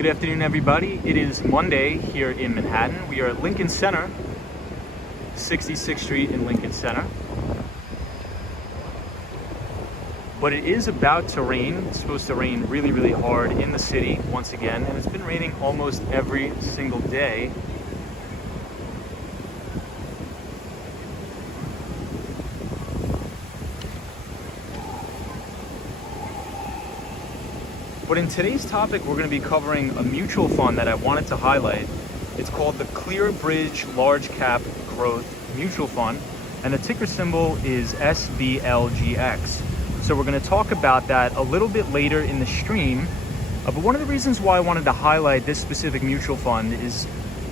Good afternoon, everybody. It is Monday here in Manhattan. We are at Lincoln Center, 66th Street in Lincoln Center. But it is about to rain. It's supposed to rain really, really hard in the city once again, and it's been raining almost every single day. But in today's topic, we're going to be covering a mutual fund that I wanted to highlight. It's called the ClearBridge Large Cap Growth Mutual Fund, and the ticker symbol is SBLGX. So we're going to talk about that a little bit later in the stream. But one of the reasons why I wanted to highlight this specific mutual fund is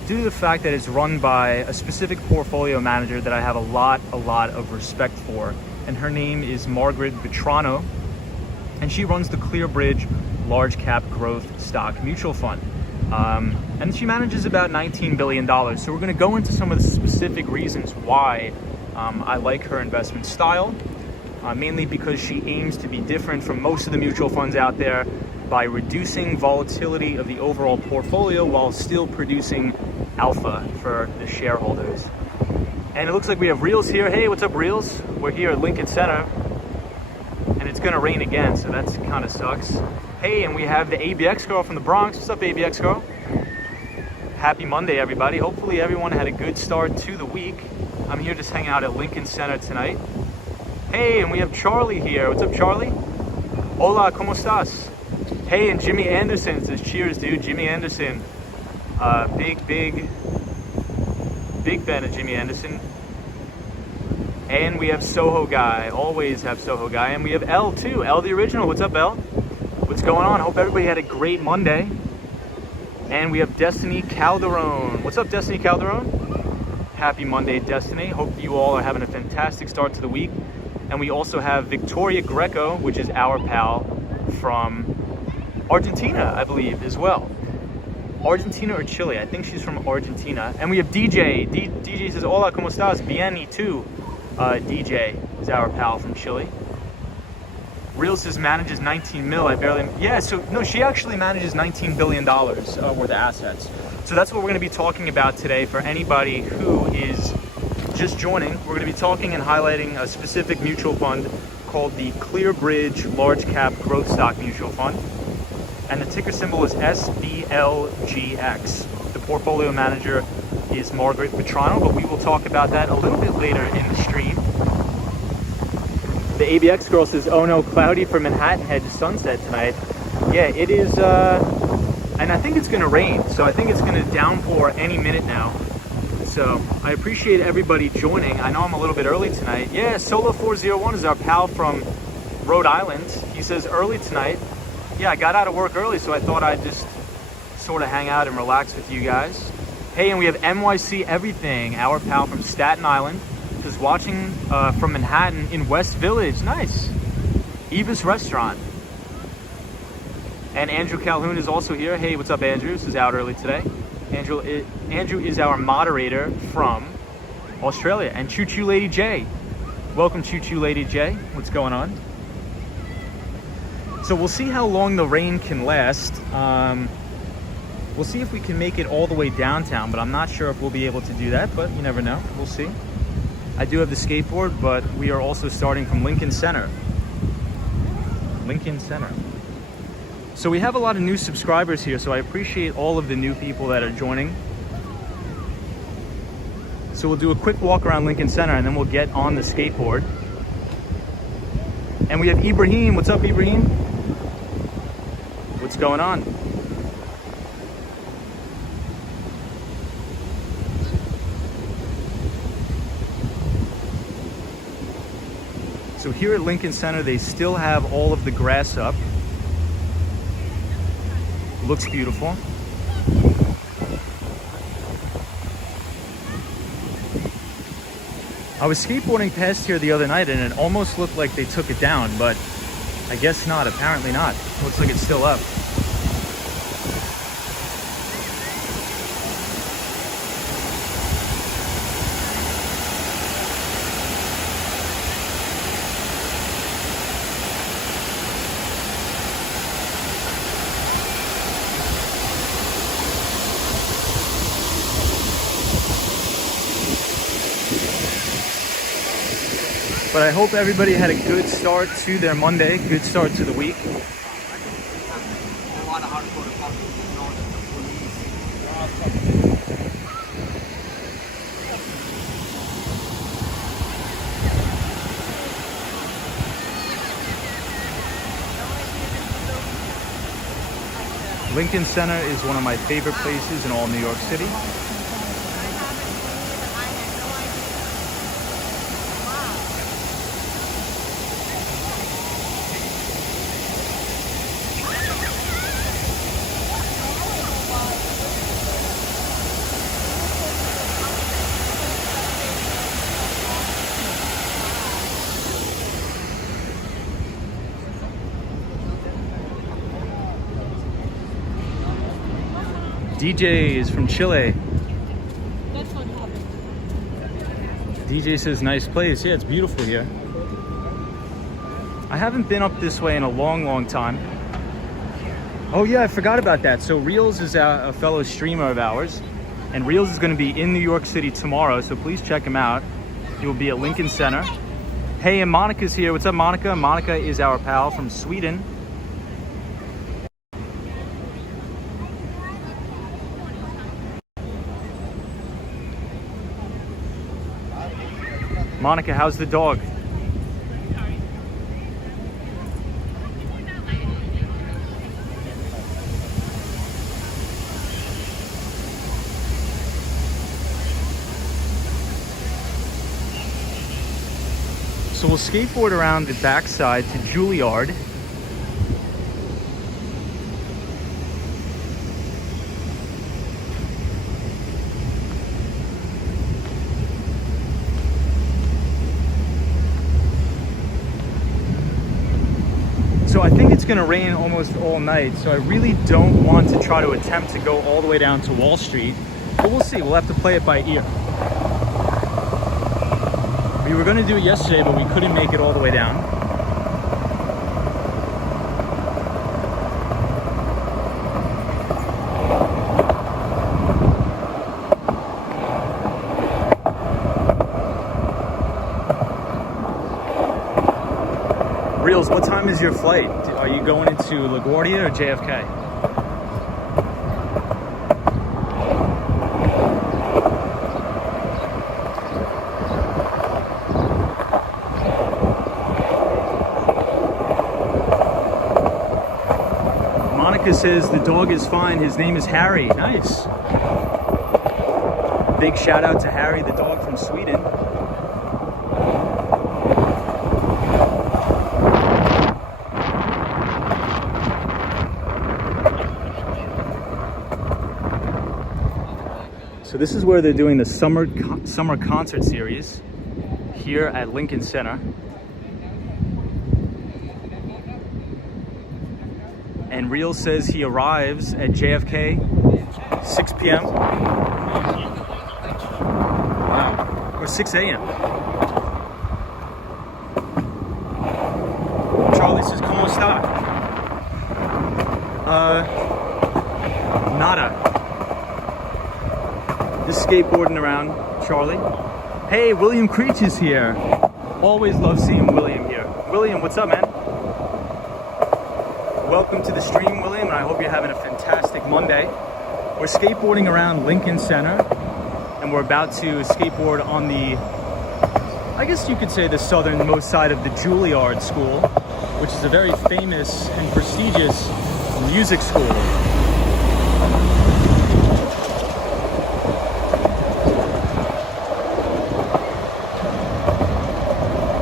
due to the fact that it's run by a specific portfolio manager that I have a lot of respect for. And her name is Margaret Vitrano, and she runs the ClearBridge Large Cap Growth Stock Mutual Fund. And she manages about $19 billion. So we're going to go into some of the specific reasons why I like her investment style. Mainly because she aims to be different from most of the mutual funds out there by reducing volatility of the overall portfolio while still producing alpha for the shareholders. And it looks like we have Reels here. Hey, what's up, Reels? We're here at Lincoln Center, and it's gonna rain again, so that's kind of sucks. Hey, and we have the ABX girl from the Bronx. What's up, ABX girl? Happy Monday, everybody. Hopefully everyone had a good start to the week. I'm here just hanging out at Lincoln Center tonight. Hey, and we have Charlie here. What's up, Charlie? Hola, ¿cómo estás? Hey, and Jimmy Anderson says, cheers, dude. Jimmy Anderson. Big fan of Jimmy Anderson. And we have Soho Guy. Always have Soho Guy. And we have L, too. L the original. What's up, L? What's going on? Hope everybody had a great Monday. And we have Destiny Calderon. What's up, Destiny Calderon? Happy Monday, Destiny. Hope you all are having a fantastic start to the week. And we also have Victoria Greco, which is our pal from Argentina, I believe, as well. Argentina or Chile? I think she's from Argentina. And we have DJ. DJ says, hola, ¿cómo estás? Bien, y tú? DJ is our pal from Chile. Real says manages 19 mil. I barely... Yeah, so no, she actually manages $19 billion worth of assets. So that's what we're going to be talking about today for anybody who is just joining. We're going to be talking and highlighting a specific mutual fund called the ClearBridge Large Cap Growth Stock Mutual Fund. And the ticker symbol is SBLGX. The portfolio manager is Margaret Vitrano, but we will talk about that a little bit later in the stream. The ABX girl says, oh no, cloudy for Manhattan Head to sunset tonight. Yeah, it is, and I think it's going to rain, so I think it's going to downpour any minute now. So I appreciate everybody joining. I know I'm a little bit early tonight. Yeah, Solo401 is our pal from Rhode Island. He says early tonight. Yeah, I got out of work early, so I thought I'd just sort of hang out and relax with you guys. Hey, and we have NYC Everything, our pal from Staten Island, who's watching from Manhattan in West Village. Nice. Eva's Restaurant. And Andrew Calhoun is also here. Hey, what's up, Andrew? This is out early today. Andrew is our moderator from Australia. And Choo Choo Lady J. Welcome, Choo Choo Lady J. What's going on? So we'll see how long the rain can last. We'll see if we can make it all the way downtown, but I'm not sure if we'll be able to do that, but you never know. We'll see. I do have the skateboard, but we are also starting from Lincoln Center. Lincoln Center. So we have a lot of new subscribers here, so I appreciate all of the new people that are joining. So we'll do a quick walk around Lincoln Center, and then we'll get on the skateboard. And we have Ibrahim. What's up, Ibrahim? What's going on? So here at Lincoln Center, they still have all of the grass up. Looks beautiful. I was skateboarding past here the other night and it almost looked like they took it down, but I guess not. Apparently not. Looks like it's still up. But I hope everybody had a good start to their Monday, good start to the week. Lincoln Center is one of my favorite places in all New York City. DJ is from Chile. DJ says nice place. Yeah, it's beautiful here. I haven't been up this way in a long time. Oh yeah, I forgot about that. So Reels is a fellow streamer of ours, and Reels is going to be in New York City tomorrow, so please check him out. He will be at Lincoln Center. Hey, and Monica's here. What's up, Monica? Monica is our pal from Sweden. Monica, how's the dog? So we'll skateboard around the backside to Juilliard. So I think it's going to rain almost all night, so I really don't want to try to attempt to go all the way down to Wall Street, but we'll see. We'll have to play it by ear. We were going to do it yesterday, but we couldn't make it all the way down. Reels, what time is your flight? Are you going into LaGuardia or JFK? Monica says the dog is fine. His name is Harry. Nice. Big shout out to Harry, the dog from Sweden. So this is where they're doing the summer concert series here at Lincoln Center. And Real says he arrives at JFK 6 p.m. Wow, or 6 a.m. Charlie says, ¿Cómo está? Nada. Just skateboarding around, Charlie. Hey, William Creech is here. Always love seeing William here. William, what's up, man? Welcome to the stream, William, and I hope you're having a fantastic Monday. We're skateboarding around Lincoln Center, and we're about to skateboard on the, I guess you could say, the southernmost side of the Juilliard School, which is a very famous and prestigious music school.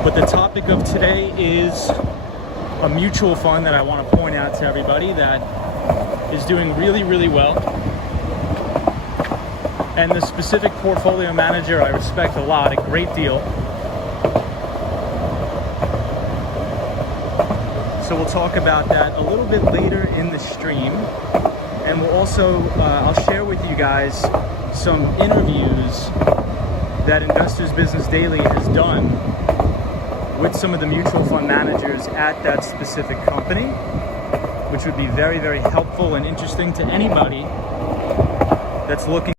But the topic of today is a mutual fund that I want to point out to everybody that is doing really well. And the specific portfolio manager I respect a lot, a great deal. So we'll talk about that a little bit later in the stream. And we'll also, I'll share with you guys some interviews that Investors Business Daily has done with some of the mutual fund managers at that specific company, which would be very helpful and interesting to anybody that's looking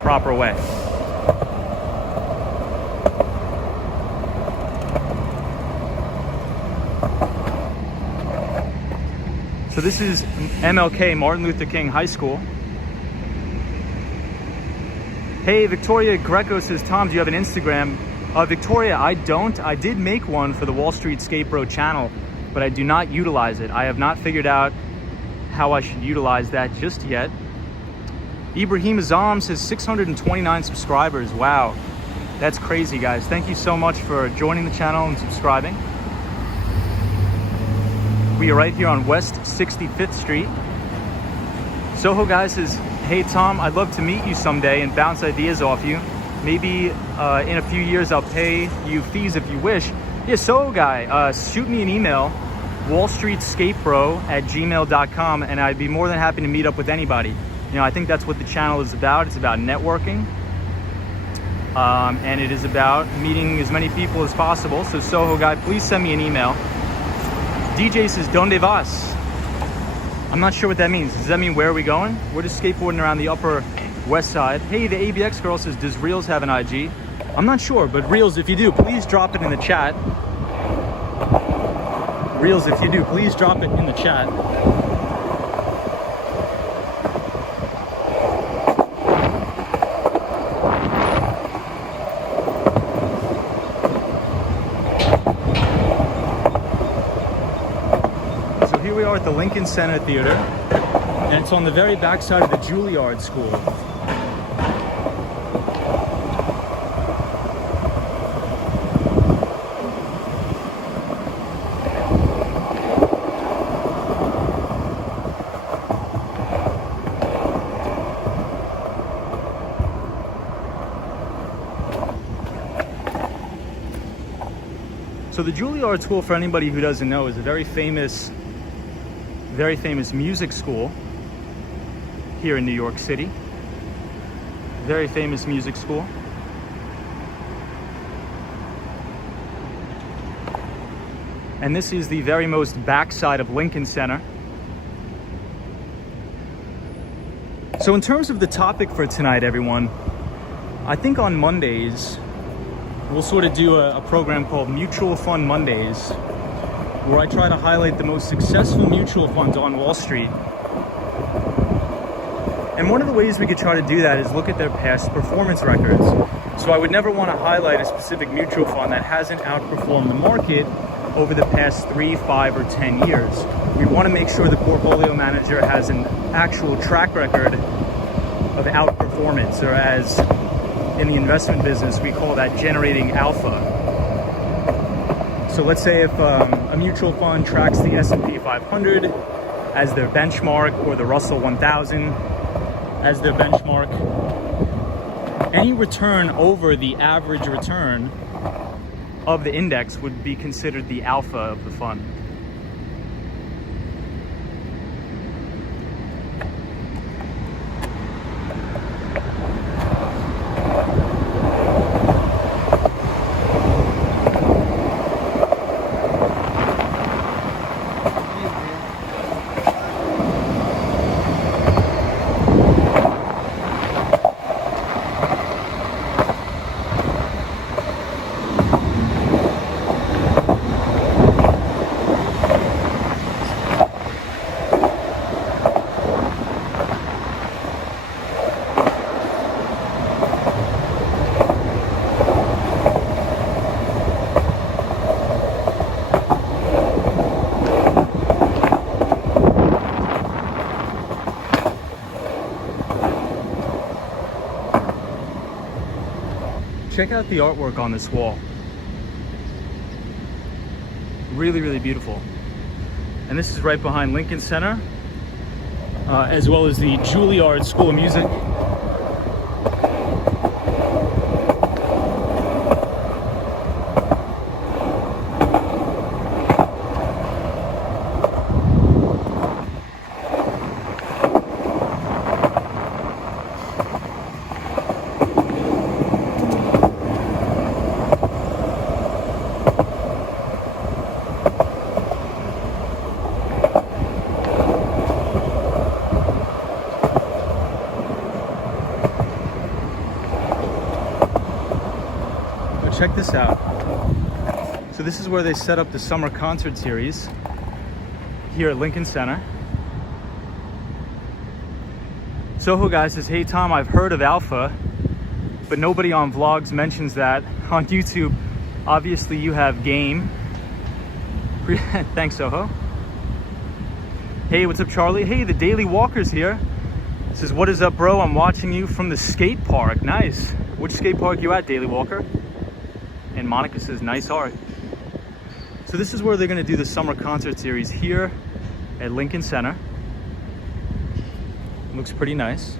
the proper way. So this is MLK, Martin Luther King High School. Hey, Victoria Greco says, Tom, do you have an Instagram? Victoria, I don't. I did make one for the Wall Street Skate Bro channel, but I do not utilize it. I have not figured out how I should utilize that just yet. Ibrahim Azam says 629 subscribers. Wow, that's crazy, guys. Thank you so much for joining the channel and subscribing. We are right here on West 65th Street. Soho Guy says, hey Tom, I'd love to meet you someday and bounce ideas off you. Maybe in a few years I'll pay you fees if you wish. Yeah, Soho Guy, shoot me an email, wallstreetskatebro@gmail.com, and I'd be more than happy to meet up with anybody. You know, I think that's what the channel is about. It's about networking, and it is about meeting as many people as possible. So Soho Guy, please send me an email. DJ says, ¿Dónde vas? I'm not sure what that means. Does that mean where are we going? We're just skateboarding around the Upper West Side. Hey, the ABX girl says, does Reels have an IG? I'm not sure, but Reels, if you do, please drop it in the chat. Reels, if you do, please drop it in the chat. So here we are at the Lincoln Center Theater, and it's on the very back side of the Juilliard School. So the Juilliard School, for anybody who doesn't know, is a very famous music school here in New York City. Very famous music school. And this is the very most backside of Lincoln Center. So in terms of the topic for tonight, everyone, I think on Mondays, we'll sort of do a program called Mutual Fund Mondays, where I try to highlight the most successful mutual funds on Wall Street. And one of the ways we could try to do that is look at their past performance records. So I would never want to highlight a specific mutual fund that hasn't outperformed the market over the past 3, 5, or 10 years. We want to make sure the portfolio manager has an actual track record of outperformance, or as in the investment business, we call that generating alpha. So let's say if a mutual fund tracks the S&P 500 as their benchmark, or the Russell 1000 as their benchmark, any return over the average return of the index would be considered the alpha of the fund. Check out the artwork on this wall. Really, really beautiful. And this is right behind Lincoln Center, as well as the Juilliard School of Music. Check this out. So this is where they set up the summer concert series here at Lincoln Center. Soho guy says, hey Tom, I've heard of Alpha, but nobody on vlogs mentions that. On YouTube, obviously you have game. Thanks, Soho. Hey, what's up, Charlie? Hey, the Daily Walker's here. Says, what is up, bro? I'm watching you from the skate park. Nice. Which skate park you at, Daily Walker? And Monica says, nice art. So this is where they're gonna do the summer concert series here at Lincoln Center. Looks pretty nice.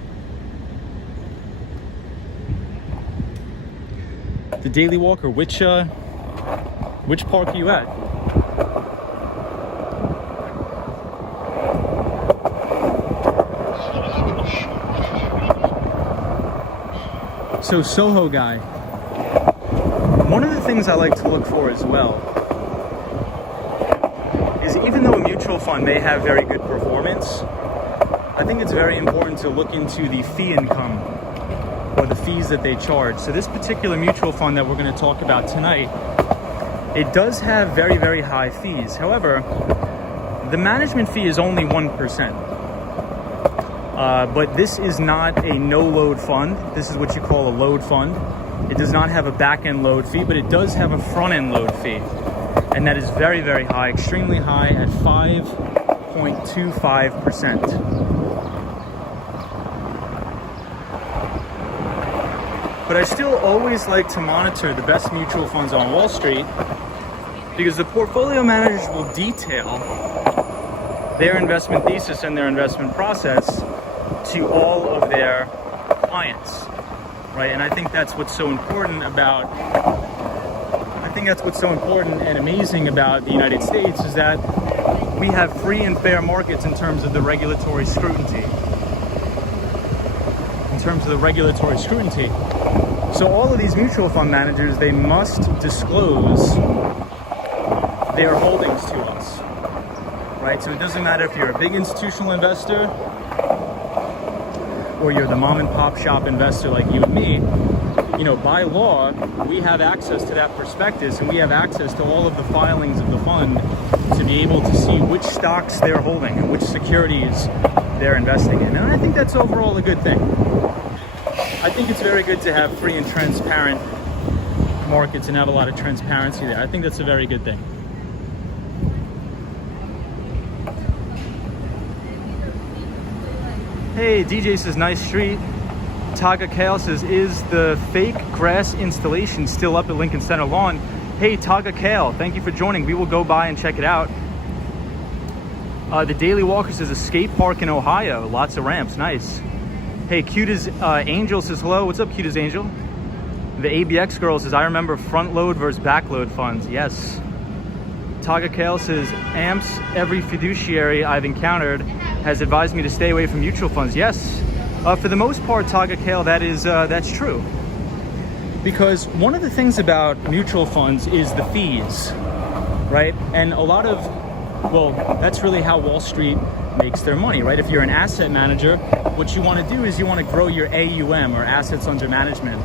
The Daily Walker, which park are you at? So Soho guy, one of the things I like to look for as well is, even though a mutual fund may have very good performance, I think it's very important to look into the fee income or the fees that they charge. So this particular mutual fund that we're going to talk about tonight, it does have very, very high fees. However, the management fee is only 1%. But this is not a no-load fund. This is what you call a load fund. It does not have a back-end load fee, but it does have a front-end load fee. And that is very, very high, extremely high at 5.25%. But I still always like to monitor the best mutual funds on Wall Street, because the portfolio managers will detail their investment thesis and their investment process to all of their clients, right? And I think that's what's so important and amazing about the United States, is that we have free and fair markets in terms of the regulatory scrutiny. So all of these mutual fund managers, they must disclose their holdings to us, right? So it doesn't matter if you're a big institutional investor or you're the mom and pop shop investor like you and me. You know, by law, we have access to that prospectus, and we have access to all of the filings of the fund to be able to see which stocks they're holding and which securities they're investing in. And I think that's overall a good thing. I think it's very good to have free and transparent markets and have a lot of transparency there. I think that's a very good thing. Hey, DJ says, nice street. Taga Kale says, is the fake grass installation still up at Lincoln Center lawn? Hey, Taga Kale, thank you for joining. We will go by and check it out. The Daily Walker says, a skate park in Ohio. Lots of ramps, nice. Hey, cute as Angel says, hello. What's up, cute as Angel? The ABX girl says, I remember front load versus back load funds. Yes. Taga Kale says, amps, every fiduciary I've encountered has advised me to stay away from mutual funds. Yes. For the most part, Taga Kale, that's true. Because one of the things about mutual funds is the fees, right? And a lot of, well, that's really how Wall Street makes their money, right? If you're an asset manager, what you want to do is you want to grow your AUM, or assets under management.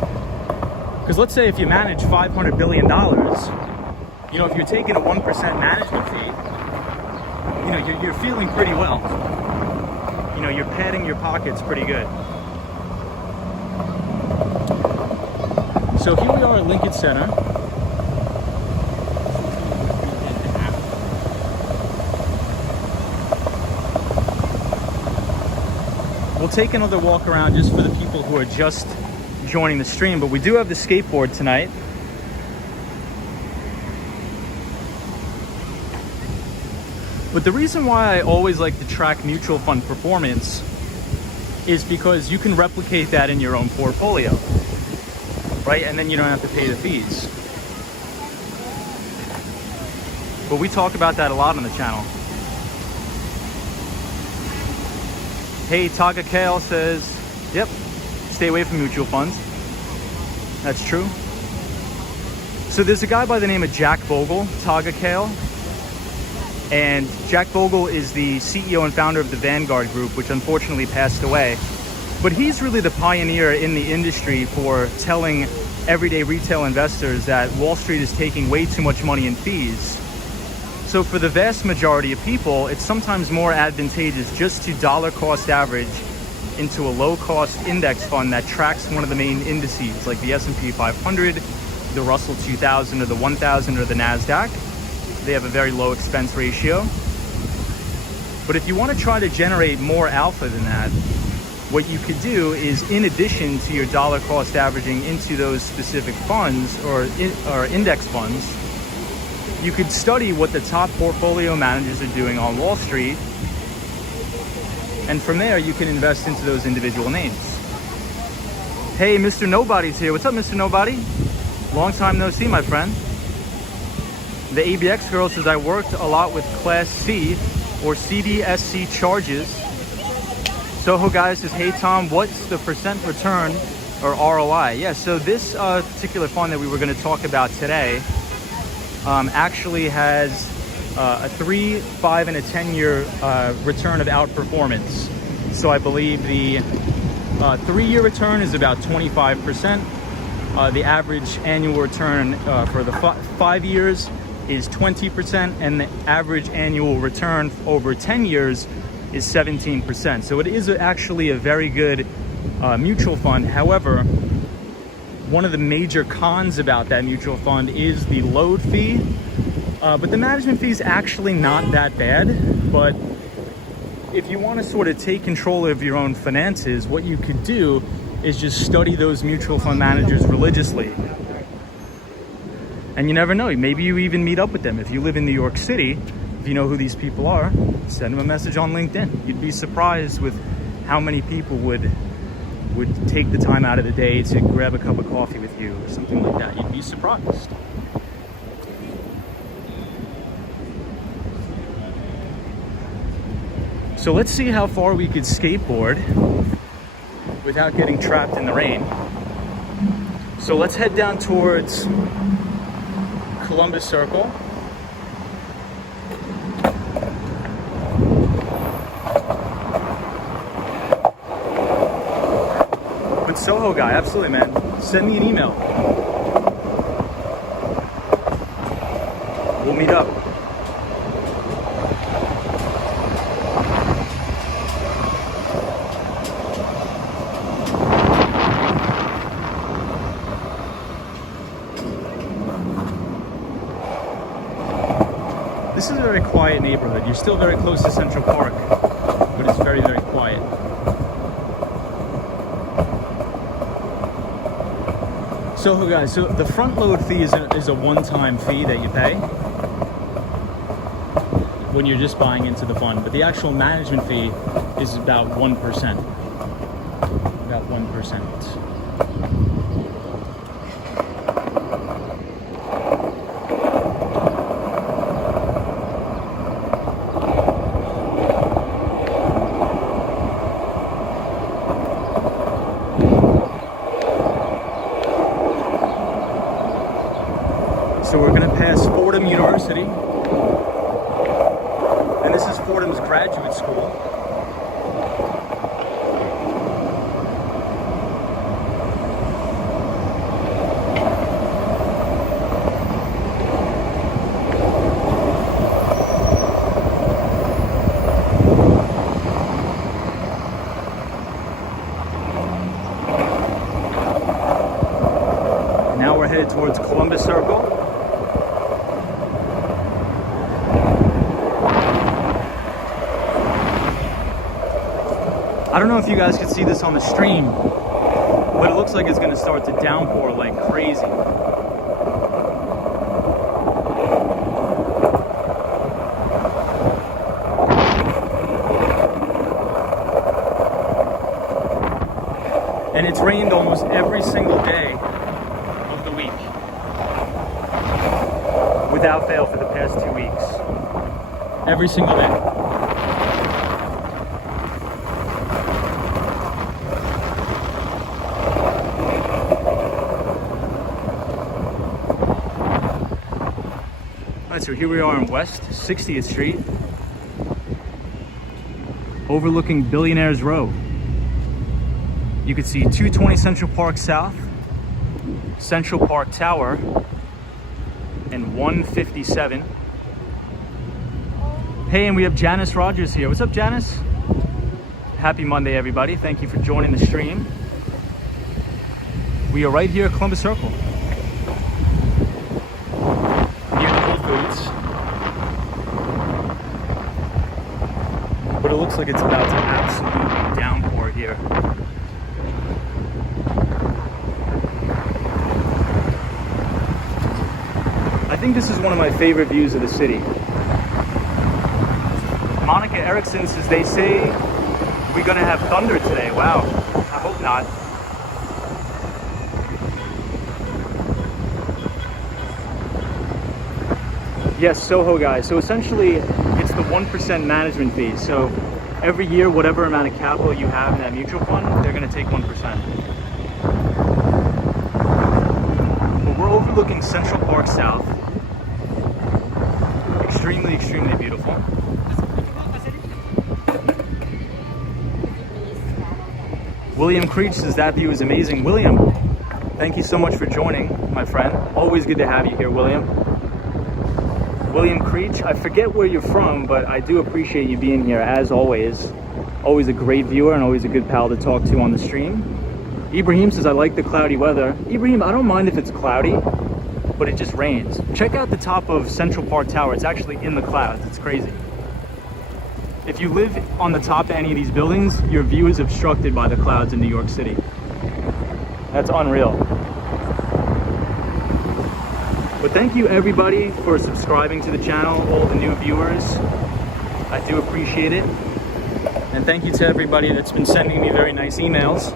Because let's say if you manage $500 billion, you know, if you're taking a 1% management fee, you know, you're feeling pretty well. You know, you're padding your pockets pretty good. So here we are at Lincoln Center. We'll take another walk around just for the people who are just joining the stream, but we do have the skateboard tonight. But the reason why I always like to track mutual fund performance is because you can replicate that in your own portfolio, right? And then you don't have to pay the fees. But we talk about that a lot on the channel. Hey, Taga Kale says, yep, stay away from mutual funds. That's true. So there's a guy by the name of Jack Bogle, Taga Kale. And Jack Bogle is the CEO and founder of the Vanguard Group, which unfortunately passed away. But he's really the pioneer in the industry for telling everyday retail investors that Wall Street is taking way too much money in fees. So for the vast majority of people, it's sometimes more advantageous just to dollar cost average into a low-cost index fund that tracks one of the main indices, like the S&P 500, the Russell 2000, or the 1000, or the NASDAQ. They have a very low expense ratio. But if you want to try to generate more alpha than that, what you could do is, in addition to your dollar cost averaging into those specific funds or index funds, you could study what the top portfolio managers are doing on Wall Street, and from there you can invest into those individual names. Hey, Mr. Nobody's here. What's up, Mr. Nobody? Long time no see, my friend. The ABX girl says, I worked a lot with Class C or CDSC charges. Soho guy says, hey Tom, what's the percent return or ROI? Yeah, so this particular fund that we were going to talk about today actually has a 3, 5, and a 10-year return of outperformance. So I believe the 3-year return is about 25%. The average annual return for the 5 years is 20%, and the average annual return over 10 years is 17%. So it is actually a very good mutual fund. However, one of the major cons about that mutual fund is the load fee, but the management fee is actually not that bad. But if you want to sort of take control of your own finances, what you could do is just study those mutual fund managers religiously. And you never know, maybe you even meet up with them. If you live in New York City, if you know who these people are, send them a message on LinkedIn. You'd be surprised with how many people would take the time out of the day to grab a cup of coffee with you or something like that. You'd be surprised. So let's see how far we could skateboard without getting trapped in the rain. So let's head down towards Columbus Circle. But Soho guy, absolutely, man. Send me an email. We'll meet up. This is a very quiet neighborhood. You're still very close to Central Park, but it's very, very quiet. So guys, so the front load fee is a one-time fee that you pay when you're just buying into the fund, but the actual management fee is about 1%. About 1%. So we're going to pass Fordham University, and this is Fordham's graduate school. And now we're headed towards Columbus Circle. I don't know if you guys can see this on the stream, but it looks like it's going to start to downpour like crazy. And it's rained almost every single day of the week, without fail, for the past 2 weeks. Every single day. Alright, so here we are on West 60th Street, overlooking Billionaires Row. You can see 220 Central Park South, Central Park Tower, and 157. Hey, and we have Janice Rogers here. What's up, Janice? Happy Monday, everybody. Thank you for joining the stream. We are right here at Columbus Circle, near the Whole Foods. But it looks like it's about to absolutely downpour here. I think this is one of my favorite views of the city. Monica Erickson says, they say we're gonna have thunder today. Wow, I hope not. Yes, Soho guys. So essentially, it's the 1% management fee. So every year, whatever amount of capital you have in that mutual fund, they're gonna take 1%. But we're overlooking Central Park South. Extremely, extremely beautiful. William Creech says that view is amazing. William, thank you so much for joining, my friend. Always good to have you here, William. William Creech, I forget where you're from, but I do appreciate you being here as always. Always a great viewer and always a good pal to talk to on the stream. Ibrahim says, I like the cloudy weather. Ibrahim, I don't mind if it's cloudy, but it just rains. Check out the top of Central Park Tower. It's actually in the clouds. It's crazy. If you live on the top of any of these buildings, your view is obstructed by the clouds in New York City. That's unreal. But thank you everybody for subscribing to the channel, all the new viewers. I do appreciate it. And thank you to everybody that's been sending me very nice emails.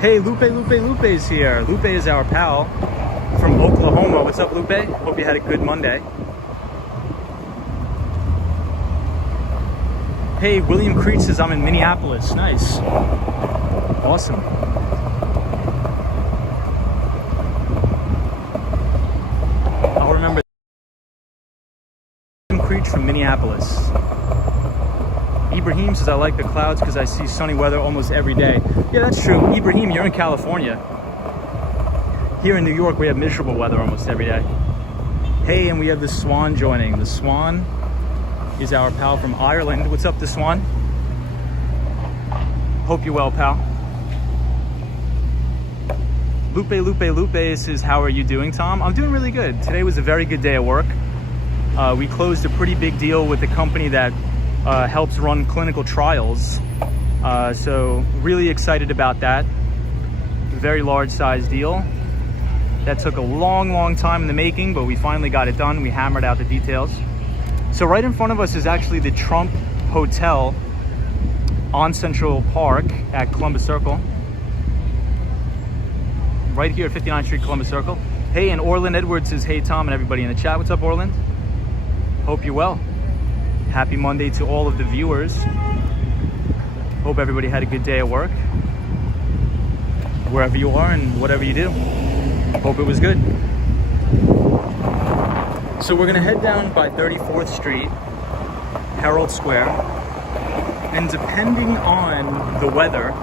Hey, Lupe is here. Lupe is our pal from Oklahoma. What's up, Lupe? Hope you had a good Monday. Hey, William Creech says I'm in Minneapolis. Nice. Awesome. I'll remember. William Creech from Minneapolis. Ibrahim says I like the clouds because I see sunny weather almost every day. Yeah, that's true. Ibrahim, you're in California. Here in New York, we have miserable weather almost every day. Hey, and we have the Swan joining. The Swan is our pal from Ireland. What's up, the Swan? Hope you're well, pal. Lupe says, how are you doing, Tom? I'm doing really good. Today was a very good day at work. We closed a pretty big deal with the company that helps run clinical trials. So really excited about that. Very large size deal. That took a long time in the making, but we finally got it done. We hammered out the details. So right in front of us is actually the Trump Hotel on Central Park at Columbus Circle. Right here at 59th Street, Columbus Circle. Hey, and Orland Edwards says, hey Tom and everybody in the chat. What's up, Orland? Hope you're well. Happy Monday to all of the viewers. Hope everybody had a good day at work. Wherever you are and whatever you do. Hope it was good. So we're gonna head down by 34th Street, Herald Square, and depending on the weather,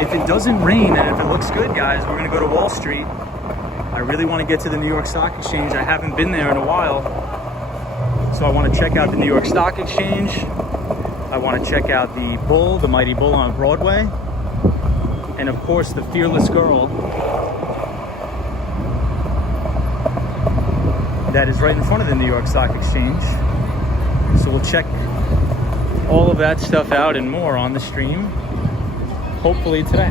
if it doesn't rain and if it looks good, guys, we're gonna go to Wall Street. I really wanna get to the New York Stock Exchange. I haven't been there in a while. So I wanna check out the New York Stock Exchange. I wanna check out the Bull, the Mighty Bull on Broadway. And of course, the Fearless Girl that is right in front of the New York Stock Exchange. So we'll check all of that stuff out and more on the stream, hopefully today,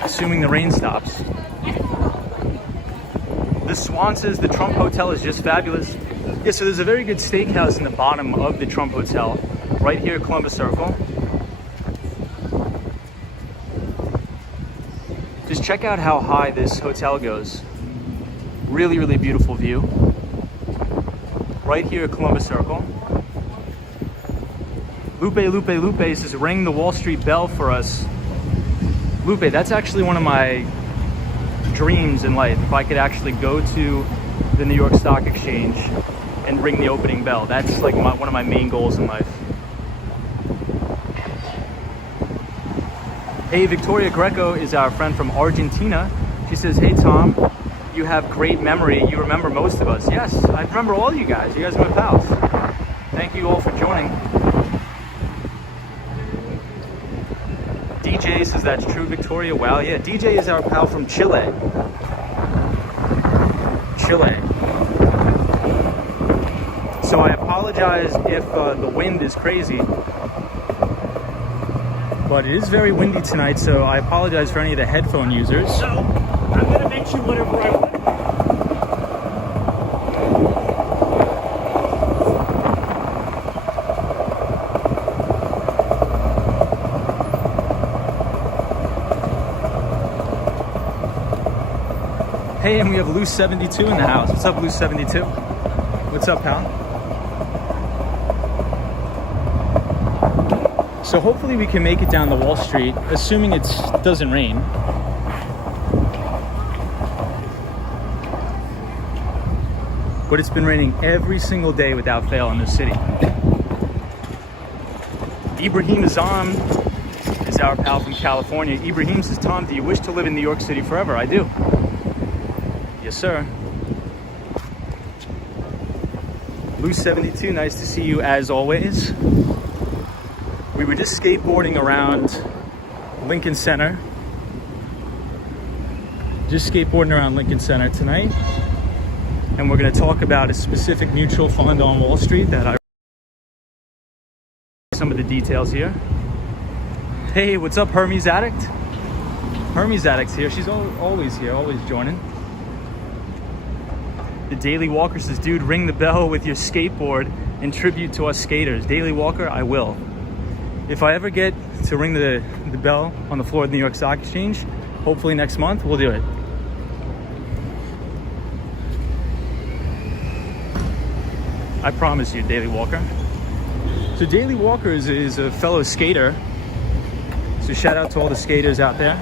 assuming the rain stops. The Swan says the Trump Hotel is just fabulous. Yeah, so there's a very good steakhouse in the bottom of the Trump Hotel, right here at Columbus Circle. Just check out how high this hotel goes. Really beautiful view. Right here at Columbus Circle. Lupe says, ring the Wall Street bell for us. Lupe, that's actually one of my dreams in life. If I could actually go to the New York Stock Exchange and ring the opening bell. That's like one of my main goals in life. Hey, Victoria Greco is our friend from Argentina. She says, hey Tom, you have great memory. You remember most of us. Yes, I remember all you guys. You guys are my pals. Thank you all for joining. DJ says that's true, Victoria. Wow, yeah. DJ is our pal from Chile. So I apologize if the wind is crazy, but it is very windy tonight, so I apologize for any of the headphone users. So, I'm gonna mention whatever I want. Hey, and we have Loose 72 in the house. What's up, Loose 72? What's up, pal? So hopefully we can make it down to Wall Street, assuming it doesn't rain. But it's been raining every single day without fail in this city. Ibrahim Azam is our pal from California. Ibrahim says, Tom, do you wish to live in New York City forever? I do. Yes, sir. Loose 72, nice to see you as always. We were just skateboarding around Lincoln Center. Tonight. And we're going to talk about a specific mutual fund on Wall Street that I... Some of the details here. Hey, what's up, Hermes Addict? Hermes Addict's here. She's always here, always joining. The Daily Walker says, dude, ring the bell with your skateboard in tribute to us skaters. Daily Walker, I will. If I ever get to ring the bell on the floor of the New York Stock Exchange, hopefully next month, we'll do it. I promise you, Daily Walker. So Daily Walker is a fellow skater. So shout out to all the skaters out there.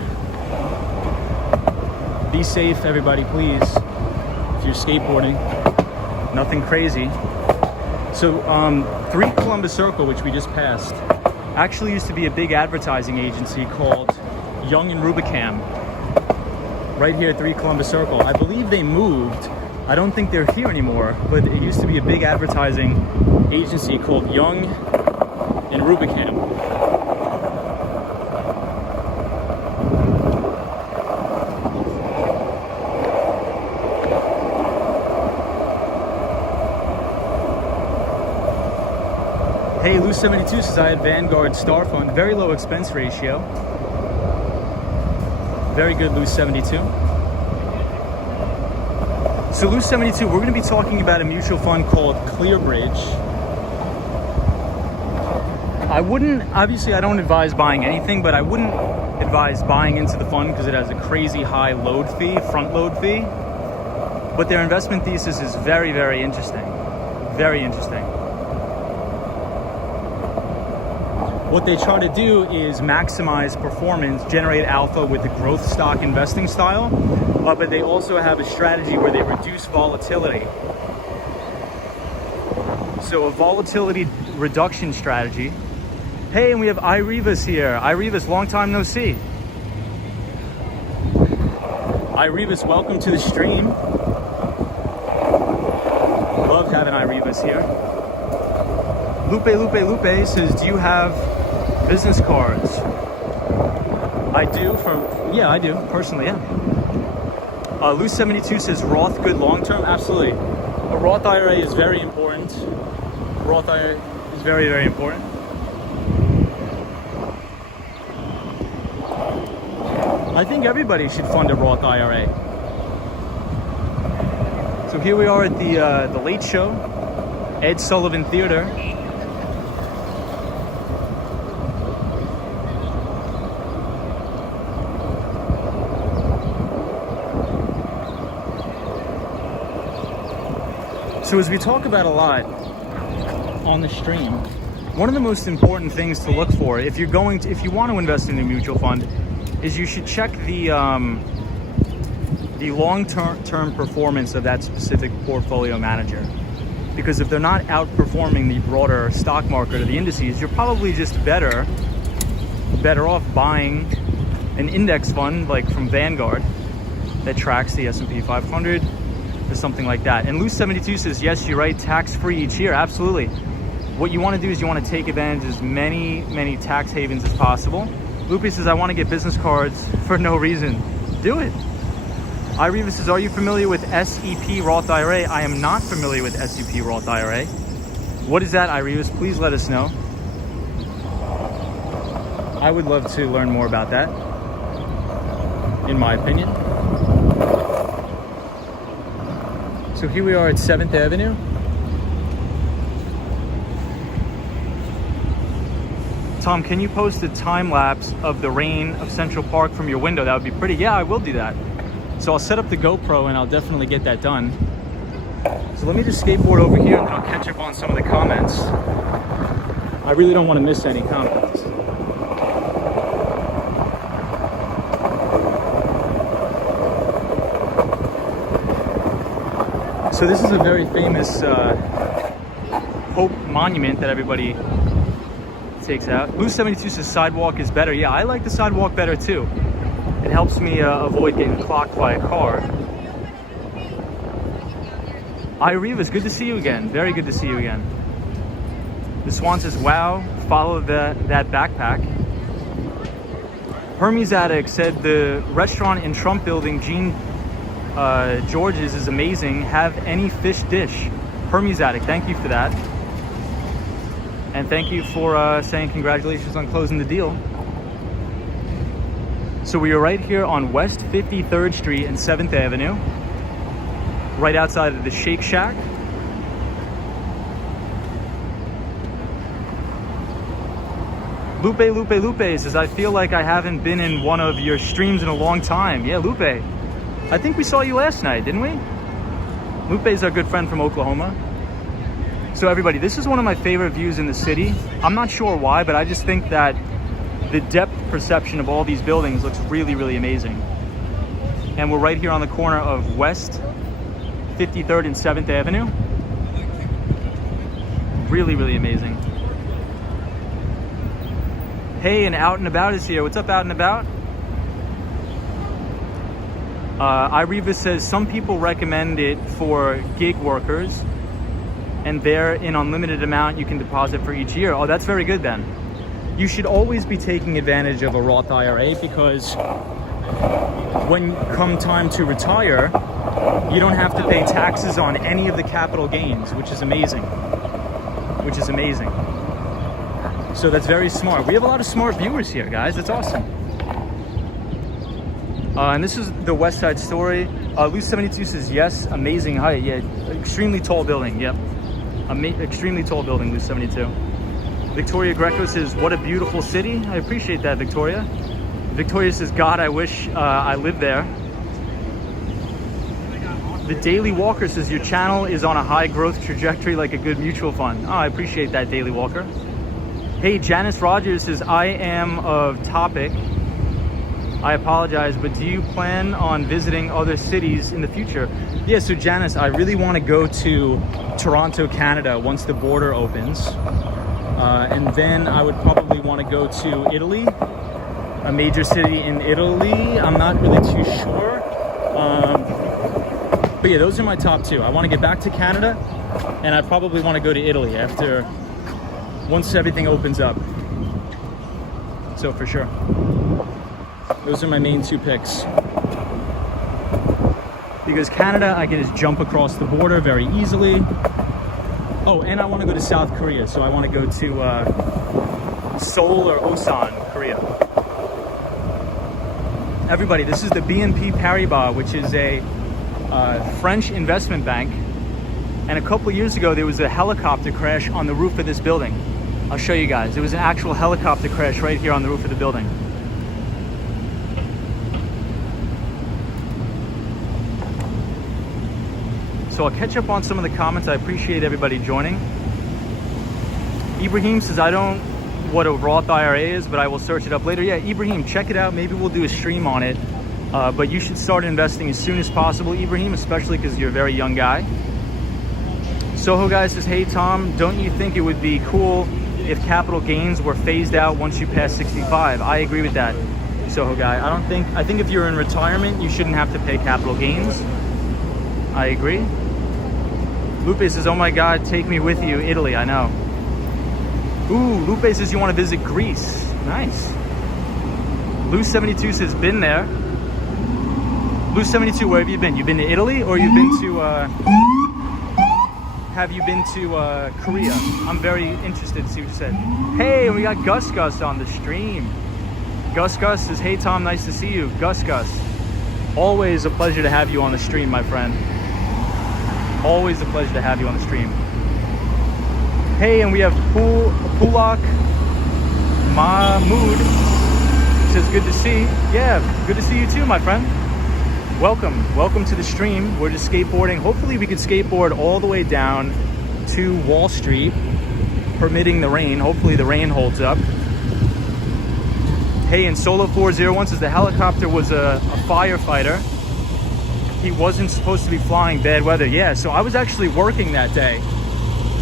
Be safe, everybody, please. If you're skateboarding, nothing crazy. So 3 Columbus Circle, which we just passed, actually used to be a big advertising agency called Young and Rubicam. Right here at 3 Columbus Circle. I believe they moved. I don't think they're here anymore, but it used to be a big advertising agency called Young and Rubicam. Hey, Loose 72 says I had Vanguard Star Fund, very low expense ratio. Very good, Loose 72. So Loose 72, we're going to be talking about a mutual fund called ClearBridge. Obviously I don't advise buying anything, but I wouldn't advise buying into the fund because it has a crazy high load fee, front load fee. But their investment thesis is very, very interesting. Very interesting. What they try to do is maximize performance, generate alpha with the growth stock investing style, but they also have a strategy where they reduce volatility. So a volatility reduction strategy. Hey, and we have Irivas here. Irivas, long time no see. Irivas, welcome to the stream. Love having Irivas here. Lupe says, do you have business cards? I do, I do, personally, yeah. Loose 72 says, Roth good long-term? Absolutely. A Roth IRA is very important. Roth IRA is very, very important. I think everybody should fund a Roth IRA. So here we are at the Late Show, Ed Sullivan Theater. So as we talk about a lot on the stream, one of the most important things to look for if you want to invest in a mutual fund is you should check the long-term performance of that specific portfolio manager. Because if they're not outperforming the broader stock market or the indices, you're probably just better off buying an index fund like from Vanguard that tracks the S&P 500 or something like that. And Loose 72 says, yes, you're right, tax-free each year. Absolutely. What you want to do is you want to take advantage of as many tax havens as possible. Lupe says, I want to get business cards for no reason. Do it. Ireva says, are you familiar with SEP Roth IRA? I am not familiar with SEP Roth IRA. What is that, Ireva? Please let us know. I would love to learn more about that, in my opinion. So here we are at 7th Avenue. Tom, can you post a time lapse of the rain of Central Park from your window? That would be pretty. Yeah, I will do that. So I'll set up the GoPro and I'll definitely get that done. So let me just skateboard over here and then I'll catch up on some of the comments. I really don't want to miss any comments. So this is a very famous Hope monument that everybody takes out. Blue 72 says sidewalk is better. Yeah, I like the sidewalk better too. It helps me avoid getting clocked by a car. Ireva, it's good to see you again. Very good to see you again. The Swan says, wow, follow that backpack. Hermes Addict said the restaurant in Trump Building, Gene George's, is amazing. Have any fish dish. Hermes Addict, thank you for that. And thank you for saying congratulations on closing the deal. So we are right here on West 53rd Street and 7th Avenue, right outside of the Shake Shack. Lupe says, I feel like I haven't been in one of your streams in a long time. Yeah, Lupe, I think we saw you last night, didn't we? Lupe's our good friend from Oklahoma. So everybody, this is one of my favorite views in the city. I'm not sure why, but I just think that the depth perception of all these buildings looks really, really amazing. And we're right here on the corner of West 53rd and 7th Avenue. Really, really amazing. Hey, and Out and About is here. What's up, Out and About? Ireva says, some people recommend it for gig workers, and there in unlimited amount you can deposit for each year. Oh, that's very good then. You should always be taking advantage of a Roth IRA, because when come time to retire, you don't have to pay taxes on any of the capital gains, which is amazing. So that's very smart. We have a lot of smart viewers here, guys. That's awesome. And this is the West Side Story. Loose 72 says, yes, amazing height. Yeah, extremely tall building. Yep. Extremely tall building, Loose 72. Victoria Greco says, what a beautiful city. I appreciate that, Victoria. Victoria says, God, I wish I lived there. The Daily Walker says, your channel is on a high growth trajectory like a good mutual fund. Oh, I appreciate that, Daily Walker. Hey, Janice Rogers says, I am of topic. I apologize, but do you plan on visiting other cities in the future? Yeah, so Janice, I really want to go to Toronto, Canada once the border opens. And then I would probably want to go to Italy, a major city in Italy. I'm not really too sure. But yeah, those are my top two. I want to get back to Canada, and I probably want to go to Italy once everything opens up. So for sure. Those are my main two picks. Because Canada, I can just jump across the border very easily. Oh, and I want to go to South Korea, so I want to go to Seoul or Osan, Korea. Everybody, this is the BNP Paribas, which is a French investment bank. And a couple years ago, there was a helicopter crash on the roof of this building. I'll show you guys. It was an actual helicopter crash right here on the roof of the building. So I'll catch up on some of the comments. I appreciate everybody joining. Ibrahim says, I don't know what a Roth IRA is, but I will search it up later. Yeah, Ibrahim, check it out. Maybe we'll do a stream on it. But you should start investing as soon as possible, Ibrahim, especially because you're a very young guy. Soho Guy says, hey Tom, don't you think it would be cool if capital gains were phased out once you pass 65? I agree with that, Soho Guy. I think if you're in retirement, you shouldn't have to pay capital gains. I agree. Lupe says, oh my God, take me with you, Italy. I know. Ooh, Lupe says you want to visit Greece. Nice. Lou72 says been there. Lou72, where have you been? You've been to Italy, or you've been to have you been to Korea? I'm very interested to see what you said. Hey, we got Gus Gus on the stream. Gus Gus says, hey Tom, nice to see you. Gus Gus, always a pleasure to have you on the stream, my friend. Always a pleasure to have you on the stream. Hey, and we have Pulak Mahmood. Says good to see. Yeah, good to see you too, my friend. Welcome to the stream. We're just skateboarding. Hopefully we can skateboard all the way down to Wall Street, permitting the rain. Hopefully the rain holds up. Hey, and Solo 401 says the helicopter was a firefighter. He wasn't supposed to be flying, bad weather. Yeah, so I was actually working that day,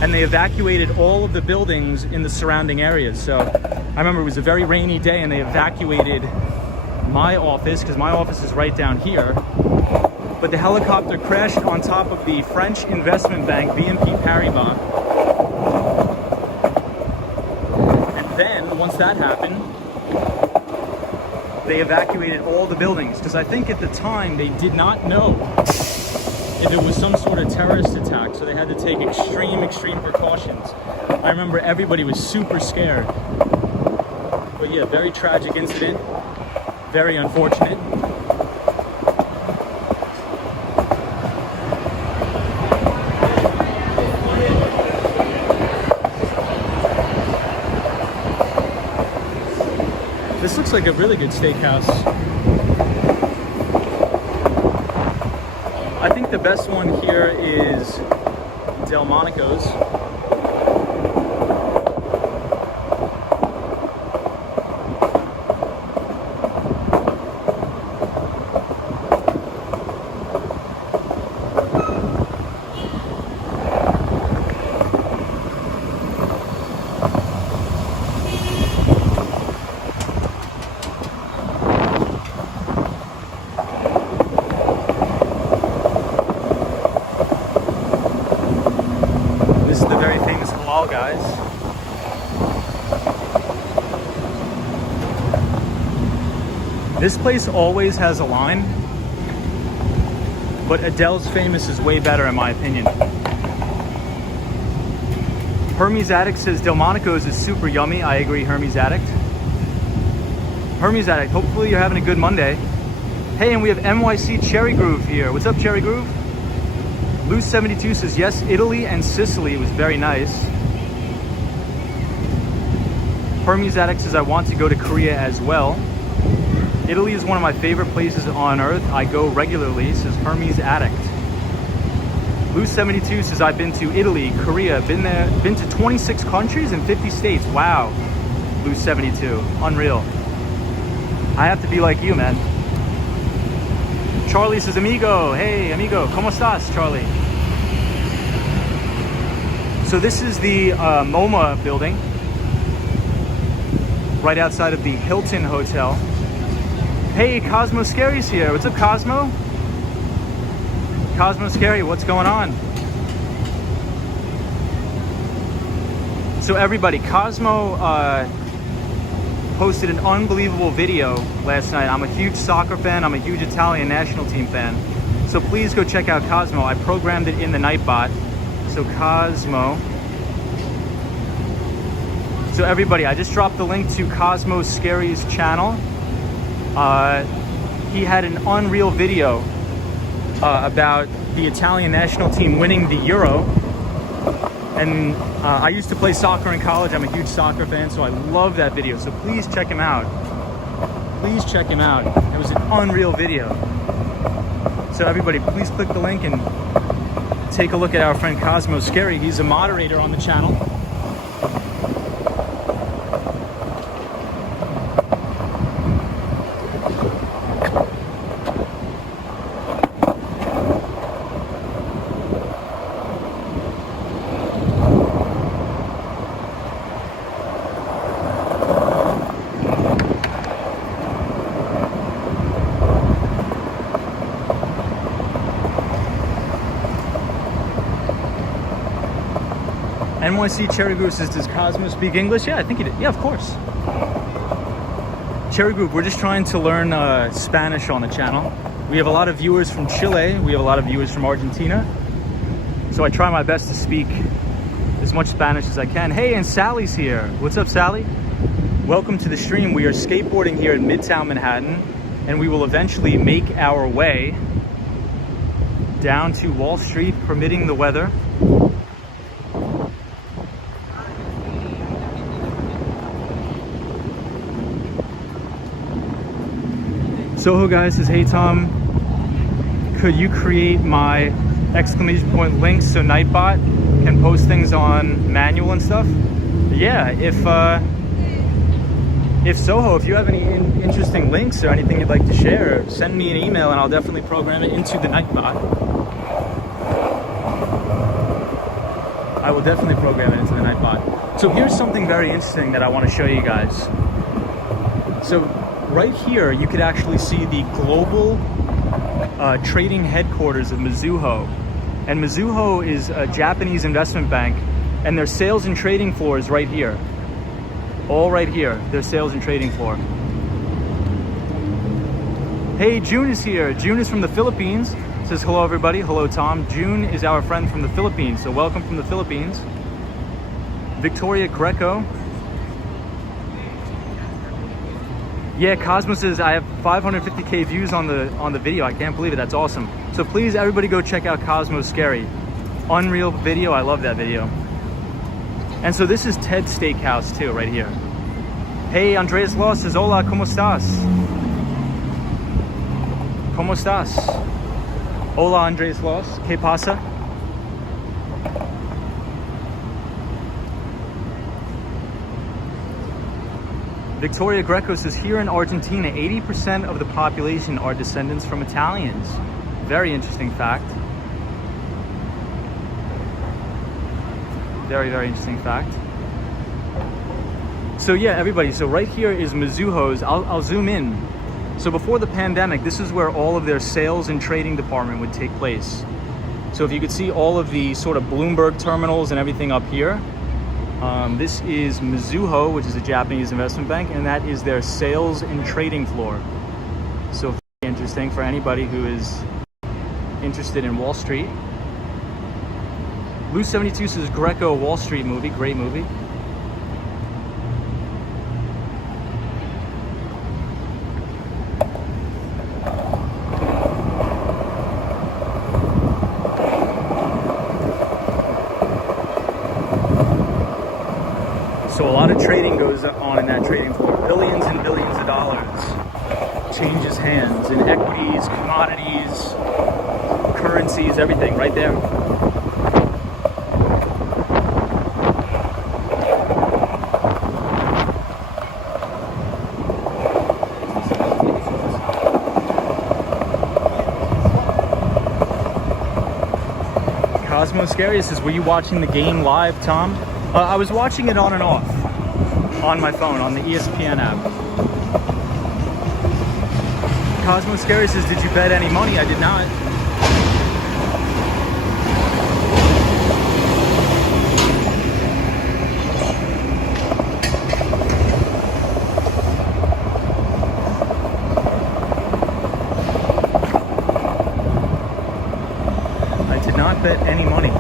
and they evacuated all of the buildings in the surrounding areas. So I remember it was a very rainy day, and they evacuated my office, because my office is right down here. But the helicopter crashed on top of the French investment bank, BNP Paribas. And then, once that happened, they evacuated all the buildings, because I think at the time they did not know if it was some sort of terrorist attack, so they had to take extreme precautions. I remember everybody was super scared. But yeah, very tragic incident. Very unfortunate. This looks like a really good steakhouse. I think the best one here is Delmonico's. This place always has a line, but Adele's Famous is way better in my opinion. Hermes Addict says Delmonico's is super yummy. I agree, Hermes Addict. Hermes Addict, hopefully you're having a good Monday. Hey, and we have NYC Cherry Groove here. What's up, Cherry Groove? Lou72 says yes, Italy and Sicily was very nice. Hermes Addict says I want to go to Korea as well. Italy is one of my favorite places on earth. I go regularly, says Hermes Addict. Lou72 says I've been to Italy, Korea, been to 26 countries and 50 states. Wow, Lou72, unreal. I have to be like you, man. Charlie says amigo, hey amigo, ¿cómo estás, Charlie? So this is the MoMA building, right outside of the Hilton Hotel. Hey, Cosmo Scary's here. What's up, Cosmo? Cosmo Scary, what's going on? So everybody, Cosmo posted an unbelievable video last night. I'm a huge soccer fan. I'm a huge Italian national team fan. So please go check out Cosmo. I programmed it in the Nightbot. So Cosmo. So everybody, I just dropped the link to Cosmo Scary's channel. He had an unreal video about the Italian national team winning the Euro. And I used to play soccer in college. I'm a huge soccer fan, so I love that video. So please check him out. Please check him out. It was an unreal video. So everybody, please click the link and take a look at our friend Cosmo Scary. He's a moderator on the channel. NYC Cherry Group says, does Cosmo speak English? Yeah, I think he did. Yeah, of course. Cherry Group, we're just trying to learn Spanish on the channel. We have a lot of viewers from Chile. We have a lot of viewers from Argentina. So I try my best to speak as much Spanish as I can. Hey, and Sally's here. What's up, Sally? Welcome to the stream. We are skateboarding here in Midtown Manhattan, and we will eventually make our way down to Wall Street, permitting the weather. Soho guy says, hey Tom, could you create my exclamation point links so Nightbot can post things on manual and stuff? Yeah, if Soho, if you have any interesting links or anything you'd like to share, send me an email and I'll definitely program it into the Nightbot. I will definitely program it into the Nightbot. So here's something very interesting that I want to show you guys. So right here, you could actually see the global trading headquarters of Mizuho. And Mizuho is a Japanese investment bank, and their sales and trading floor is right here. All right here, their sales and trading floor. Hey, June is here. June is from the Philippines. Says hello everybody. Hello Tom. June is our friend from the Philippines, so welcome from the Philippines. Victoria Greco. Yeah, Cosmo says I have 550k views on the video. I can't believe it. That's awesome. So please, everybody, go check out Cosmo's Scary. Unreal video. I love that video. And so this is Ted's Steakhouse too, right here. Hey, Andreas Loss says, hola, ¿cómo estás? ¿Cómo estás? Hola, Andreas Loss. ¿Qué pasa? Victoria Greco says, here in Argentina, 80% of the population are descendants from Italians. Very interesting fact. Very, very interesting fact. So yeah, everybody, so right here is Mizuho's. I'll zoom in. So before the pandemic, this is where all of their sales and trading department would take place. So if you could see all of the sort of Bloomberg terminals and everything up here, this is Mizuho, which is a Japanese investment bank, and that is their sales and trading floor. So interesting for anybody who is interested in Wall Street. Lou 72 says Greco Wall Street movie, great movie. So a lot of trading goes on in that trading floor. Billions and billions of dollars changes hands in equities, commodities, currencies, everything right there. Cosmo Scary says, were you watching the game live, Tom? I was watching it on and off on my phone, on the ESPN app. Cosmo Scary says, did you bet any money? I did not. I did not bet any money.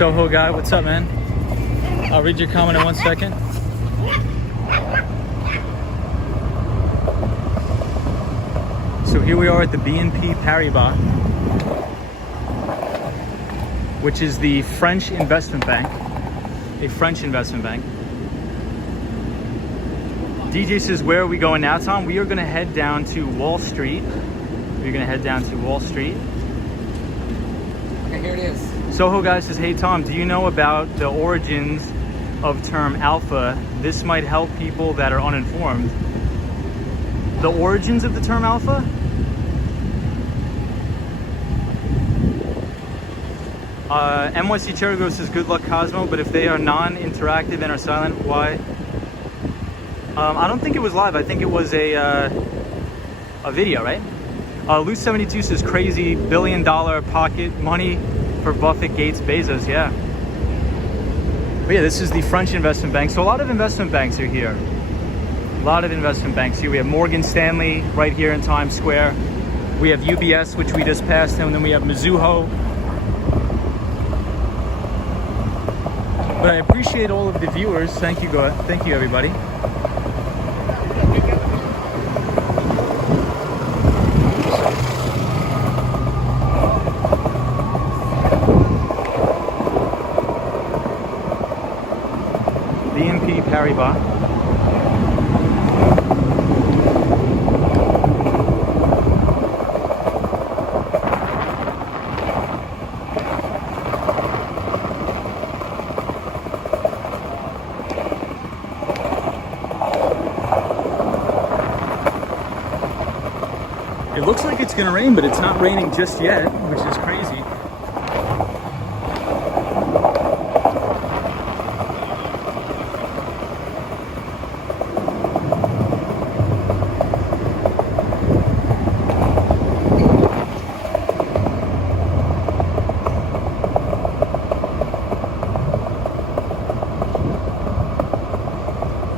Soho guy, what's up, man? I'll read your comment in 1 second. So here we are at the BNP Paribas, which is the French investment bank, a French investment bank. DJ says, where are we going now, Tom? We are going to head down to Wall Street. We're going to head down to Wall Street. Okay, here it is. Soho guy says, hey Tom, do you know about the origins of term alpha, this might help people that are uninformed. The origins of the term alpha? NYC Cherry Grow says good luck Cosmo, but if they are non-interactive and are silent, why? I don't think it was live. I think it was a video, right? Loose72 says crazy $1 billion pocket money for Buffett, Gates, Bezos. Yeah. But yeah, this is the French investment bank. So a lot of investment banks are here. A lot of investment banks here. We have Morgan Stanley right here in Times Square. We have UBS, which we just passed, and then we have Mizuho. But I appreciate all of the viewers. Thank you, everybody. BNP Paribas. It looks like it's gonna rain, but it's not raining just yet, which is crazy.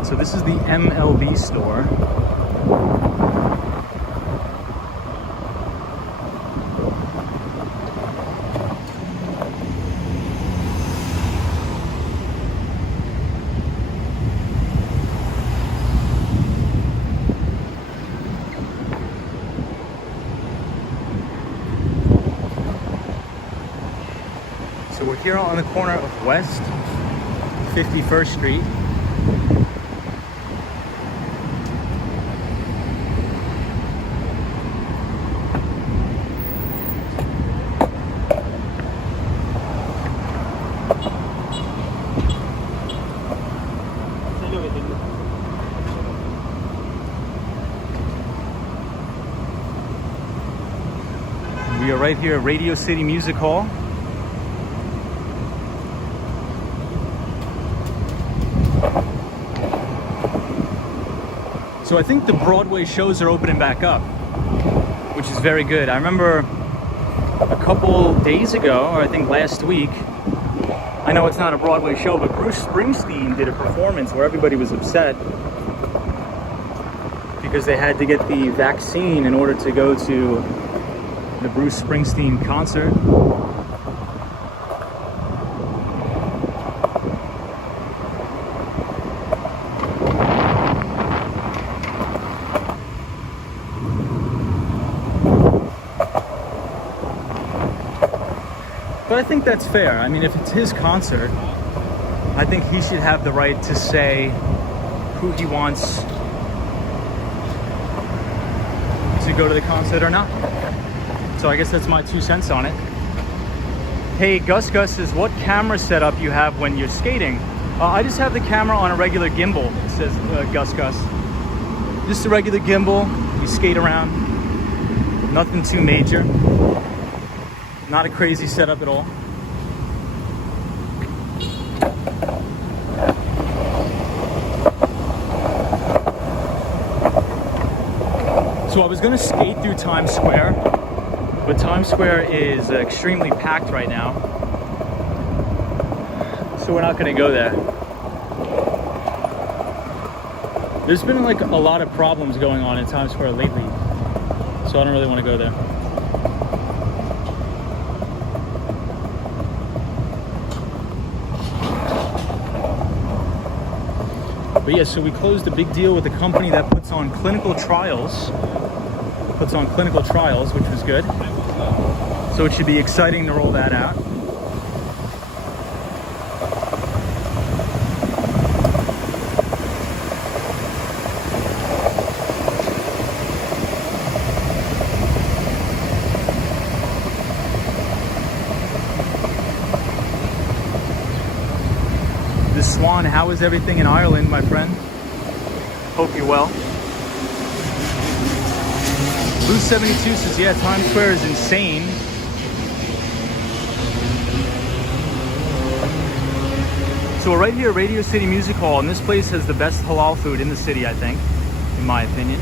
So this is the MLB store. So we're here on the corner of West 51st Street. We are right here at Radio City Music Hall. So I think the Broadway shows are opening back up, which is very good. I remember a couple days ago, or I think last week, I know it's not a Broadway show, but Bruce Springsteen did a performance where everybody was upset because they had to get the vaccine in order to go to the Bruce Springsteen concert. But I think that's fair. I mean, if it's his concert, I think he should have the right to say who he wants to go to the concert or not. So I guess that's my 2 cents on it. Hey, Gus says, what camera setup you have when you're skating? I just have the camera on a regular gimbal, says Gus. Just a regular gimbal. We skate around. Nothing too major. Not a crazy setup at all. So I was gonna skate through Times Square, but Times Square is extremely packed right now. So we're not gonna go there. There's been like a lot of problems going on in Times Square lately, so I don't really want to go there. But yeah, so we closed a big deal with a company that puts on clinical trials, which was good. So it should be exciting to roll that out. the Swan. How is everything in Ireland, my friend? Hope you're well. Blue 72 says, yeah, Times Square is insane. So we're right here at Radio City Music Hall, and this place has the best halal food in the city, I think, in my opinion.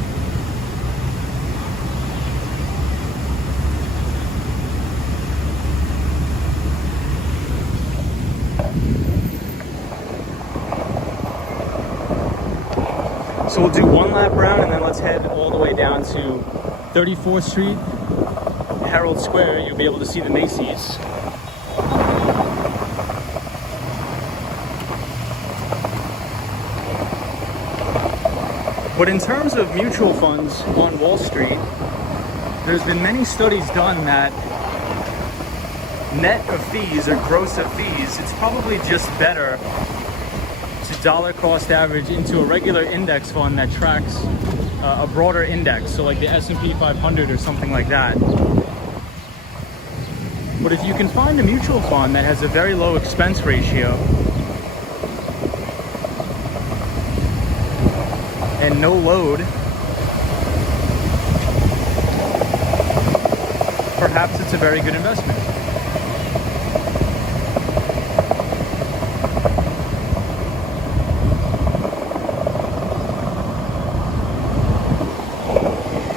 So we'll do one lap around and then let's head all the way down to 34th Street, Herald Square. You'll be able to see the Macy's. But in terms of mutual funds on Wall Street, there's been many studies done that net of fees or gross of fees, it's probably just better to dollar cost average into a regular index fund that tracks a broader index, so like the S&P 500 or something like that. But if you can find a mutual fund that has a very low expense ratio and no load, perhaps it's a very good investment.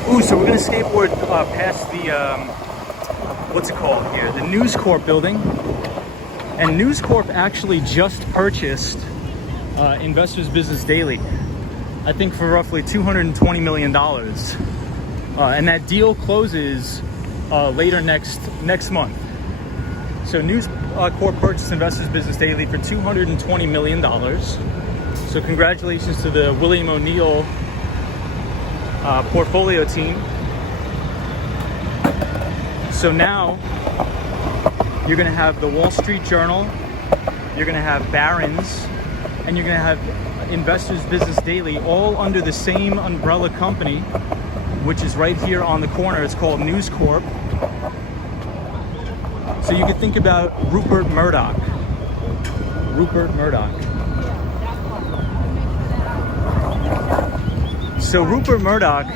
Ooh, so we're gonna skateboard past the, what's it called here? The News Corp building. And News Corp actually just purchased Investors Business Daily, I think for roughly $220 million. And that deal closes later next month. So News Corp purchased Investors Business Daily for $220 million. So congratulations to the William O'Neill portfolio team. So now you're going to have the Wall Street Journal, you're going to have Barron's, and you're going to have Investors Business Daily all under the same umbrella company, which is right here on the corner. It's called News Corp. So you could think about Rupert Murdoch. Rupert Murdoch. So Rupert Murdoch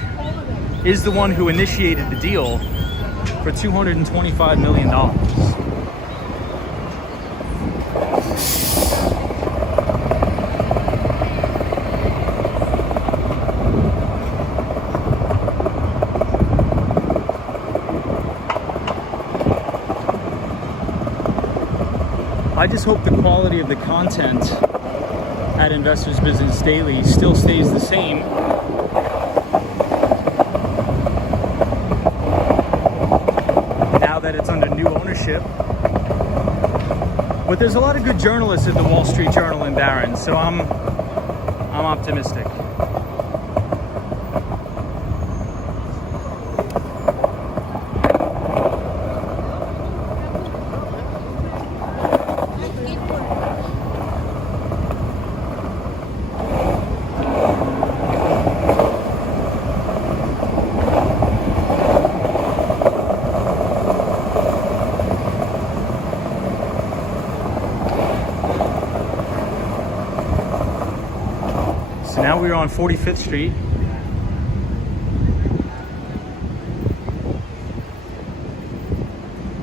is the one who initiated the deal for $225 million. I just hope the quality of the content at Investors Business Daily still stays the same. Now that it's under new ownership. But there's a lot of good journalists at the Wall Street Journal and Barron's, so I'm optimistic. So now we're on 45th Street.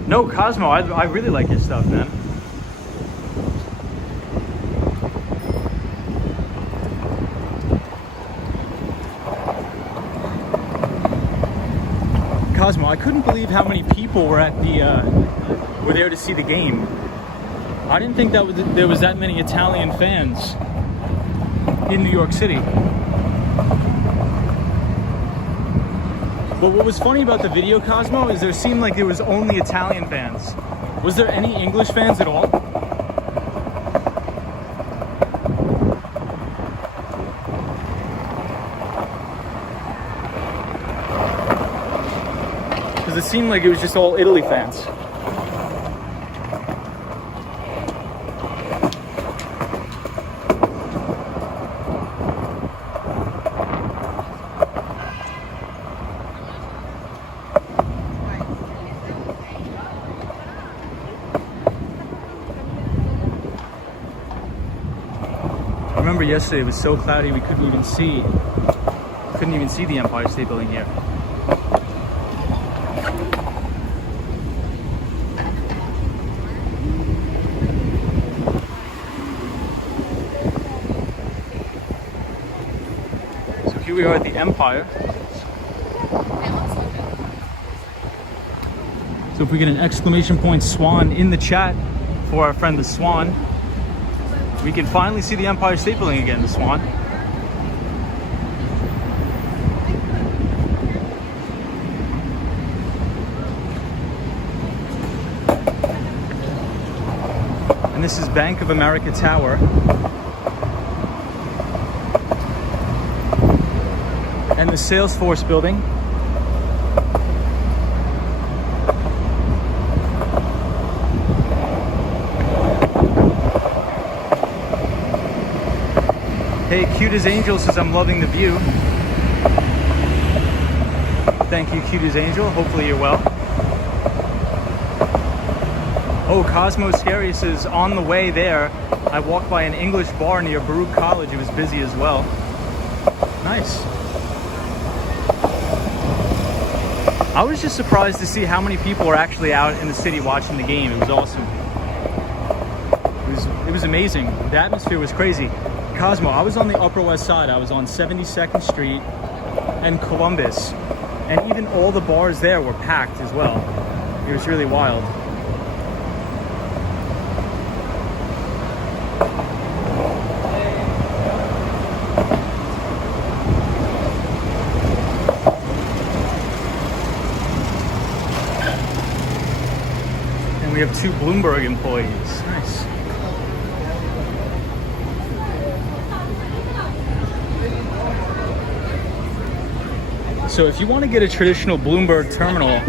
No, Cosmo, I really like your stuff, man. Cosmo, I couldn't believe how many people were at were there to see the game. I didn't think that there was that many Italian fans in New York City. But what was funny about the video, Cosmo, is there seemed like there was only Italian fans. Was there any English fans at all? Because it seemed like it was just all Italy fans. Remember yesterday it was so cloudy we couldn't even see the Empire State Building here. So here we are at the Empire. So if we get an exclamation point Swan in the chat for our friend the Swan, we can finally see the Empire State Building again, the Swan. And this is Bank of America Tower. And the Salesforce building. Hey, Cute as Angel says I'm loving the view. Thank you, Cute as Angel. Hopefully you're well. Oh, Cosmo Scary says on the way there, I walked by an English bar near Baruch College. It was busy as well. Nice. I was just surprised to see how many people were actually out in the city watching the game. It was awesome. It was amazing. The atmosphere was crazy. Cosmo, I was on the Upper West Side. I was on 72nd Street and Columbus. And even all the bars there were packed as well. It was really wild. And we have 2 Bloomberg employees. Nice. So if you want to get a traditional Bloomberg terminal,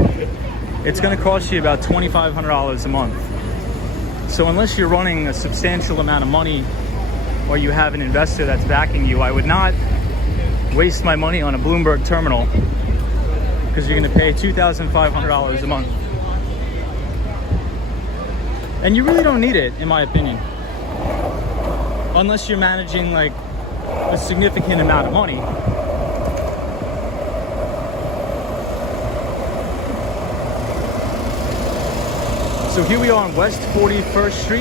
it's going to cost you about $2,500 a month. So unless you're running a substantial amount of money or you have an investor that's backing you, I would not waste my money on a Bloomberg terminal because you're going to pay $2,500 a month. And you really don't need it, in my opinion. Unless you're managing like a significant amount of money. So here we are on West 41st Street.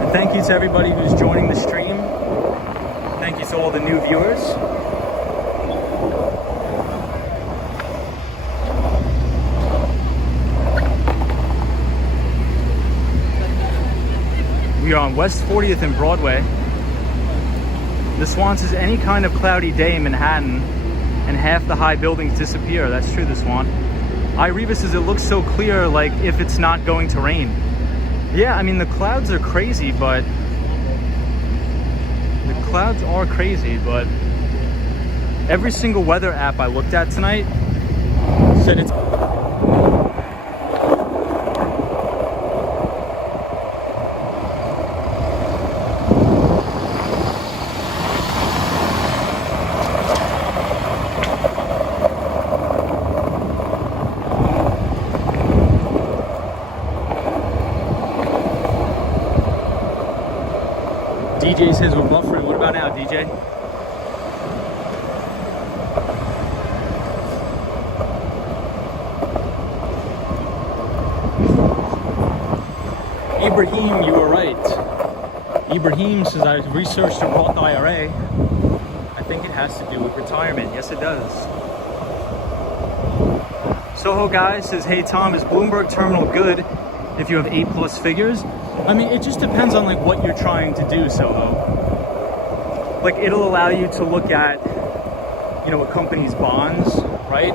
And thank you to everybody who's joining the stream. Thank you to all the new viewers. We are on West 40th and Broadway. The Swan says any kind of cloudy day in Manhattan and half the high buildings disappear. That's true, the Swan. Ireba says it looks so clear like if it's not going to rain. Yeah, I mean the clouds are crazy, but every single weather app I looked at tonight said it's DJ says we're buffering. What about now, DJ? Ibrahim, you were right. Ibrahim says I researched a Roth IRA. I think it has to do with retirement. Yes, it does. Soho Guy says, hey Tom, is Bloomberg Terminal good if you have 8+ figures? I mean, it just depends on like what you're trying to do, Soho. Like it'll allow you to look at, you know, a company's bonds, right?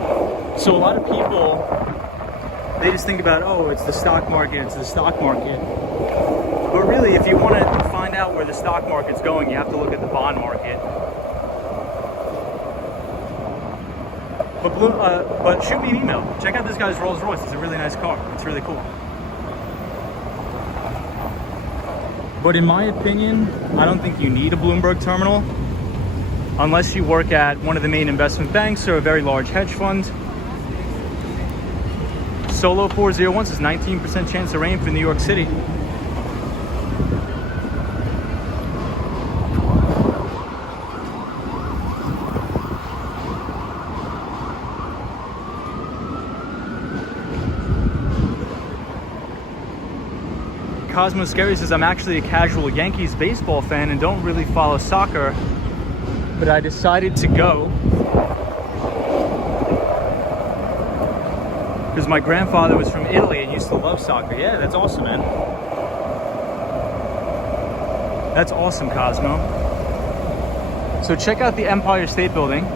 So a lot of people, they just think about, oh, it's the stock market, it's the stock market. But really, if you want to find out where the stock market's going, you have to look at the bond market. But shoot me an email. Check out this guy's Rolls Royce. It's a really nice car. It's really cool. But in my opinion, I don't think you need a Bloomberg terminal. unless you work at one of the main investment banks or a very large hedge fund. Solo 401 says 19% chance of rain for New York City. Cosmo Scary says, I'm actually a casual Yankees baseball fan and don't really follow soccer, but I decided to go because my grandfather was from Italy and used to love soccer. Yeah, that's awesome, man. That's awesome, Cosmo. So check out the Empire State Building.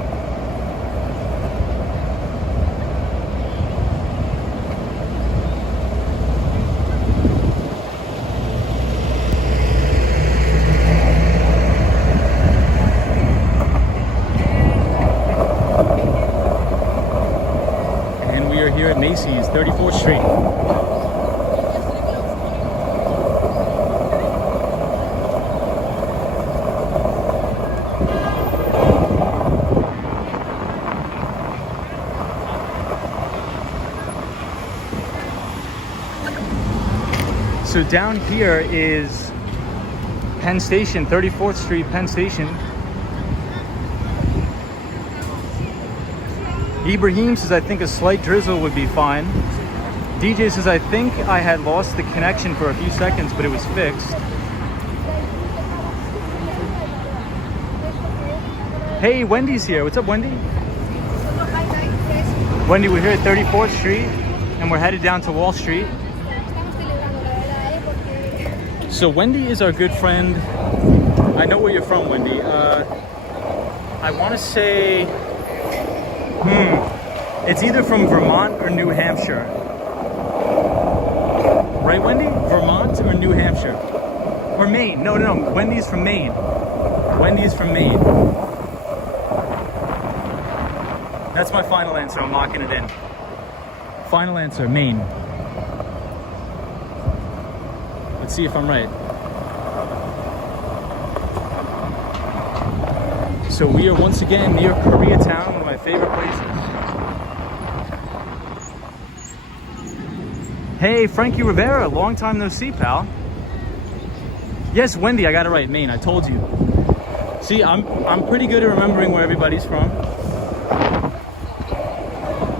Here at Macy's, 34th Street. So down here is Penn Station, 34th Street, Penn Station. Ibrahim says, I think a slight drizzle would be fine. DJ says, I think I had lost the connection for a few seconds, but it was fixed. Hey, Wendy's here. What's up, Wendy? Wendy, we're here at 34th Street, and we're headed down to Wall Street. So Wendy is our good friend. I know where you're from, Wendy. I want to say... It's either from Vermont or New Hampshire. Right, Wendy? Vermont or New Hampshire? Or Maine? No. Wendy's from Maine. Wendy's from Maine. That's my final answer. I'm locking it in. Final answer, Maine. Let's see if I'm right. So we are once again near Koreatown, one of my favorite places. Hey, Frankie Rivera, long time no see, pal. Yes, Wendy, I got it right, Maine, I told you. See, I'm pretty good at remembering where everybody's from.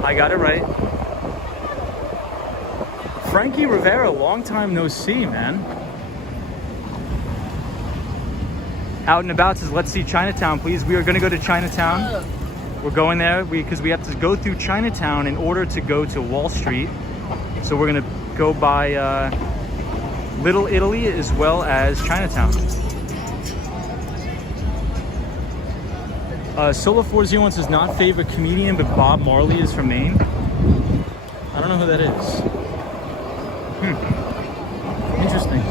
I got it right. Frankie Rivera, long time no see, man. Out and About says, let's see Chinatown, please. We are going to go to Chinatown. We're going there because we have to go through Chinatown in order to go to Wall Street. So we're going to go by Little Italy as well as Chinatown. Solo 401 says, not favorite comedian, but Bob Marley is from Maine. I don't know who that is. Interesting.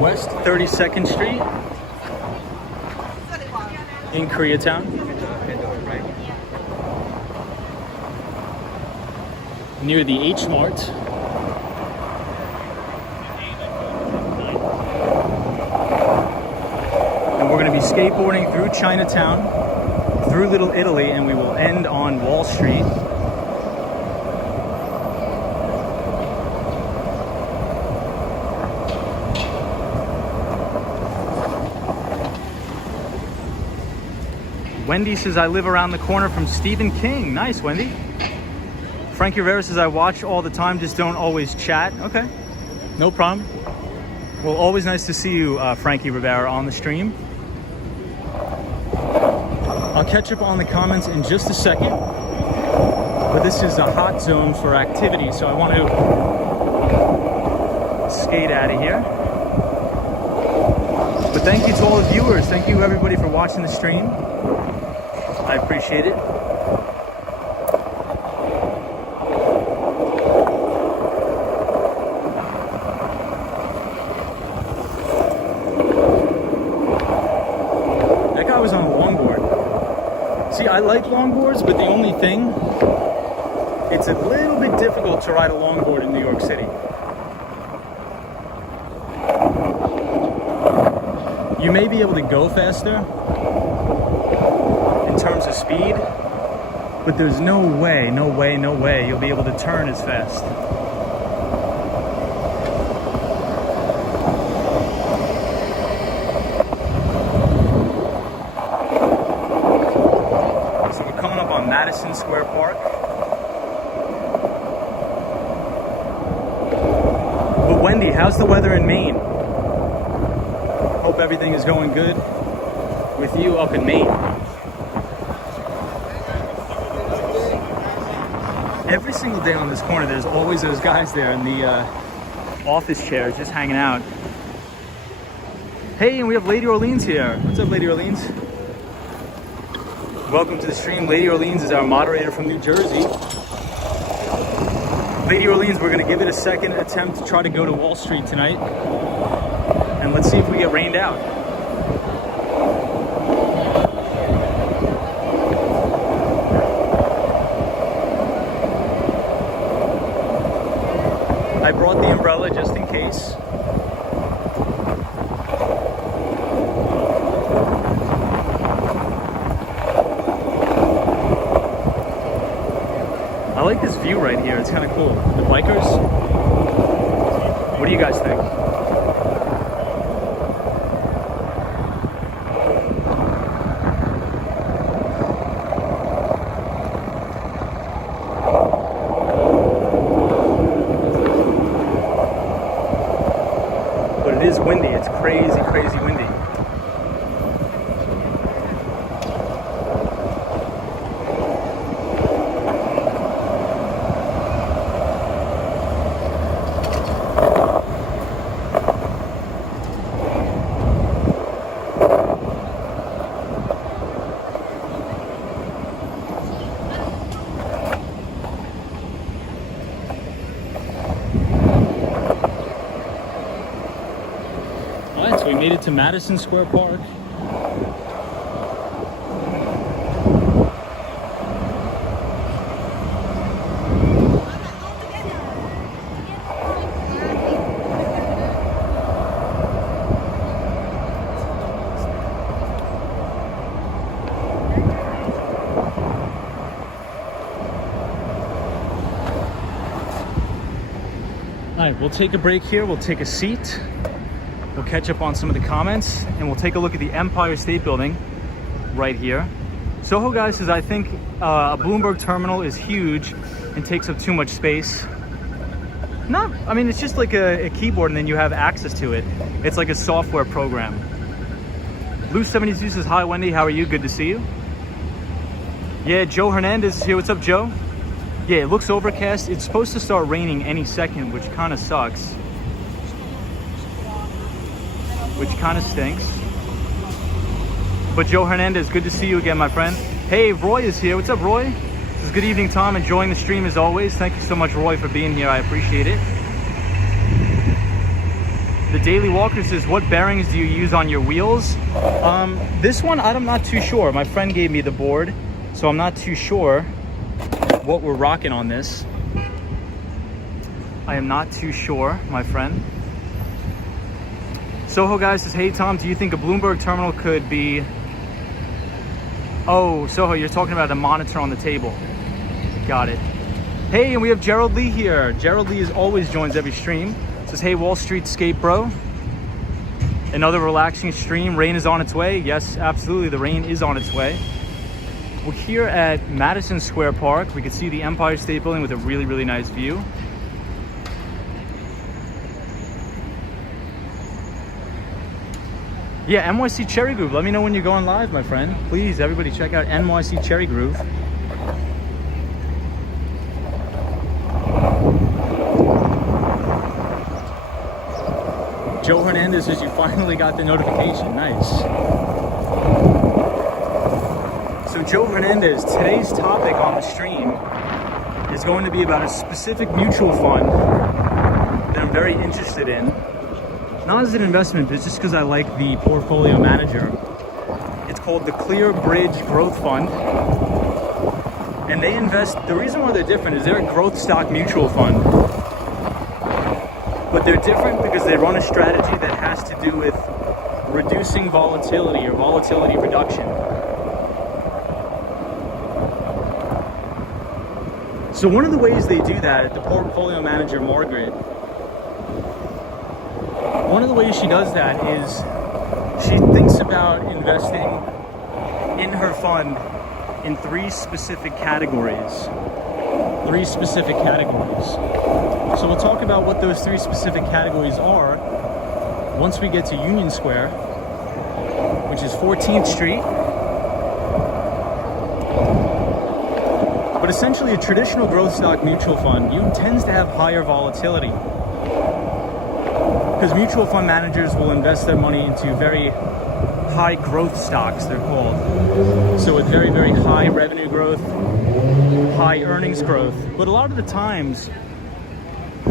West 32nd Street in Koreatown. Near the H Mart. And we're going to be skateboarding through Chinatown, through Little Italy, and we will end on Wall Street. Wendy says, I live around the corner from Stephen King. Nice, Wendy. Frankie Rivera says, I watch all the time, just don't always chat. Okay, no problem. Well, always nice to see you, Frankie Rivera, on the stream. I'll catch up on the comments in just a second. But this is a hot zone for activity, so I want to skate out of here. But thank you to all the viewers. Thank you, everybody, for watching the stream. I appreciate it. I like longboards, but the only thing, it's a little bit difficult to ride a longboard in New York City. You may be able to go faster in terms of speed, but there's no way you'll be able to turn as fast. So we're coming up on Madison Square Park. But Wendy, how's the weather in Maine? Hope everything is going good with you up in Maine. Every single day on this corner, there's always those guys there in the office chairs just hanging out. Hey, and we have Lady Orleans here. What's up, Lady Orleans? Welcome to the stream. Lady Orleans is our moderator from New Jersey. Lady Orleans, we're gonna give it a second attempt to try to go to Wall Street tonight. And let's see if we get rained out. I brought the umbrella just in case. I like this view right here. It's kind of cool. The bikers. What do you guys think? But it is windy. It's crazy, crazy windy. So we made it to Madison Square Park. All right, we'll take a break here. We'll take a seat. We'll catch up on some of the comments, and we'll take a look at the Empire State Building right here. Soho Guy says, I think a Bloomberg terminal is huge and takes up too much space. No, I mean, it's just like a keyboard and then you have access to it. It's like a software program. Blue72 says, hi Wendy, how are you? Good to see you. Yeah, Joe Hernandez is here. What's up, Joe? Yeah, it looks overcast. It's supposed to start raining any second, which kind of sucks. Which kind of stinks. But Joe Hernandez, good to see you again, my friend. Hey, Roy is here. What's up, Roy? This is good evening, Tom. Enjoying the stream as always. Thank you so much, Roy, for being here. I appreciate it. The Daily Walker says, what bearings do you use on your wheels? This one, I'm not too sure. My friend gave me the board, so I'm not too sure what we're rocking on this. I am not too sure, my friend. Soho Guy says, hey Tom, do you think a Bloomberg terminal could be... Oh, Soho, you're talking about a monitor on the table. Got it. Hey, and we have Gerald Lee here. Gerald Lee always joins every stream. Says, hey, Wall Street Skate Bro. Another relaxing stream. Rain is on its way. Yes, absolutely, the rain is on its way. We're here at Madison Square Park. We can see the Empire State Building with a really, really nice view. Yeah, NYC Cherry Groove. Let me know when you're going live, my friend. Please, everybody check out NYC Cherry Groove. Joe Hernandez says you finally got the notification. Nice. So Joe Hernandez, today's topic on the stream is going to be about a specific mutual fund that I'm very interested in. Not as an investment, but just because I like the portfolio manager. It's called the ClearBridge Growth Fund. And they invest, the reason why they're different is they're a growth stock mutual fund. But they're different because they run a strategy that has to do with reducing volatility or volatility reduction. So one of the ways they do that, the portfolio manager, Margaret, one of the ways she does that is she thinks about investing in her fund in three specific categories. So we'll talk about what those three specific categories are once we get to Union Square, which is 14th Street. But essentially a traditional growth stock mutual fund tends to have higher volatility because mutual fund managers will invest their money into very high growth stocks, they're called. So with very, very high revenue growth, high earnings growth. But a lot of the times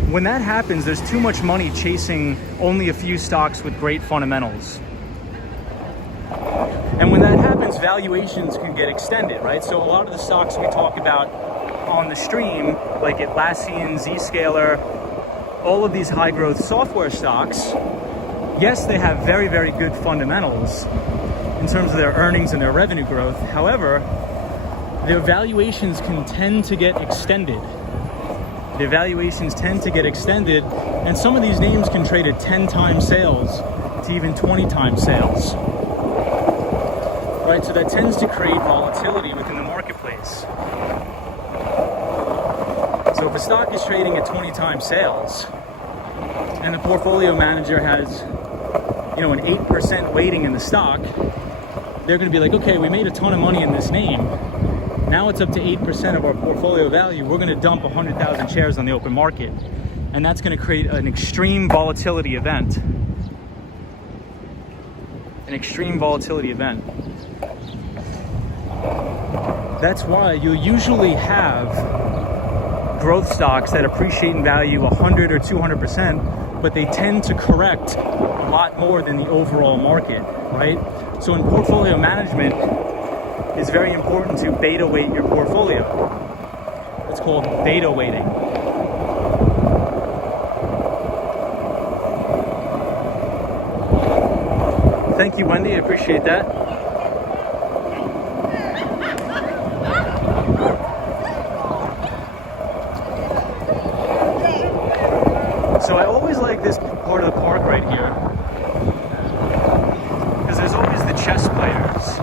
when that happens, there's too much money chasing only a few stocks with great fundamentals. And when that happens, valuations can get extended, right? So a lot of the stocks we talk about on the stream, like Atlassian, Zscaler, all of these high growth software stocks, yes, they have very, very good fundamentals in terms of their earnings and their revenue growth. However, their valuations can tend to get extended. Their valuations tend to get extended, and some of these names can trade at 10 times sales to even 20 times sales. Right, so that tends to create volatility within the marketplace. So if a stock is trading at 20 times sales, and the portfolio manager has, an 8% weighting in the stock, they're going to be like, okay, we made a ton of money in this name. Now it's up to 8% of our portfolio value. We're going to dump 100,000 shares on the open market. And that's going to create an extreme volatility event. An extreme volatility event. That's why you'll usually have growth stocks that appreciate in value 100 or 200%, but they tend to correct a lot more than the overall market, right? So in portfolio management, it's very important to beta weight your portfolio. It's called beta weighting. Thank you, Wendy. I appreciate that. So I always like this part of the park right here because there's always the chess players.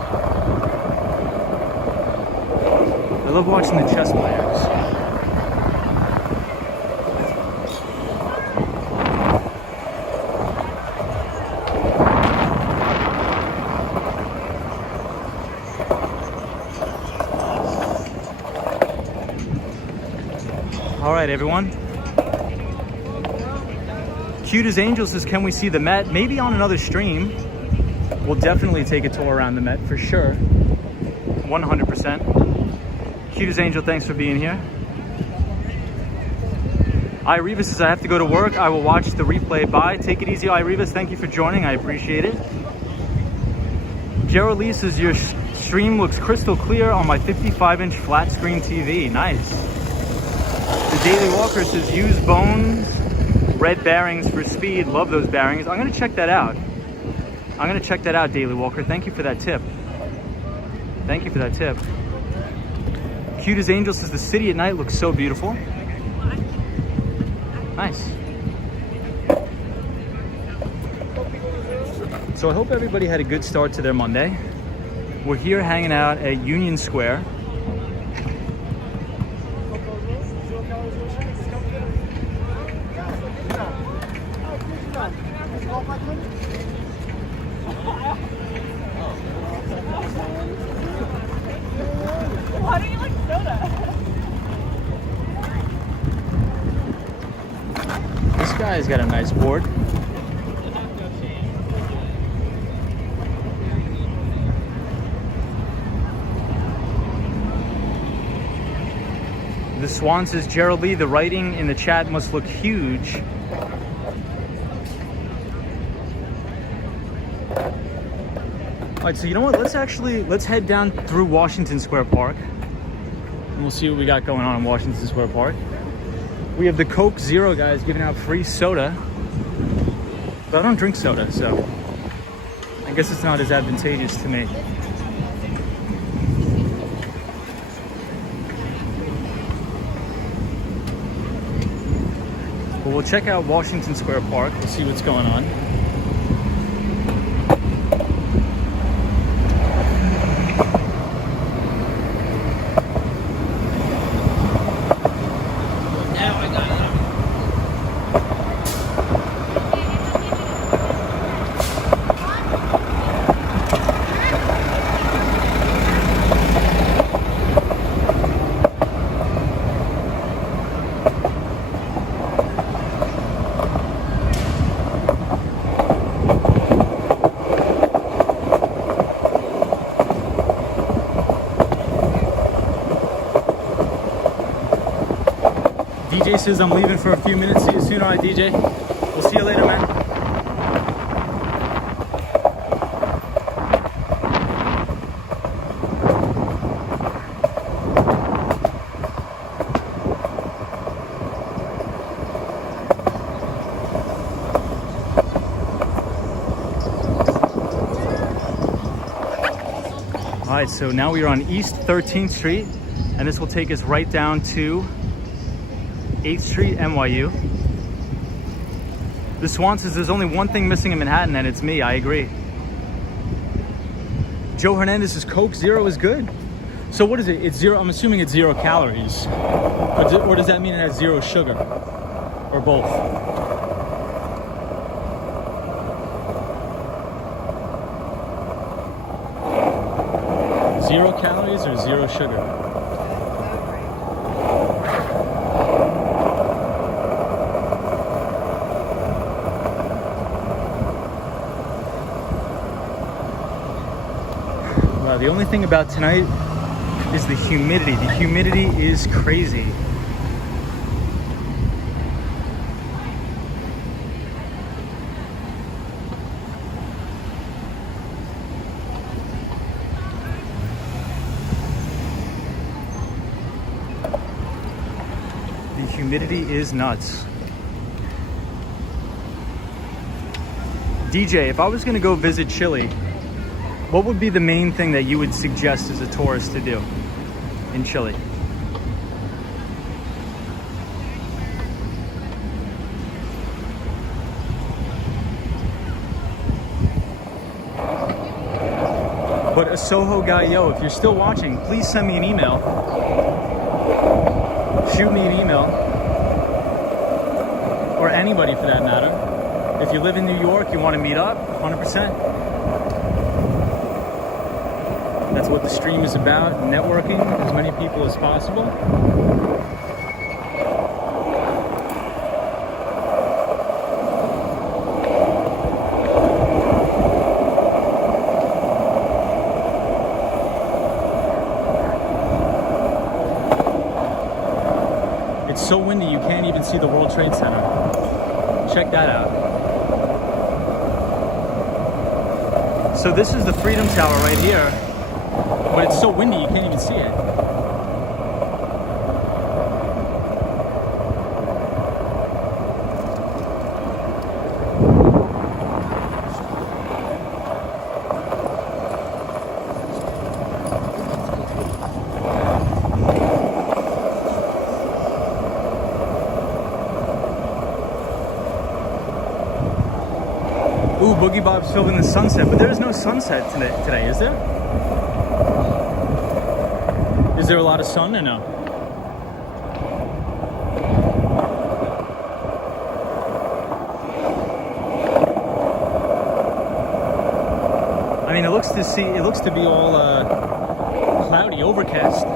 I love watching the chess players. All right, everyone. Cute as Angel says, can we see the Met? Maybe on another stream. We'll definitely take a tour around the Met for sure. 100%. Cute as Angel, thanks for being here. Irivas says, I have to go to work. I will watch the replay. Bye. Take it easy, Irivas. Thank you for joining. I appreciate it. Gerald Lee says, your stream looks crystal clear on my 55-inch flat screen TV. Nice. The Daily Walker says, use bones, red bearings for speed. Love those bearings. I'm going to check that out. Daily Walker. Thank you for that tip. Cute as Angel says, the city at night looks so beautiful. Nice. So I hope everybody had a good start to their Monday. We're here hanging out at Union Square. Why don't you like soda? This guy's got a nice board. The Swan says, Gerald Lee, the writing in the chat must look huge. All right, so you know what? Let's head down through Washington Square Park, and we'll see what we got going on in Washington Square Park. We have the Coke Zero guys giving out free soda, but I don't drink soda, so I guess it's not as advantageous to me. But we'll check out Washington Square Park. We'll see what's going on. DJ says I'm leaving for a few minutes. See you soon. All right, DJ. We'll see you later, man. All right, so now we are on East 13th Street, and this will take us right down to 8th Street, NYU. The Swan says there's only one thing missing in Manhattan, and it's me. I agree. Joe Hernandez says Coke Zero is good. So what is it? It's zero. I'm assuming it's 0 calories. Or does that mean it has 0 sugar? Or both? Zero calories or 0 sugar? The only thing about tonight is the humidity. The humidity is crazy. The humidity is nuts. DJ, if I was gonna go visit Chile, what would be the main thing that you would suggest as a tourist to do in Chile? But a Soho guy, yo, if you're still watching, please send me an email. Shoot me an email. Or anybody for that matter. If you live in New York, you want to meet up, 100%. That's what the stream is about, networking with as many people as possible. It's so windy you can't even see the World Trade Center. Check that out. So this is the Freedom Tower right here. But it's so windy you can't even see it. Ooh, Boogie Bob's filming the sunset, but there is no sunset today, is there? Is there a lot of sun or no? I mean, it looks to be all cloudy, overcast.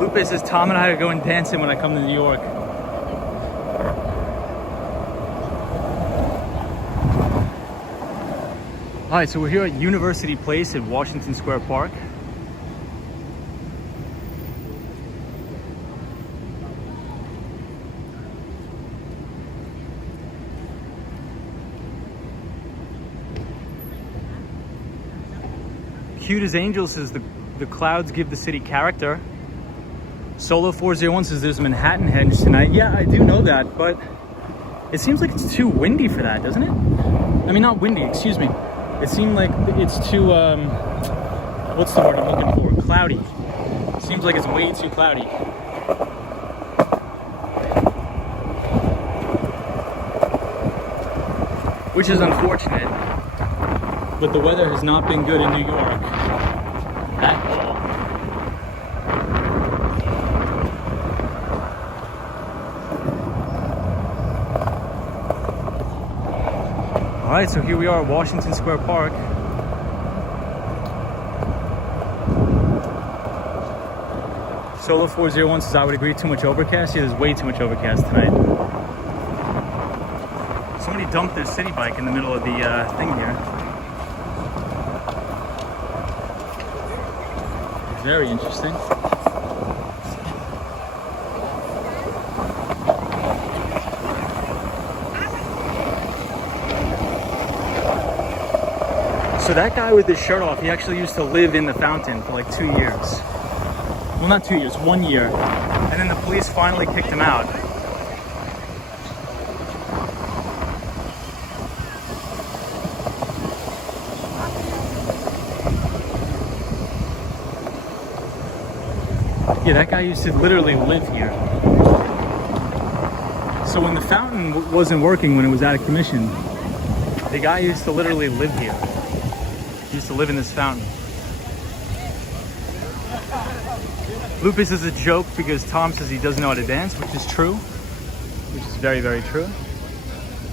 Lupe says Tom and I are going dancing when I come to New York. All right, so we're here at University Place at Washington Square Park. Cute as Angel says the clouds give the city character. Solo 401 says there's a Manhattan henge tonight. Yeah, I do know that, but it seems like it's too windy for that, doesn't it? I mean, not windy, excuse me. It seemed like it's too, what's the word I'm looking for? Cloudy. It seems like it's way too cloudy. Which is unfortunate, but the weather has not been good in New York at all. All right, so here we are at Washington Square Park. Solo 401 says I would agree, too much overcast. Yeah, there's way too much overcast tonight. Somebody dumped their city bike in the middle of the thing here. Very interesting. So that guy with his shirt off, he actually used to live in the fountain for like 2 years. Well, not 2 years, 1 year. And then the police finally kicked him out. Yeah, that guy used to literally live here. So when the fountain wasn't working, when it was out of commission, the guy used to literally live here. He used to live in this fountain. Lupus is a joke because Tom says he doesn't know how to dance, which is true. Which is very, very true.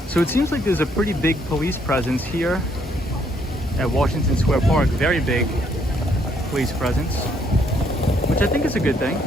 So it seems like there's a pretty big police presence here at Washington Square Park. Very big police presence, which I think is a good thing.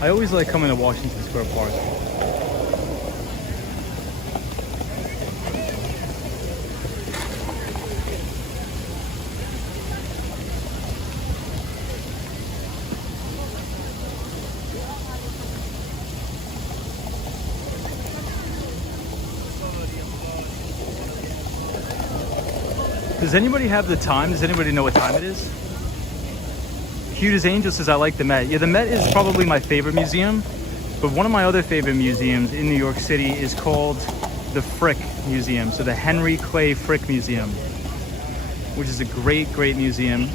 I always like coming to Washington Square Park. Does anybody have the time? Does anybody know what time it is? Cute as Angel says, I like the Met. Yeah, the Met is probably my favorite museum, but one of my other favorite museums in New York City is called the Frick Museum. So the Henry Clay Frick Museum, which is a great, great museum.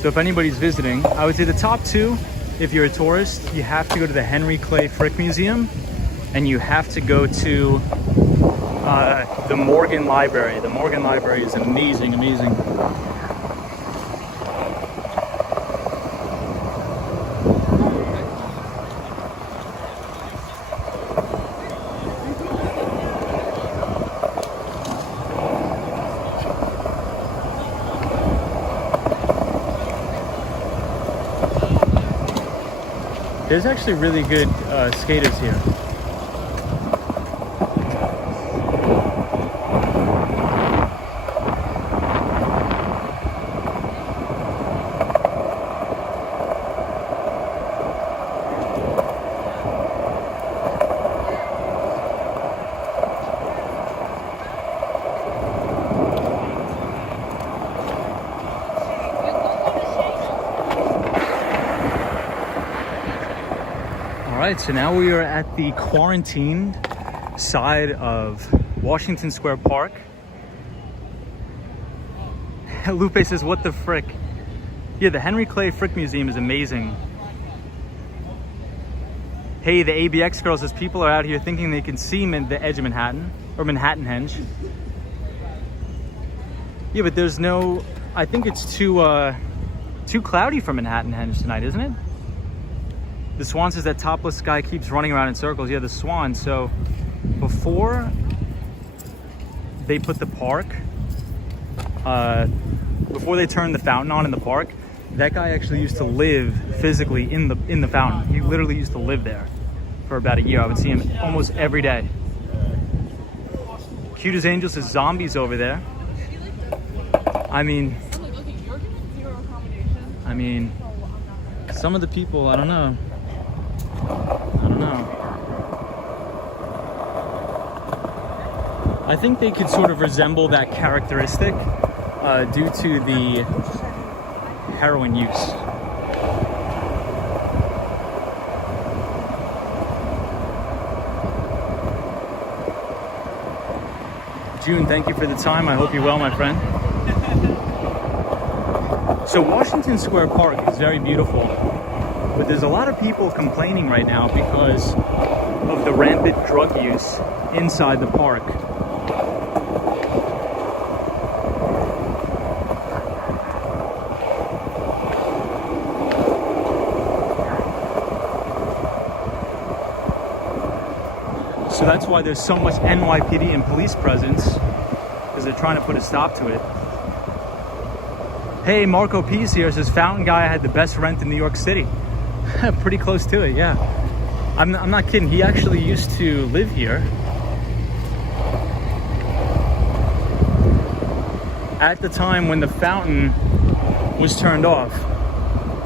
So if anybody's visiting, I would say the top two, if you're a tourist, you have to go to the Henry Clay Frick Museum, and you have to go to the Morgan Library. The Morgan Library is amazing, amazing. There's actually really good skaters here. Alright, so now we are at the quarantined side of Washington Square Park. Lupe says, what the frick? Yeah, the Henry Clay Frick Museum is amazing. Hey, the ABX girl says, people are out here thinking they can see the edge of Manhattan, or Manhattan Henge. Yeah, but there's no, I think it's too cloudy for Manhattan Henge tonight, isn't it? The Swan says that topless guy keeps running around in circles. Yeah, the Swan. So before they put the park, before they turned the fountain on in the park, That guy actually used to live physically in the fountain. He literally used to live there for about a year. I would see him almost every day. Cute as Angels is zombies over there. I mean, some of the people, I don't know. I think they could sort of resemble that characteristic due to the heroin use. June, thank you for the time. I hope you're well, my friend. So Washington Square Park is very beautiful, but there's a lot of people complaining right now because of the rampant drug use inside the park. So that's why there's so much NYPD and police presence, because they're trying to put a stop to it. Hey, Marco P's here, says Fountain Guy had the best rent in New York City. Pretty close to it, yeah. I'm not kidding, he actually used to live here. At the time when the fountain was turned off.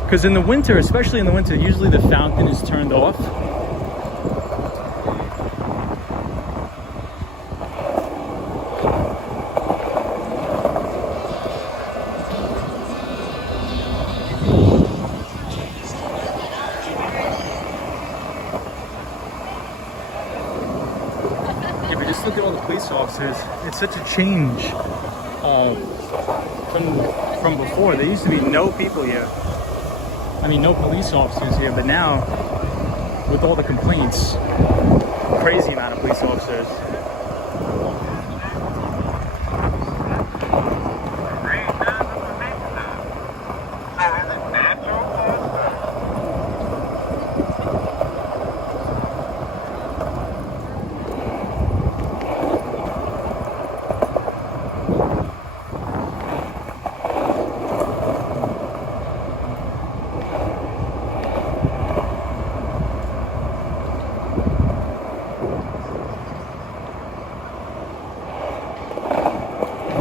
Because in the winter, especially in the winter, usually the fountain is turned off. Look at all the police officers. It's such a change from before. There used to be no people here. I mean, no police officers here, but now with all the complaints, crazy amount of police officers.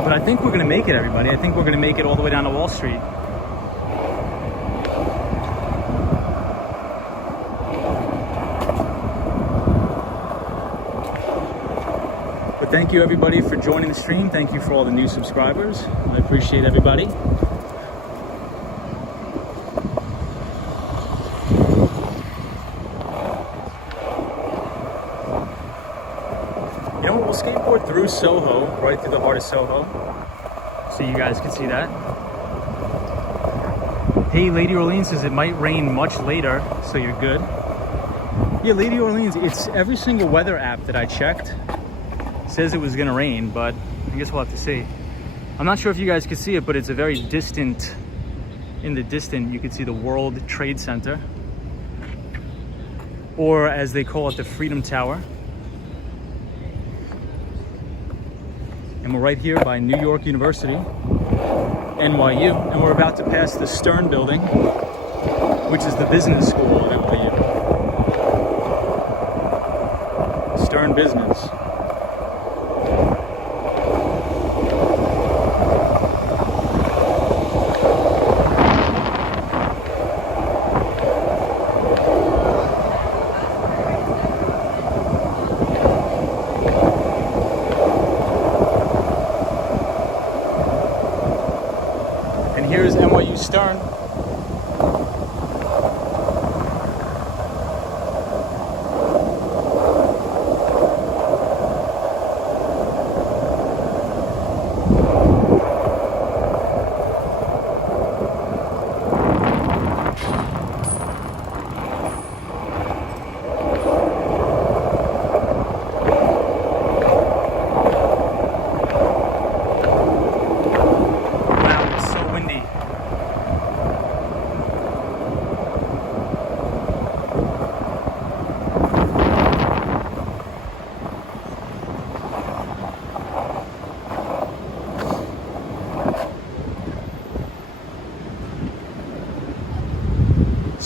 But I think we're going to make it, everybody. I think we're going to make it all the way down to Wall Street. But thank you, everybody, for joining the stream. Thank you for all the new subscribers. I appreciate everybody. You know what, we'll skateboard through Soho, right through the heart of Soho, so you guys can see that. Hey, Lady Orleans says it might rain much later, so you're good. Yeah, Lady Orleans, it's every single weather app that I checked says it was gonna rain, but I guess we'll have to see. I'm not sure if you guys can see it, but it's a very distant, in the distance, you can see the World Trade Center, or as they call it, the Freedom Tower. And we're right here by New York University, NYU, and we're about to pass the Stern building, which is the business school of NYU. Stern Business. Here's NYU Stern.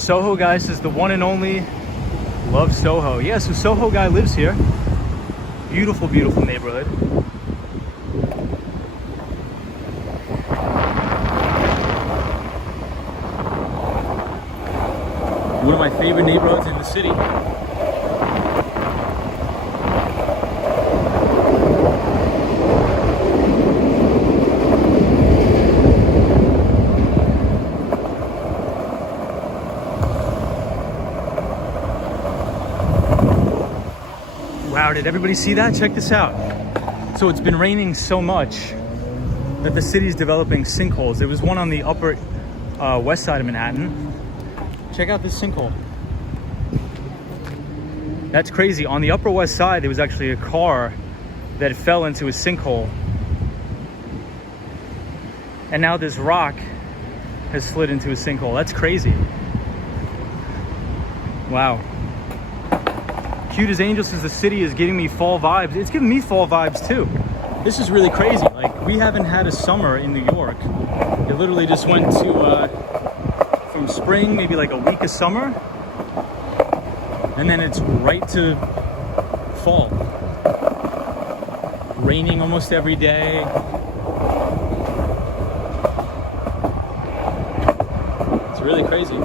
Soho, guys, is the one and only. Love Soho. Yeah, so Soho guy lives here. Beautiful, beautiful neighborhood. One of my favorite neighborhoods in the city. Wow, did everybody see that? Check this out. So it's been raining so much that the city's developing sinkholes. There was one on the upper west side of Manhattan. Check out this sinkhole. That's crazy. On the upper west side, there was actually a car that fell into a sinkhole. And now this rock has slid into a sinkhole. That's crazy. Wow. Cute as Angel says the city is giving me fall vibes. It's giving me fall vibes too. This is really crazy. Like, we haven't had a summer in New York. It literally just went to from spring, maybe like a week of summer, and then it's right to fall. Raining almost every day. It's really crazy.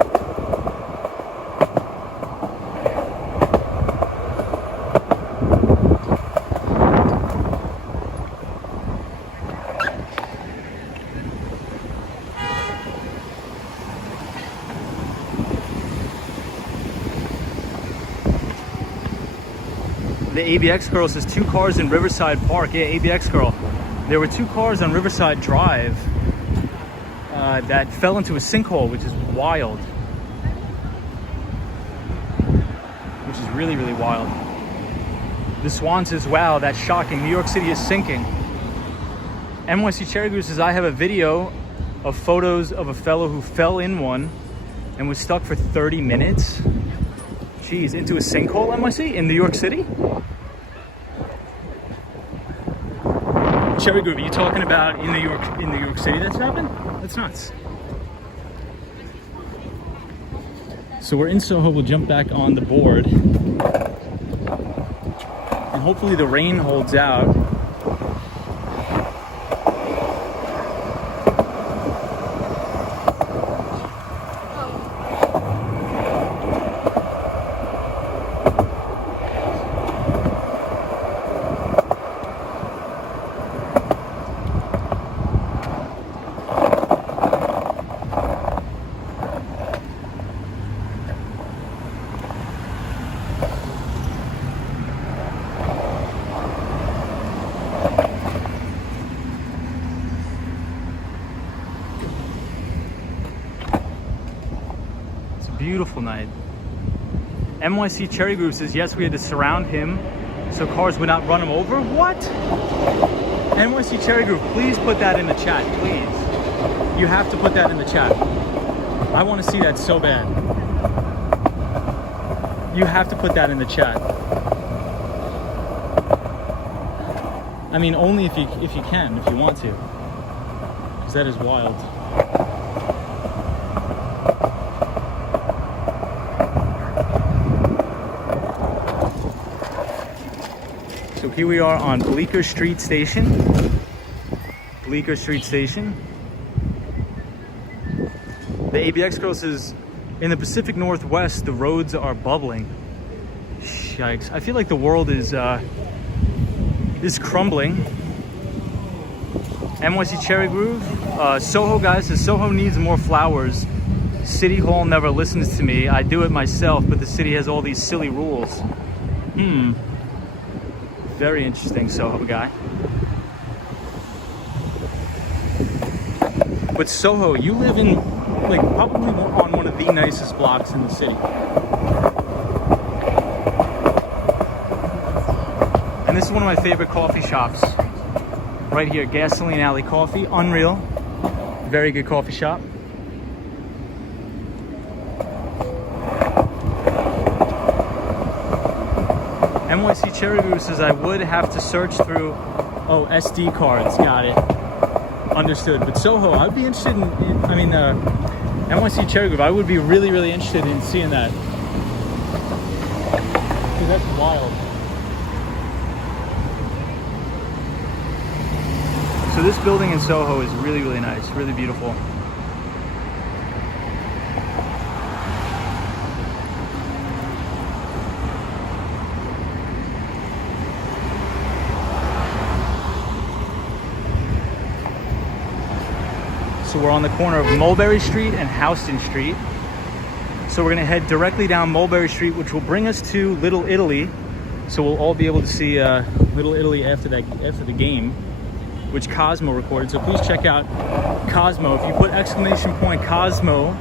The ABX girl says 2 cars in Riverside Park. Yeah, ABX girl. There were 2 cars on Riverside Drive that fell into a sinkhole, which is wild. Which is really, really wild. The Swan says, wow, that's shocking. New York City is sinking. NYC Cherry Goose says, I have a video of photos of a fellow who fell in one and was stuck for 30 minutes. Jeez, into a sinkhole, NYC, in New York City? Cherry Groove, are you talking about in New York City that's happened? That's nuts. So we're in Soho, we'll jump back on the board. And hopefully the rain holds out. Beautiful night. NYC Cherry Group says, yes, we had to surround him so cars would not run him over. What? NYC Cherry Group, please put that in the chat, please. You have to put that in the chat. I want to see that so bad. You have to put that in the chat. I mean, only if you can, if you want to. Because that is wild. So here we are on Bleecker Street Station. Bleecker Street Station. The ABX girl says, in the Pacific Northwest, the roads are bubbling. Yikes. I feel like the world is crumbling. NYC Cherry Groove. Soho guys says, Soho needs more flowers. City Hall never listens to me. I do it myself, but the city has all these silly rules. Very interesting, Soho guy. But Soho, you live in, like, probably on one of the nicest blocks in the city. And this is one of my favorite coffee shops. Right here, Gasoline Alley Coffee, unreal. Very good coffee shop. NYC Cherry Group says, I would have to search through, oh, SD cards, got it. Understood. But Soho, I'd be interested in NYC Cherry Grove. I would be really interested in seeing that. Dude, that's wild. So this building in Soho is really nice, really beautiful. So we're on the corner of Mulberry Street and Houston Street. So we're gonna head directly down Mulberry Street, which will bring us to Little Italy. So we'll all be able to see Little Italy after the game, which Cosmo recorded. So please check out Cosmo. If you put ! Cosmo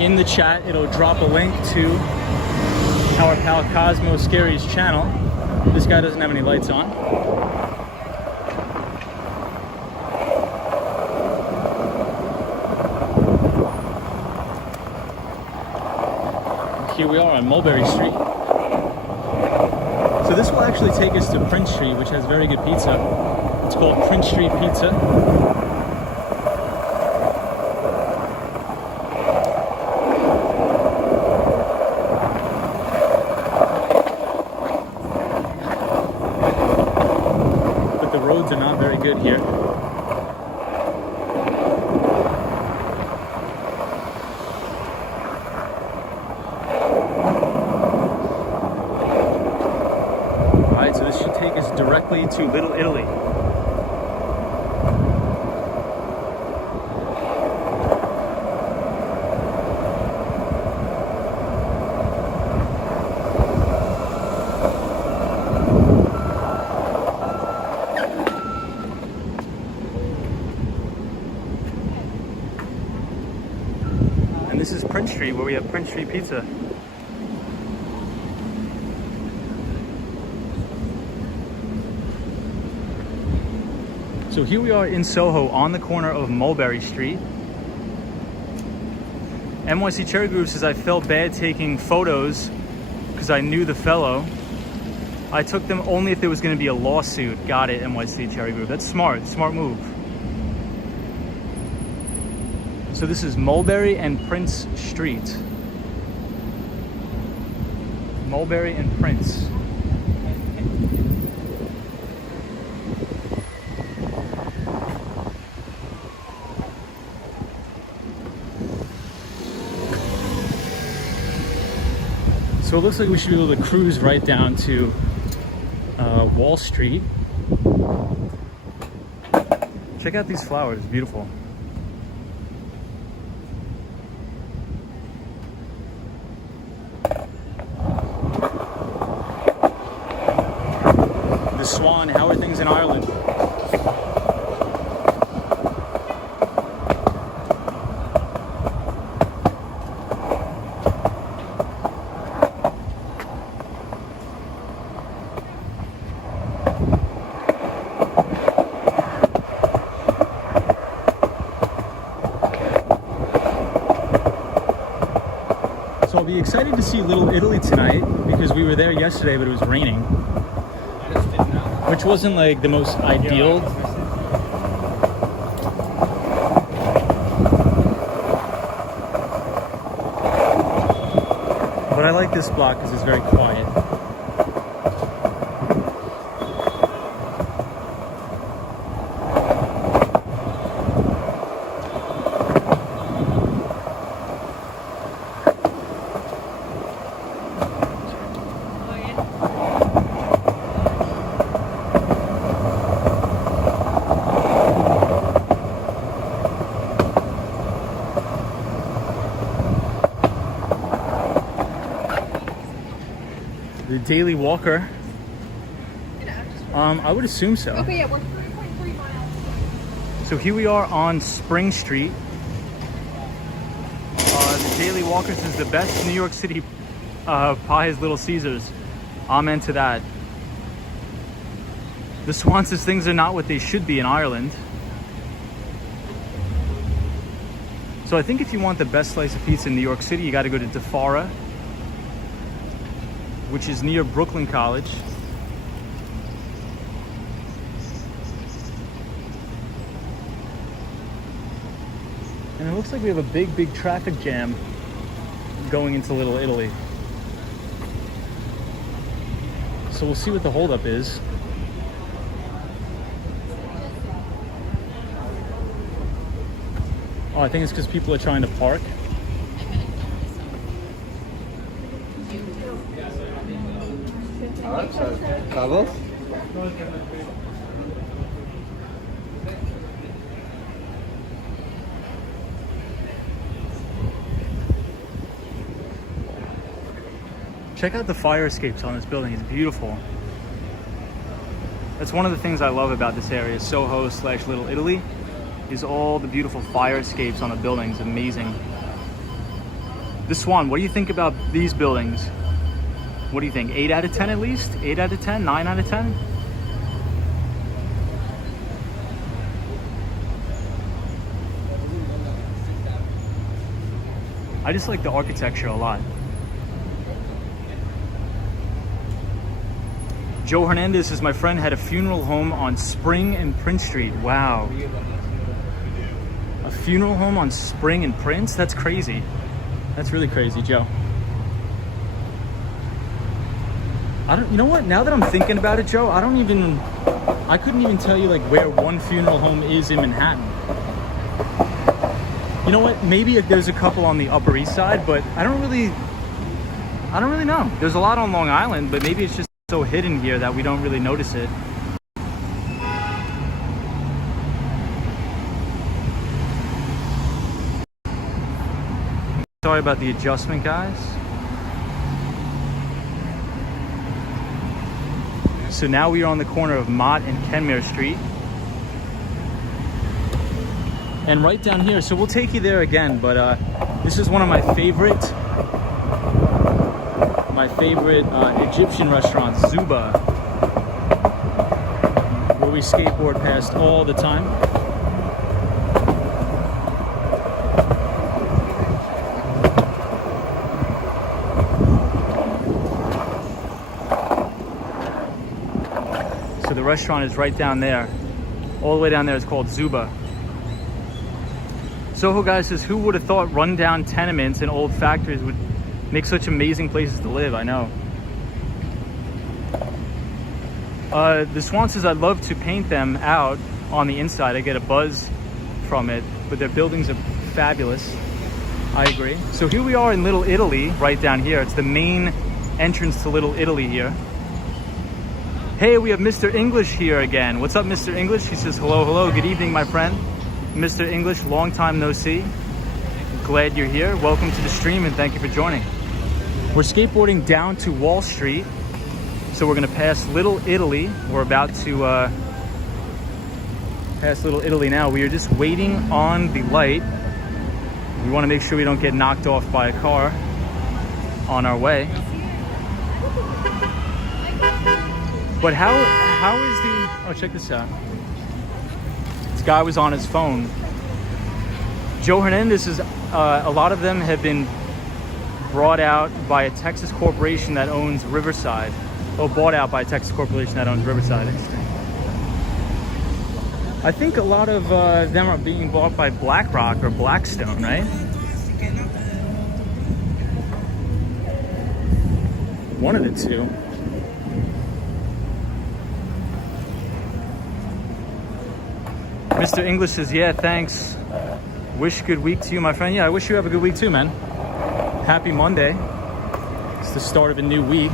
in the chat, it'll drop a link to our pal Cosmo Scary's channel. This guy doesn't have any lights on. Here we are on Mulberry Street. So this will actually take us to Prince Street, which has very good pizza. It's called Prince Street Pizza. But the roads are not very good here. Directly to Little Italy. And this is Prince Street, where we have Prince Street Pizza. So here we are in Soho on the corner of Mulberry Street. NYC Cherry Grove says I felt bad taking photos because I knew the fellow. I took them only if there was going to be a lawsuit. Got it, NYC Cherry Grove. That's smart move. So this is Mulberry and Prince Street. Mulberry and Prince. So it looks like we should be able to cruise right down to Wall Street. Check out these flowers, beautiful. The Swan, how are things in Ireland? So I'll be excited to see Little Italy tonight because we were there yesterday, but it was raining, which wasn't like the most ideal. But I like this block because it's very quiet. The Daily Walker. I would assume so. Okay, yeah, we're 3.3 miles. So here we are on Spring Street. The Daily Walker says the best New York City pie is Little Caesars. Amen to that. The Swan says things are not what they should be in Ireland. So I think if you want the best slice of pizza in New York City, you got to go to DeFara, which is near Brooklyn College. And it looks like we have a big traffic jam going into Little Italy. So we'll see what the holdup is. Oh, I think it's because people are trying to park. Carlos? Check out the fire escapes on this building. It's beautiful. That's one of the things I love about this area, Soho / Little Italy, is all the beautiful fire escapes on the buildings. Amazing. The Swan, what do you think about these buildings? What do you think? 8 out of 10 at least? 8 out of 10? 9 out of 10? I just like the architecture a lot. Joe Hernandez is my friend, had a funeral home on Spring and Prince Street. Wow. A funeral home on Spring and Prince? That's crazy. That's really crazy, Joe. You know what? Now that I'm thinking about it, Joe, I couldn't even tell you like where one funeral home is in Manhattan. You know what? Maybe if there's a couple on the Upper East Side, but I don't really know. There's a lot on Long Island, but maybe it's just so hidden here that we don't really notice it. Sorry about the adjustment, guys. So now we are on the corner of Mott and Kenmare Street. And right down here, so we'll take you there again, but this is one of my favorite Egyptian restaurants, Zuba, where we skateboard past all the time. So the restaurant is right down there. All the way down there is called Zuba. Soho guy says, who would have thought rundown tenements and old factories would make such amazing places to live? I know. The Swan says, I'd love to paint them out on the inside. I get a buzz from it, but their buildings are fabulous. I agree. So here we are in Little Italy, right down here. It's the main entrance to Little Italy here. Hey, we have Mr. English here again. What's up, Mr. English? He says, hello, good evening, my friend. Mr. English, long time no see. Glad you're here. Welcome to the stream and thank you for joining. We're skateboarding down to Wall Street. So we're gonna pass Little Italy. We're about to pass Little Italy now. We are just waiting on the light. We wanna make sure we don't get knocked off by a car on our way. But how is the, oh, check this out. This guy was on his phone. Joe Hernandez is, a lot of them have been brought out by a Texas corporation that owns Riverside. Oh, bought out by a Texas corporation that owns Riverside. I think a lot of them are being bought by BlackRock or Blackstone, right? One of the two. Mr. English says, yeah, thanks. Wish good week to you, my friend. Yeah, I wish you have a good week too, man. Happy Monday. It's the start of a new week.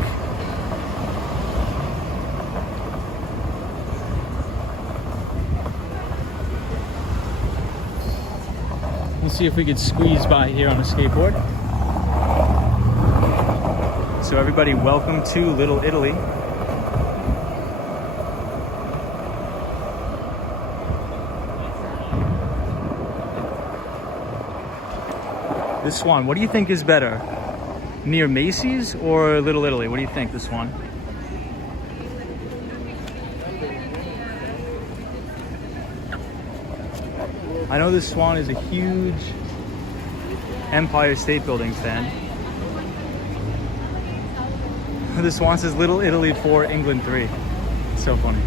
We'll see if we could squeeze by here on a skateboard. So everybody, welcome to Little Italy. The Swan, what do you think is better? Near Macy's or Little Italy? What do you think, the Swan? I know the Swan is a huge Empire State Building fan. The Swan says Little Italy 4, England 3. It's so funny.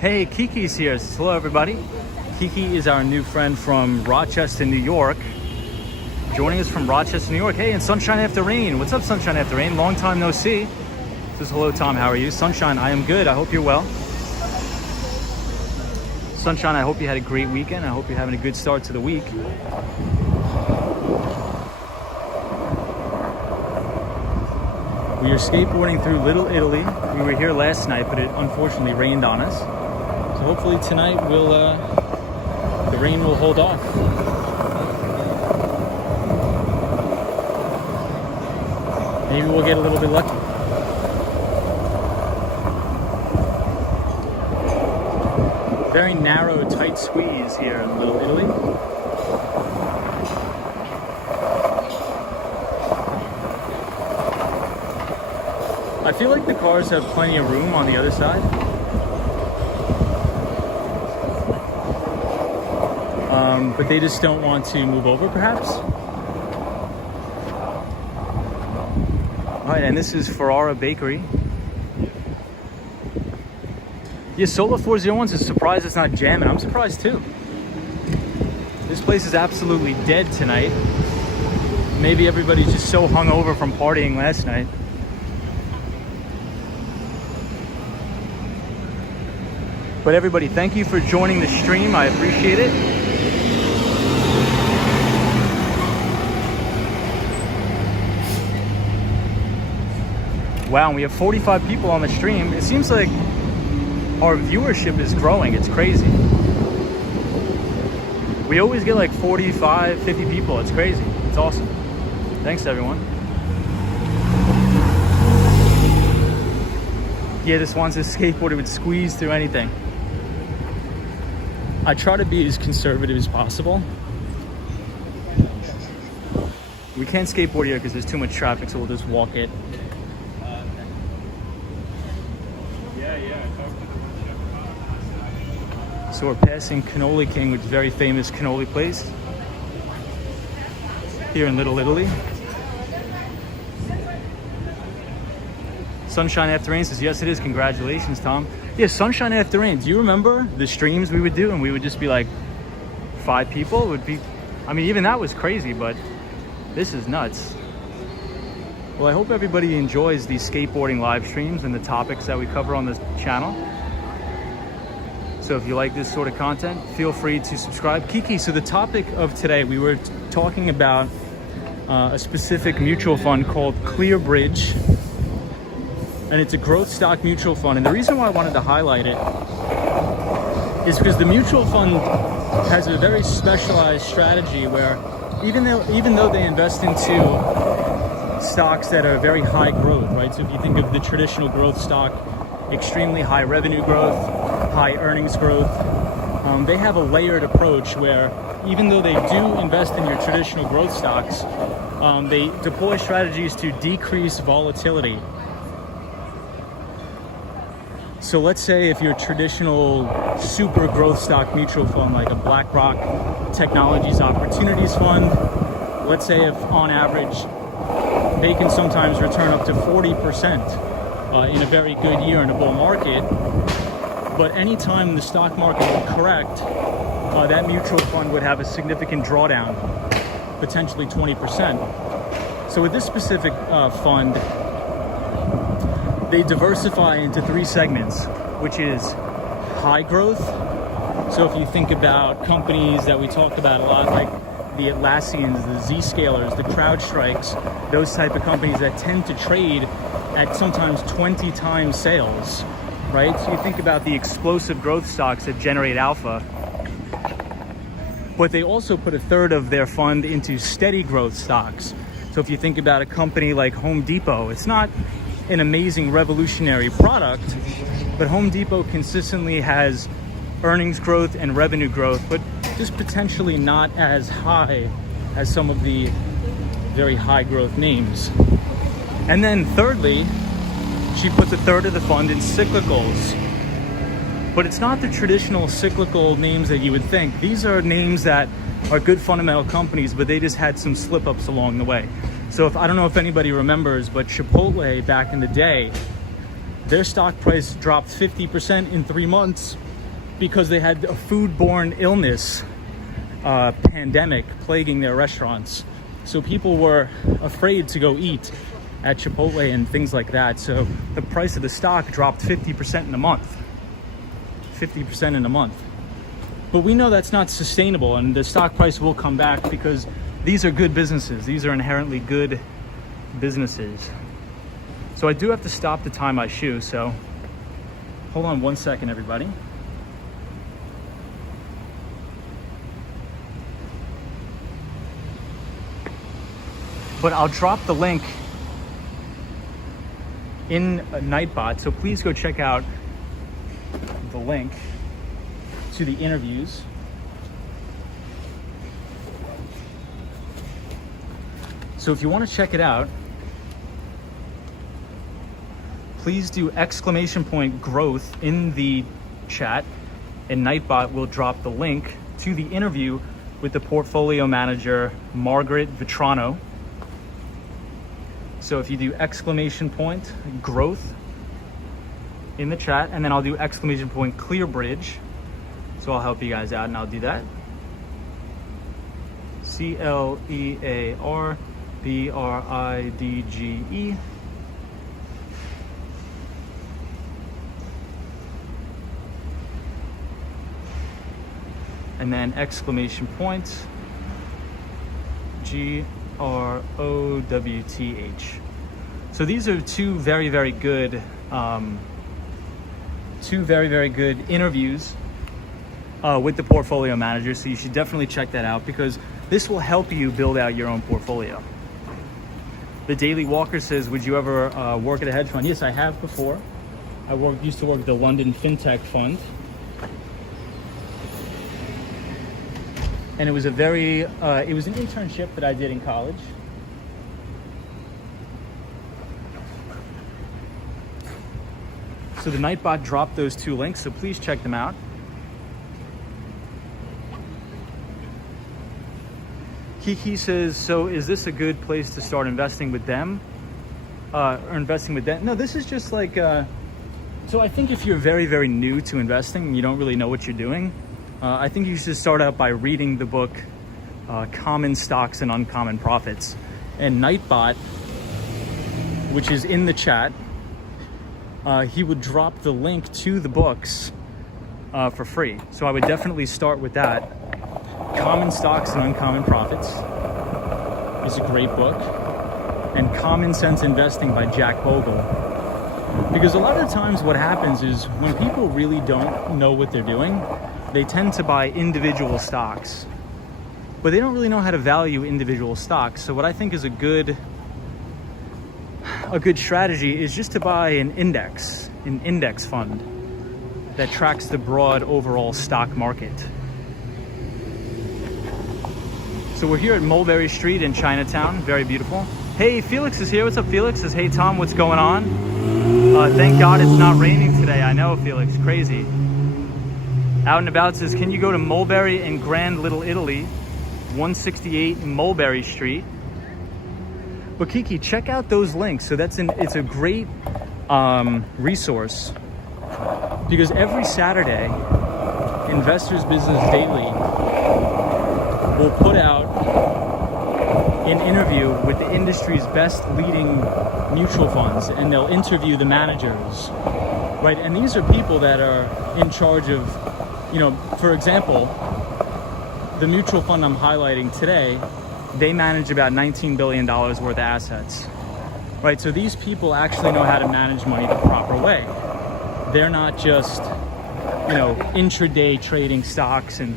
Hey, Kiki's here. Hello, everybody. Kiki is our new friend from Rochester, New York. Joining us from Rochester, New York. Hey, and Sunshine After Rain. What's up, Sunshine After Rain? Long time no see. Says hello, Tom. How are you? Sunshine, I am good. I hope you're well. Sunshine, I hope you had a great weekend. I hope you're having a good start to the week. We are skateboarding through Little Italy. We were here last night, but it unfortunately rained on us. So hopefully tonight the rain will hold off. Maybe we'll get a little bit lucky. Very narrow, tight squeeze here in Little Italy. I feel like the cars have plenty of room on the other side. But they just don't want to move over, perhaps. All right, and this is Ferrara Bakery. Yeah, Solar 401's is surprised it's not jamming. I'm surprised too. This place is absolutely dead tonight. Maybe everybody's just so hungover from partying last night. But everybody, thank you for joining the stream. I appreciate it. Wow, and we have 45 people on the stream. It seems like our viewership is growing. It's crazy. We always get like 45, 50 people. It's crazy. It's awesome. Thanks, everyone. Yeah, this one's a skateboarder would squeeze through anything. I try to be as conservative as possible. We can't skateboard here because there's too much traffic, so we'll just walk it. So we're passing Cannoli King, which is a very famous cannoli place here in Little Italy. Sunshine After Rain says, yes, it is. Congratulations, Tom. Yeah, Sunshine After Rain. Do you remember the streams we would do? And we would just be like 5 people. It would be, I mean, even that was crazy, but this is nuts. Well, I hope everybody enjoys these skateboarding live streams and the topics that we cover on this channel. So if you like this sort of content, feel free to subscribe. Kiki, so the topic of today, we were talking about a specific mutual fund called ClearBridge. And it's a growth stock mutual fund. And the reason why I wanted to highlight it is because the mutual fund has a very specialized strategy where even though they invest into stocks that are very high growth, right? So if you think of the traditional growth stock, extremely high revenue growth, high earnings growth, they have a layered approach where even though they do invest in your traditional growth stocks, they deploy strategies to decrease volatility. So let's say if your traditional super growth stock mutual fund, like a BlackRock Technologies Opportunities Fund, let's say if on average they can sometimes return up to 40% in a very good year in a bull market, but anytime the stock market would correct, that mutual fund would have a significant drawdown, potentially 20%. So with this specific fund, they diversify into 3 segments, which is high growth. So if you think about companies that we talked about a lot, like the Atlassians, the Zscalers, the CrowdStrikes, those type of companies that tend to trade at sometimes 20 times sales, right? So you think about the explosive growth stocks that generate alpha, but they also put 1/3 of their fund into steady growth stocks. So if you think about a company like Home Depot, it's not an amazing revolutionary product, but Home Depot consistently has earnings growth and revenue growth, but just potentially not as high as some of the very high growth names. And then thirdly, she puts 1/3 of the fund in cyclicals. But it's not the traditional cyclical names that you would think. These are names that are good fundamental companies, but they just had some slip-ups along the way. So I don't know if anybody remembers, but Chipotle back in the day, their stock price dropped 50% in 3 months because they had a food-borne illness pandemic plaguing their restaurants. So people were afraid to go eat at Chipotle and things like that. So the price of the stock dropped 50% in a month. 50% in a month. But we know that's not sustainable, and the stock price will come back because these are good businesses. These are inherently good businesses. So I do have to stop to tie my shoe. So hold on 1 second, everybody. But I'll drop the link in Nightbot, so please go check out the link to the interviews. So if you want to check it out, please do !growth in the chat, and Nightbot will drop the link to the interview with the portfolio manager, Margaret Vitrano. So if you do !growth in the chat, and then I'll do !ClearBridge. So I'll help you guys out, and I'll do that. ClearBridge. And then GROWTH. So these are two very, very good interviews with the portfolio manager. So you should definitely check that out, because this will help you build out your own portfolio. The Daily Walker says, would you ever work at a hedge fund? Yes, I have before. I used to work at the London FinTech Fund. And it was it was an internship that I did in college. So the Nightbot dropped those two links, so please check them out. Kiki says, so is this a good place to start investing with them? Or investing with them? No, this is just like, so I think if you're very, very new to investing and you don't really know what you're doing, I think you should start out by reading the book, Common Stocks and Uncommon Profits. And Nightbot, which is in the chat, he would drop the link to the books for free. So I would definitely start with that. Common Stocks and Uncommon Profits is a great book. And Common Sense Investing by Jack Bogle. Because a lot of the times what happens is when people really don't know what they're doing, they tend to buy individual stocks, but they don't really know how to value individual stocks. So what I think is a good strategy is just to buy an index fund that tracks the broad overall stock market. So we're here at Mulberry Street in Chinatown, very beautiful. Hey, Felix is here. What's up, Felix? Says, hey, Tom, what's going on? Thank God it's not raining today. I know, Felix, crazy. Out and About says, can you go to Mulberry in Grand Little Italy, 168 Mulberry Street? But Kiki, check out those links. So it's a great resource, because every Saturday, Investors Business Daily will put out an interview with the industry's best leading mutual funds, and they'll interview the managers, right? And these are people that are in charge of, for example, the mutual fund I'm highlighting today, they manage about $19 billion worth of assets, right? So these people actually know how to manage money the proper way. They're not just, intraday trading stocks and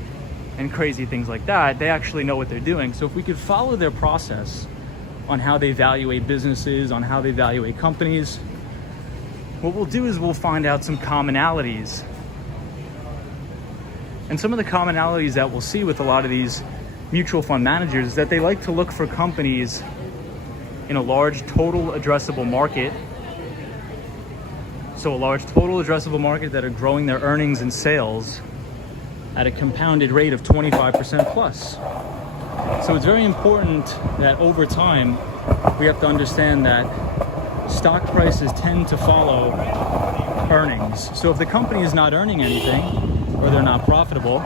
crazy things like that. They actually know what they're doing. So if we could follow their process on how they evaluate businesses, on how they evaluate companies, what we'll do is we'll find out some commonalities. And some of the commonalities that we'll see with a lot of these mutual fund managers is that they like to look for companies in a large total addressable market. So a large total addressable market that are growing their earnings and sales at a compounded rate of 25% plus. So it's very important that over time, we have to understand that stock prices tend to follow earnings. So if the company is not earning anything, or they're not profitable,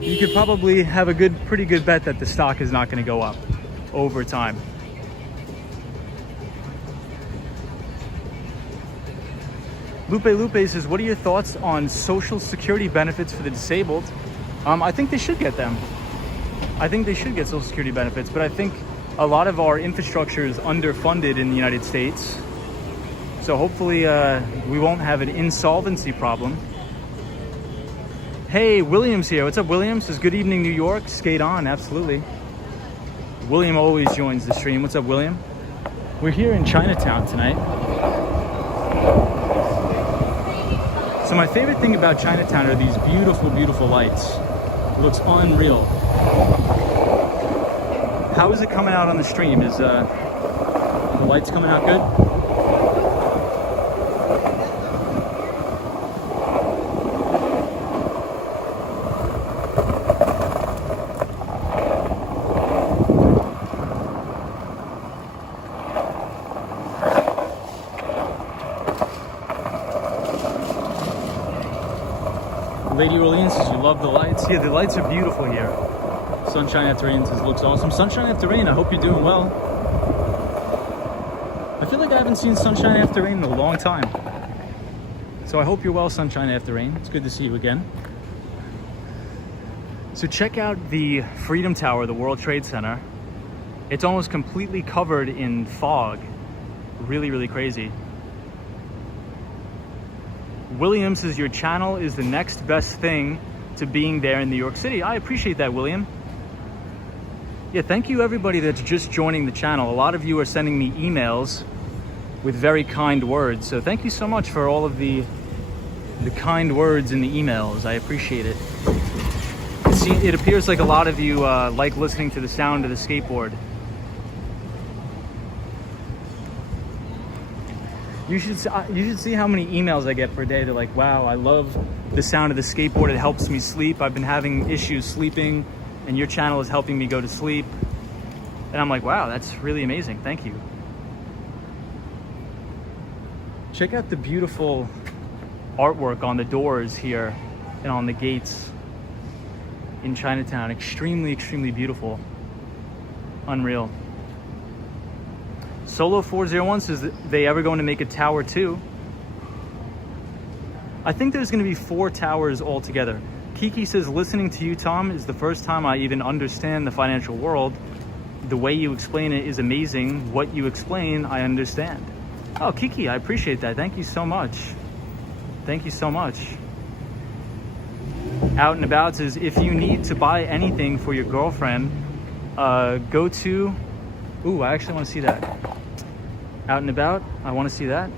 you could probably have a pretty good bet that the stock is not going to go up over time. Lupe says, what are your thoughts on Social Security benefits for the disabled? I think they should get them. I think they should get Social Security benefits, but I think a lot of our infrastructure is underfunded in the United States. So hopefully we won't have an insolvency problem. Hey, William's here. What's up, William? Says, good evening, New York. Skate on, absolutely. William always joins the stream. What's up, William? We're here in Chinatown tonight. So my favorite thing about Chinatown are these beautiful, beautiful lights. It looks unreal. How is it coming out on the stream? Is the lights coming out good? Lady Orleans says you love the lights. Yeah, the lights are beautiful here. Sunshine After Rain says looks awesome. Sunshine After Rain, I hope you're doing well. I feel like I haven't seen Sunshine After Rain in a long time. So I hope you're well, Sunshine After Rain. It's good to see you again. So check out the Freedom Tower, the World Trade Center. It's almost completely covered in fog. Really, really crazy. William says your channel is the next best thing to being there in New York City. I appreciate that, William. Yeah, thank you everybody that's just joining the channel. A lot of you are sending me emails with very kind words. So thank you so much for all of the kind words in the emails. I appreciate it. It appears like a lot of you like listening to the sound of the skateboard. You should see how many emails I get per day. They're like, wow, I love the sound of the skateboard. It helps me sleep. I've been having issues sleeping and your channel is helping me go to sleep. And I'm like, wow, that's really amazing. Thank you. Check out the beautiful artwork on the doors here and on the gates in Chinatown. Extremely, extremely beautiful. Unreal. Solo 401 says, they ever going to make a tower 2? I think there's going to be 4 towers altogether. Kiki says, listening to you, Tom, is the first time I even understand the financial world. The way you explain it is amazing. What you explain, I understand. Oh, Kiki, I appreciate that. Thank you so much. Thank you so much. Out and About says, if you need to buy anything for your girlfriend, go to... Ooh, I actually want to see that. Out and About, I want to see that.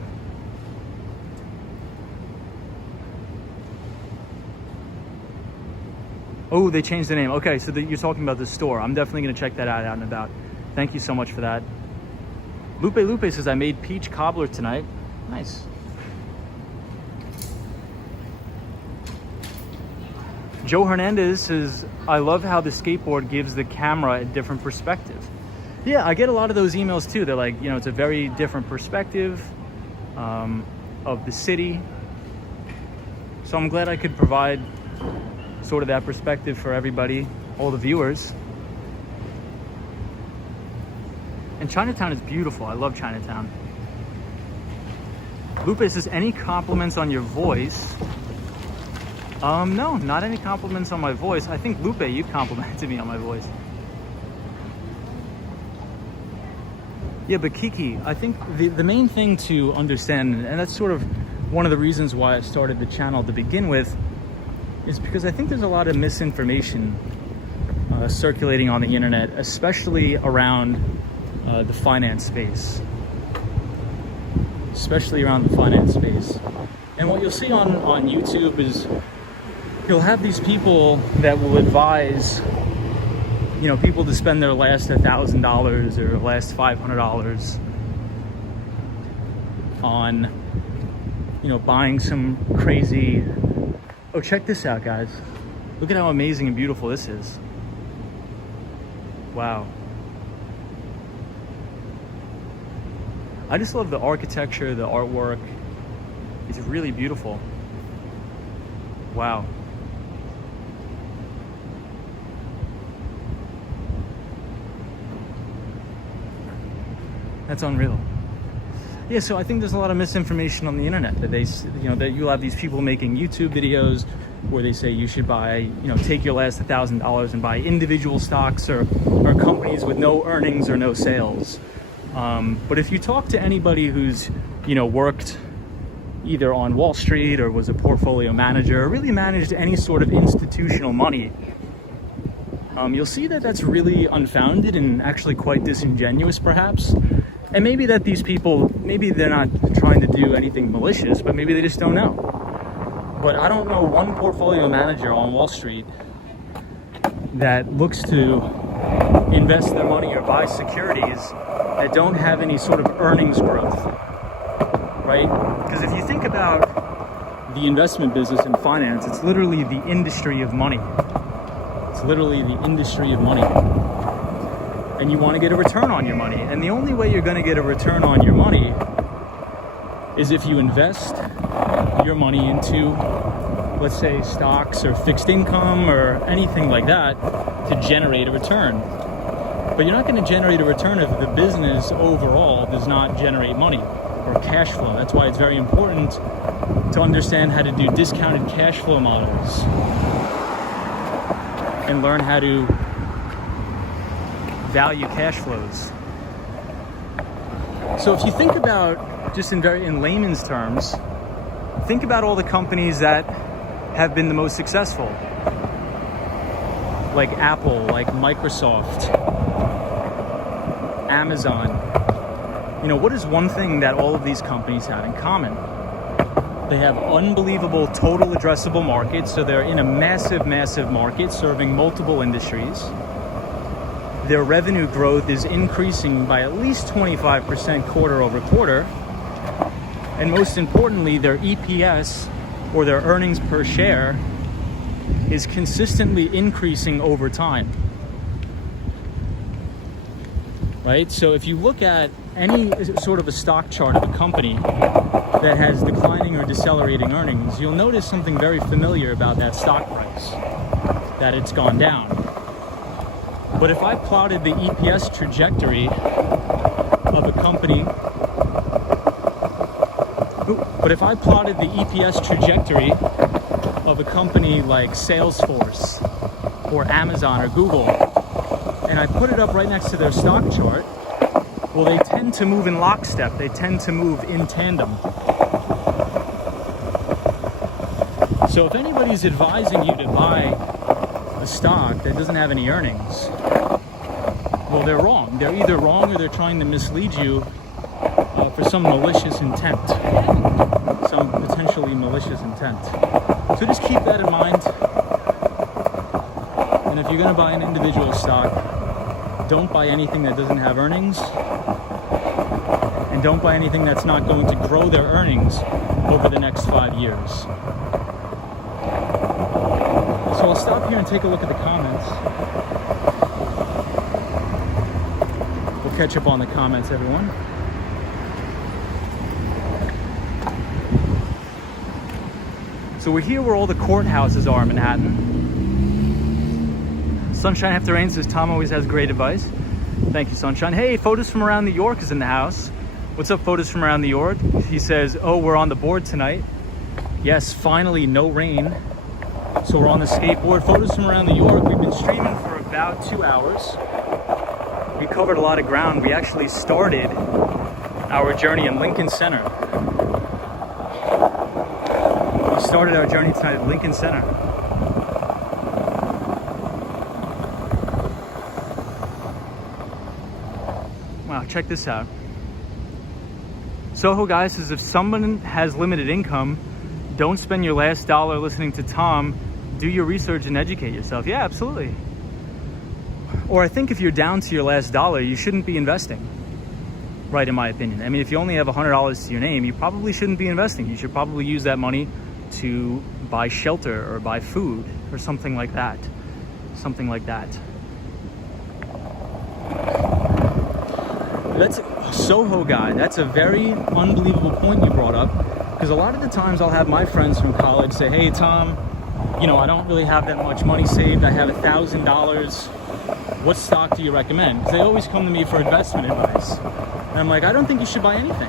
Oh, they changed the name. Okay, so you're talking about the store. I'm definitely going to check that out and About. Thank you so much for that. Lupe says, I made peach cobbler tonight. Nice. Joe Hernandez says, I love how the skateboard gives the camera a different perspective. Yeah, I get a lot of those emails too. They're like, you know, it's a very different perspective of the city. So I'm glad I could provide sort of that perspective for everybody, all the viewers. And Chinatown is beautiful. I love Chinatown. Lupe says, any compliments on your voice? No, not any compliments on my voice. I think, Lupe, you complimented me on my voice. Yeah, but Kiki, I think the main thing to understand, and that's sort of one of the reasons why I started the channel to begin with, is because I think there's a lot of misinformation circulating on the internet, especially around the finance space. Especially around the finance space. And what you'll see on YouTube is you'll have these people that will advise, you know, people to spend their last $1,000 or last $500 on, you know, buying some crazy... Oh, check this out, guys. Look at how amazing and beautiful this is. Wow. I just love the architecture, the artwork. It's really beautiful. Wow. That's unreal. Yeah, so I think there's a lot of misinformation on the internet that that you'll have these people making YouTube videos where they say you should buy, take your last $1,000 and buy individual stocks or companies with no earnings or no sales. But if you talk to anybody who's, worked either on Wall Street or was a portfolio manager or really managed any sort of institutional money, you'll see that that's really unfounded and actually quite disingenuous perhaps. And maybe that these people, maybe they're not trying to do anything malicious, but maybe they just don't know. But I don't know one portfolio manager on Wall Street that looks to invest their money or buy securities that don't have any sort of earnings growth, right? Because if you think about the investment business in finance, it's literally the industry of money. It's literally the industry of money. And you want to get a return on your money. And the only way you're going to get a return on your money is if you invest your money into, let's say, stocks or fixed income or anything like that to generate a return. But you're not going to generate a return if the business overall does not generate money or cash flow. That's why it's very important to understand how to do discounted cash flow models and learn how to value cash flows. So if you think about, just in layman's terms, think about all the companies that have been the most successful, like Apple, like Microsoft, Amazon. What is one thing that all of these companies have in common? They have unbelievable total addressable markets, so they're in a massive, massive market serving multiple industries. Their revenue growth is increasing by at least 25% quarter over quarter. And most importantly, their EPS, or their earnings per share, is consistently increasing over time. Right? So if you look at any sort of a stock chart of a company that has declining or decelerating earnings, you'll notice something very familiar about that stock price, that it's gone down. But if I plotted the EPS trajectory of a company, like Salesforce or Amazon or Google, and I put it up right next to their stock chart, well, they tend to move in lockstep. They tend to move in tandem. So if anybody's advising you to buy a stock that doesn't have any earnings, well, they're wrong. They're either wrong or they're trying to mislead you for some malicious intent, some potentially malicious intent. So just keep that in mind. And if you're going to buy an individual stock, don't buy anything that doesn't have earnings, and don't buy anything that's not going to grow their earnings over the next 5 years. So I'll stop here and take a look at the comments. We'll catch up on the comments, everyone. So we're here where all the courthouses are in Manhattan. Sunshine After Rain says Tom always has great advice. Thank you, Sunshine. Hey, Photos from Around New York is in the house. What's up, Photos from Around New York? He says, oh, we're on the board tonight. Yes, finally, no rain. So we're on the skateboard. Photos from Around New York. We've been streaming for about 2 hours. We covered a lot of ground. We actually started our journey in Lincoln Center. We started our journey tonight at Lincoln Center. Wow, check this out. Soho Guy says, if someone has limited income, don't spend your last dollar listening to Tom. Do your research and educate yourself. Yeah, absolutely. Or I think if you're down to your last dollar, you shouldn't be investing. Right, in my opinion. I mean, if you only have $100 to your name, you probably shouldn't be investing. You should probably use that money to buy shelter or buy food or something like that. Something like that. That's Soho Guy. That's a very unbelievable point you brought up, because a lot of the times I'll have my friends from college say, hey Tom, you know, I don't really have that much money saved. I have $1,000. What stock do you recommend? Because they always come to me for investment advice. And I'm like, I don't think you should buy anything.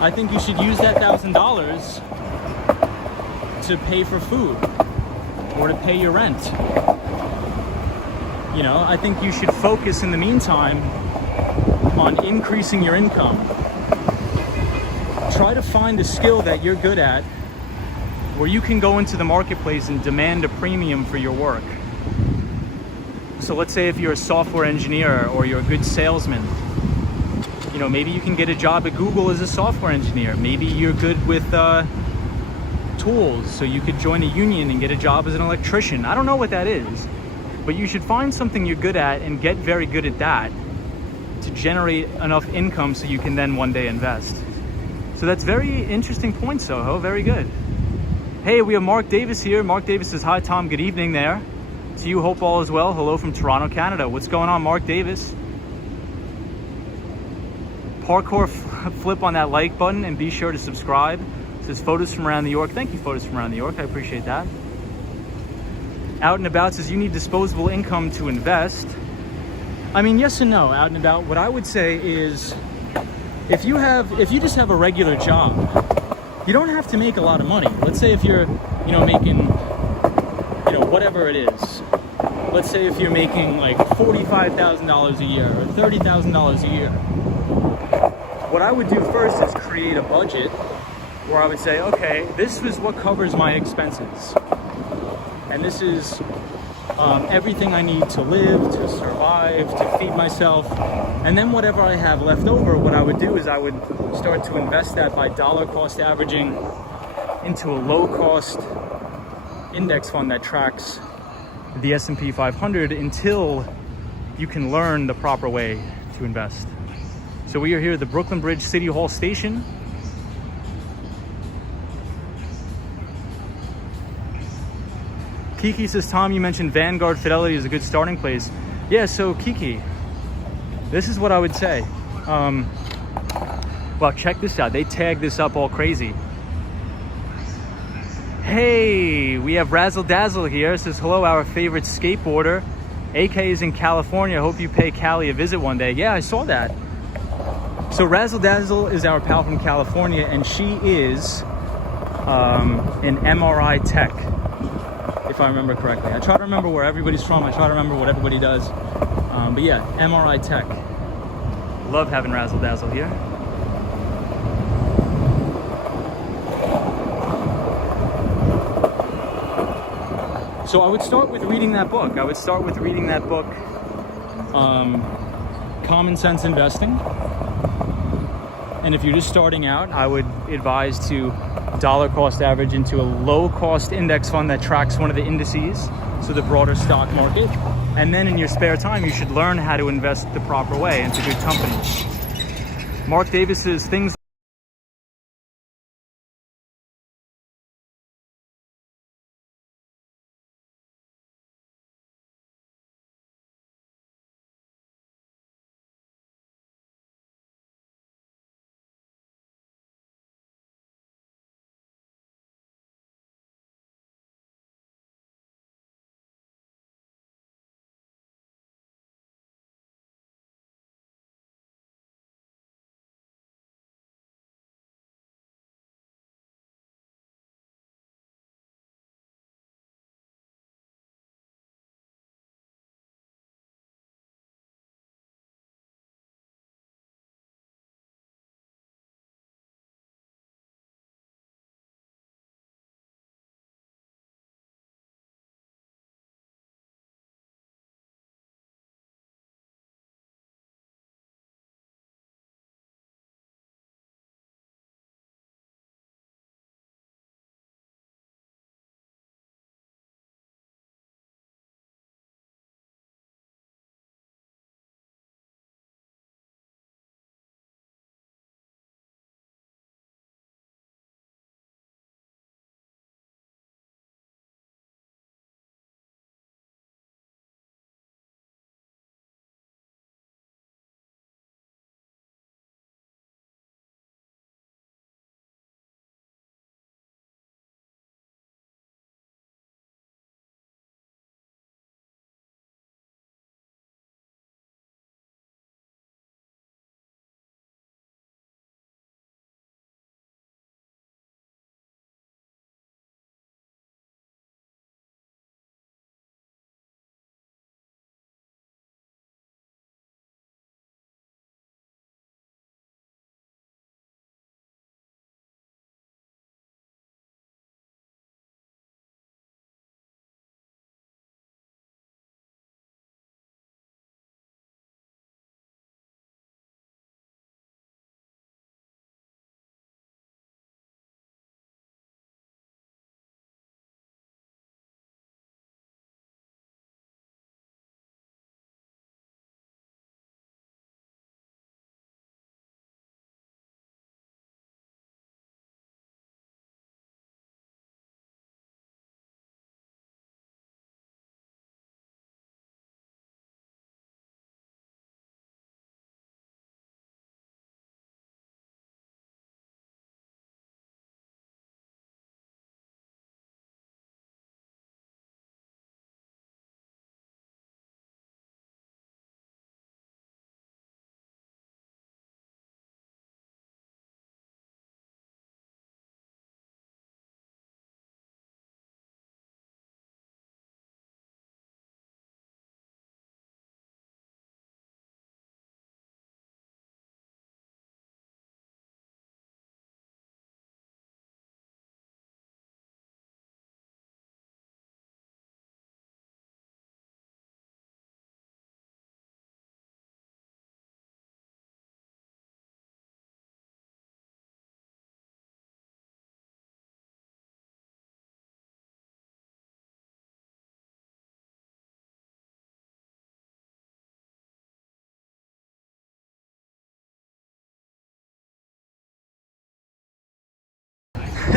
I think you should use that $1,000 to pay for food or to pay your rent. You know, I think you should focus in the meantime on increasing your income. Try to find a skill that you're good at where you can go into the marketplace and demand a premium for your work. So let's say if you're a software engineer or you're a good salesman, you know, maybe you can get a job at Google as a software engineer. Maybe you're good with tools, so you could join a union and get a job as an electrician. I don't know what that is, but you should find something you're good at and get very good at that to generate enough income so you can then one day invest. So that's very interesting point, Soho. Very good. Hey, we have Mark Davis here. Mark Davis says, hi, Tom. Good evening there. To you, hope all is well. Hello from Toronto, Canada. What's going on, Mark Davis? Parkour flip on that like button and be sure to subscribe. It says photos from around New York. Thank you, photos from around New York. I appreciate that. Out and About says you need disposable income to invest. I mean, yes and no. Out and About, what I would say is if you just have a regular job, you don't have to make a lot of money. Let's say if you're, you know, making, you know, whatever it is. Let's say if you're making like $45,000 a year or $30,000 a year. What I would do first is create a budget where I would say, okay, this is what covers my expenses. And this is everything I need to live, to survive, to feed myself. And then whatever I have left over, what I would do is I would start to invest that by dollar cost averaging into a low cost index fund that tracks the S&P 500 until you can learn the proper way to invest. So we are here at the Brooklyn Bridge City Hall station. Kiki says, Tom, you mentioned Vanguard Fidelity is a good starting place. Yeah, so Kiki, this is what I would say. Well, check this out. They tag this up all crazy. Hey, we have Razzle Dazzle here. It says, hello, our favorite skateboarder. AK is in California. Hope you pay Cali a visit one day. Yeah, I saw that. So Razzle Dazzle is our pal from California, and she is an MRI tech, if I remember correctly. I try to remember where everybody's from. I try to remember what everybody does. But yeah, MRI tech. Love having Razzle Dazzle here. So I would start with reading that book. Common Sense Investing. And if you're just starting out, I would advise to dollar cost average into a low cost index fund that tracks one of the indices, so the broader stock market. And then in your spare time, you should learn how to invest the proper way into good companies. Mark Davis says things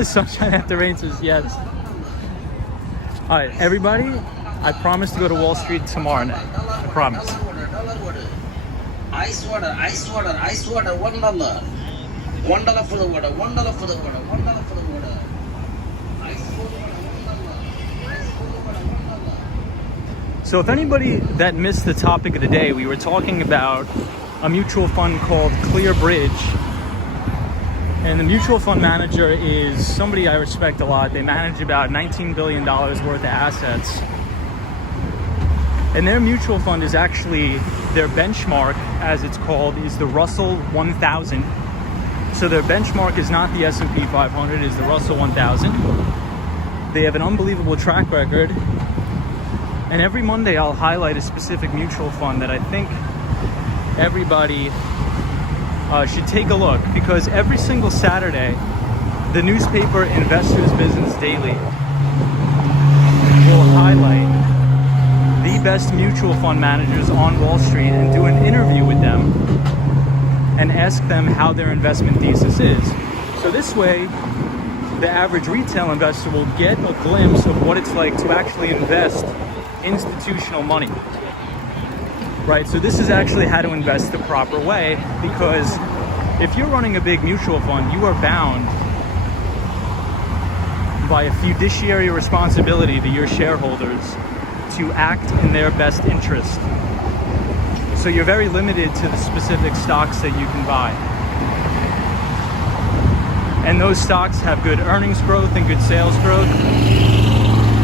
Sunshine after rain says yes. All right, everybody, I promise to go to Wall Street tomorrow night. I promise. Ice water, $1. $1 for the water, $1 for the water, $1 for the water. Ice water, $1. So if anybody that missed the topic of the day, we were talking about a mutual fund called ClearBridge. And the mutual fund manager is somebody I respect a lot. They manage about $19 billion worth of assets. And their mutual fund is actually, their benchmark, as it's called, is the Russell 1000. So their benchmark is not the S&P 500, it's the Russell 1000. They have an unbelievable track record. And every Monday I'll highlight a specific mutual fund that I think everybody should take a look, because every single Saturday, the newspaper Investors Business Daily will highlight the best mutual fund managers on Wall Street and do an interview with them and ask them how their investment thesis is. So this way, the average retail investor will get a glimpse of what it's like to actually invest institutional money. Right, so this is actually how to invest the proper way, because if you're running a big mutual fund, you are bound by a fiduciary responsibility to your shareholders to act in their best interest. So you're very limited to the specific stocks that you can buy. And those stocks have good earnings growth and good sales growth,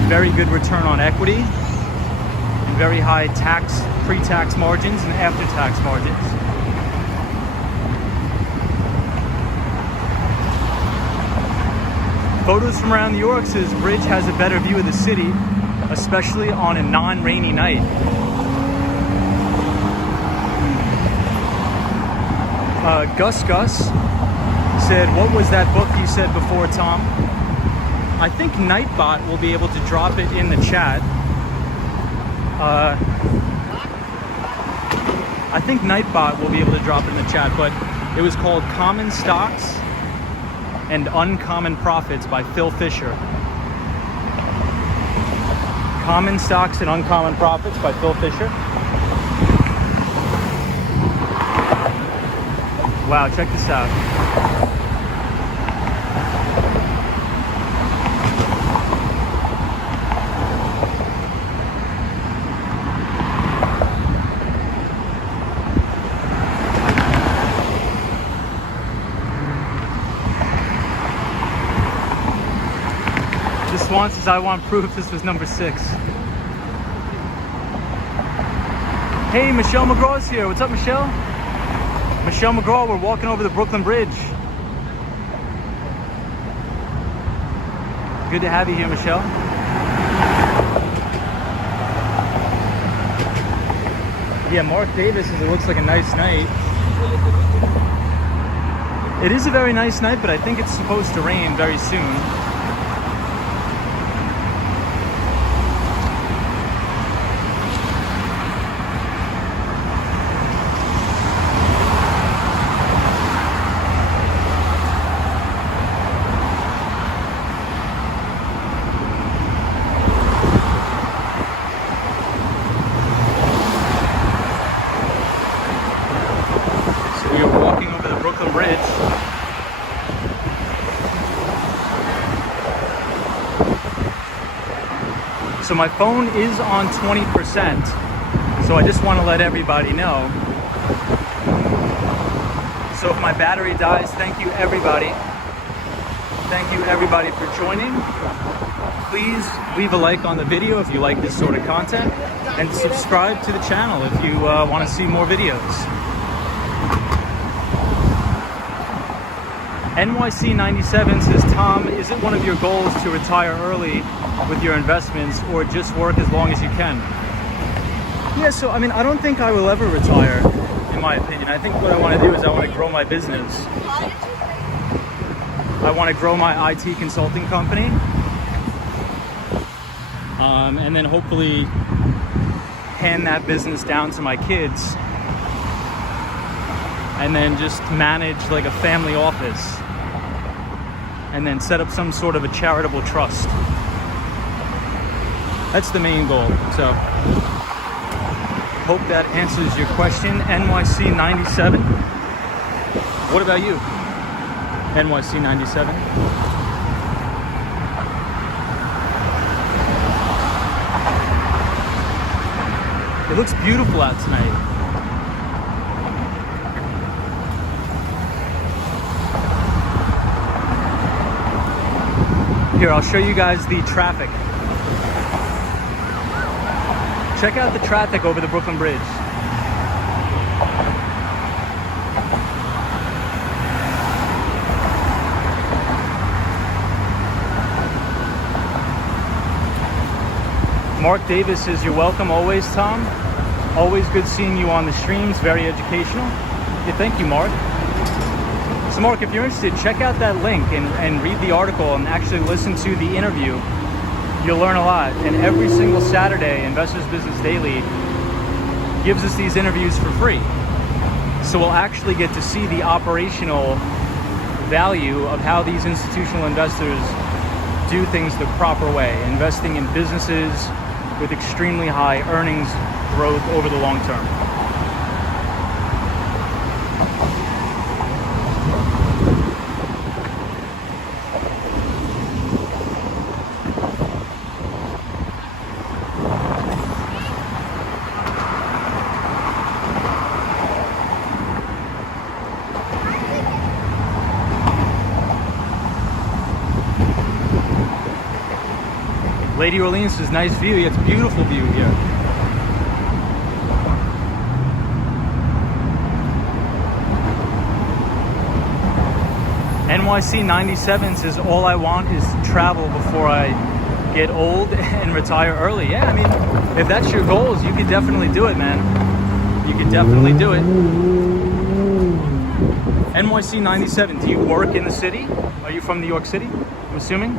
very good return on equity, and very high pre-tax margins and after-tax margins. Photos from around New York says Bridge has a better view of the city, especially on a non-rainy night. Gus said, what was that book you said before, Tom? I think Nightbot will be able to drop it in the chat. I think Nightbot will be able to drop it in the chat, but it was called Common Stocks and Uncommon Profits by Phil Fisher. Common Stocks and Uncommon Profits by Phil Fisher. Wow, check this out. Swan says, I want proof this was number 6. Hey, Michelle McGraw's here. What's up, Michelle? Michelle McGraw, we're walking over the Brooklyn Bridge. Good to have you here, Michelle. Yeah, Mark Davis says it looks like a nice night. It is a very nice night, but I think it's supposed to rain very soon. So my phone is on 20%, so I just want to let everybody know. So if my battery dies, thank you everybody. Thank you everybody for joining. Please leave a like on the video if you like this sort of content, and subscribe to the channel if you want to see more videos. NYC97 says, Tom, is it one of your goals to retire early with your investments, or just work as long as you can? Yeah, so I mean, I don't think I will ever retire, in my opinion. I think what I want to do is I want to grow my business. I want to grow my IT consulting company. And then hopefully hand that business down to my kids. And then just manage like a family office. and then set up some sort of a charitable trust. That's the main goal. So hope that answers your question. NYC 97. What about you? NYC 97. It looks beautiful out tonight. Here, I'll show you guys the traffic. Check out the traffic over the Brooklyn Bridge. Mark Davis says, you're welcome always, Tom. Always good seeing you on the streams, very educational. Yeah, thank you, Mark. So Mark, if you're interested, check out that link and read the article and actually listen to the interview. You'll learn a lot. And every single Saturday, Investors Business Daily gives us these interviews for free. So we'll actually get to see the operational value of how these institutional investors do things the proper way, investing in businesses with extremely high earnings growth over the long term. Lady Orleans says, nice view. Yeah, it's a beautiful view here. NYC 97 says, all I want is to travel before I get old and retire early. Yeah, I mean, if that's your goals, you could definitely do it, man. You could definitely do it. NYC 97, do you work in the city? Are you from New York City, I'm assuming?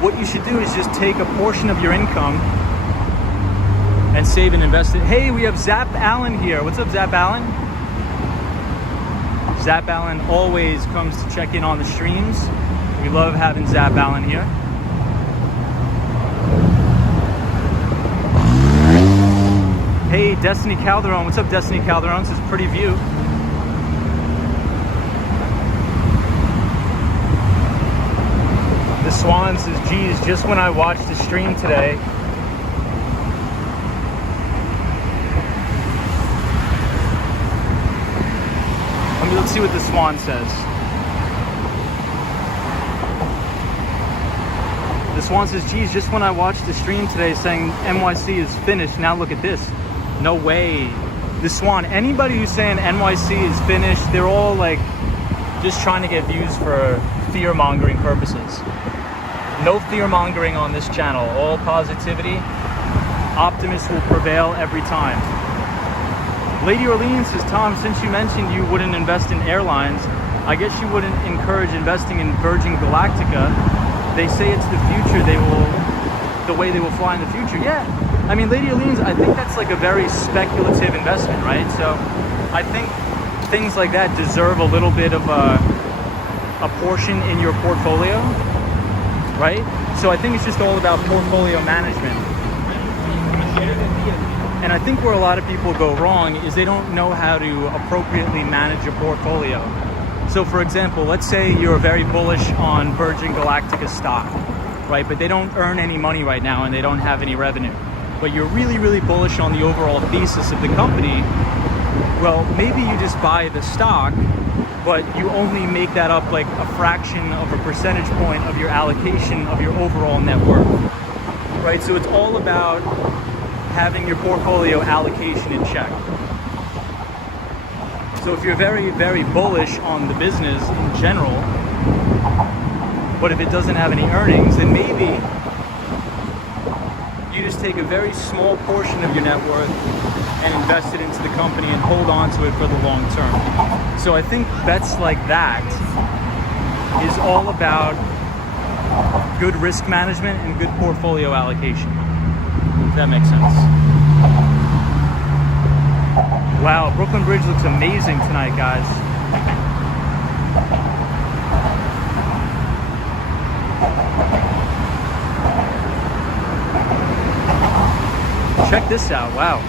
What you should do is just take a portion of your income and save and invest it. Hey, we have Zap Allen here. What's up, Zap Allen? Zap Allen always comes to check in on the streams. We love having Zap Allen here. Hey, Destiny Calderon. What's up, Destiny Calderon? This is a pretty view. The Swan says, geez, just when I watched the stream today, let's see what the Swan says. The Swan says, geez, just when I watched the stream today saying NYC is finished, now look at this. No way. The Swan, anybody who's saying NYC is finished, they're all like just trying to get views for fear-mongering purposes. No fear-mongering on this channel. All positivity. Optimists will prevail every time. Lady Orleans says, Tom, since you mentioned you wouldn't invest in airlines, I guess you wouldn't encourage investing in Virgin Galactica. They say it's the future, the way they will fly in the future. Yeah, I mean, Lady Orleans, I think that's like a very speculative investment, right? So I think things like that deserve a little bit of a portion in your portfolio, right? So I think it's just all about portfolio management. And I think where a lot of people go wrong is they don't know how to appropriately manage a portfolio. So for example, let's say you're very bullish on Virgin Galactica stock, right? But they don't earn any money right now and they don't have any revenue. But you're really, really bullish on the overall thesis of the company. Well, maybe you just buy the stock, but you only make that up like a fraction of a percentage point of your allocation of your overall net worth, right? So it's all about having your portfolio allocation in check. So if you're very, very bullish on the business in general, but if it doesn't have any earnings, then maybe you just take a very small portion of your net worth and invest it into the company and hold on to it for the long term. So I think bets like that is all about good risk management and good portfolio allocation. If that makes sense. Wow, Brooklyn Bridge looks amazing tonight, guys. this out. Wow.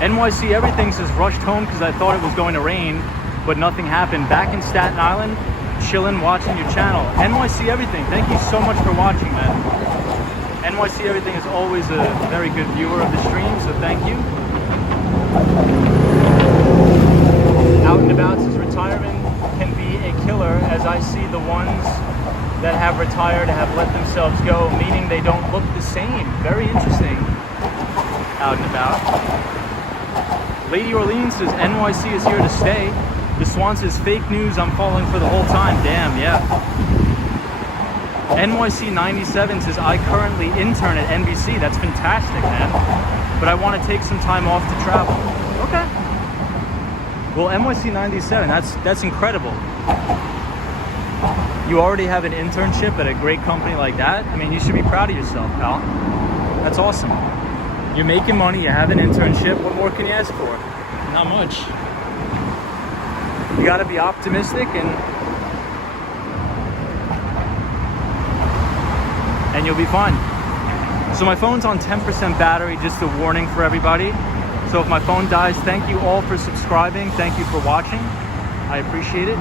NYC Everything says rushed home because I thought it was going to rain, but nothing happened. Back in Staten Island, chilling, watching your channel. NYC Everything, thank you so much for watching, man. NYC Everything is always a very good viewer of the stream, so thank you. Out and About says retirement can be a killer, as I see the ones that have retired have let themselves go, meaning they don't look the same. Very interesting. Out and About. Lady Orleans says NYC is here to stay. The Swan says fake news, I'm falling for the whole time. Damn, yeah. NYC 97 says I currently intern at NBC. That's fantastic, man. But I want to take some time off to travel. Okay. Well, NYC 97, that's incredible. You already have an internship at a great company like that. I mean, you should be proud of yourself, pal. That's awesome. You're making money, you have an internship. What more can you ask for? Not much. You gotta be optimistic and you'll be fine. So my phone's on 10% battery, just a warning for everybody. So if my phone dies, thank you all for subscribing. Thank you for watching. I appreciate it.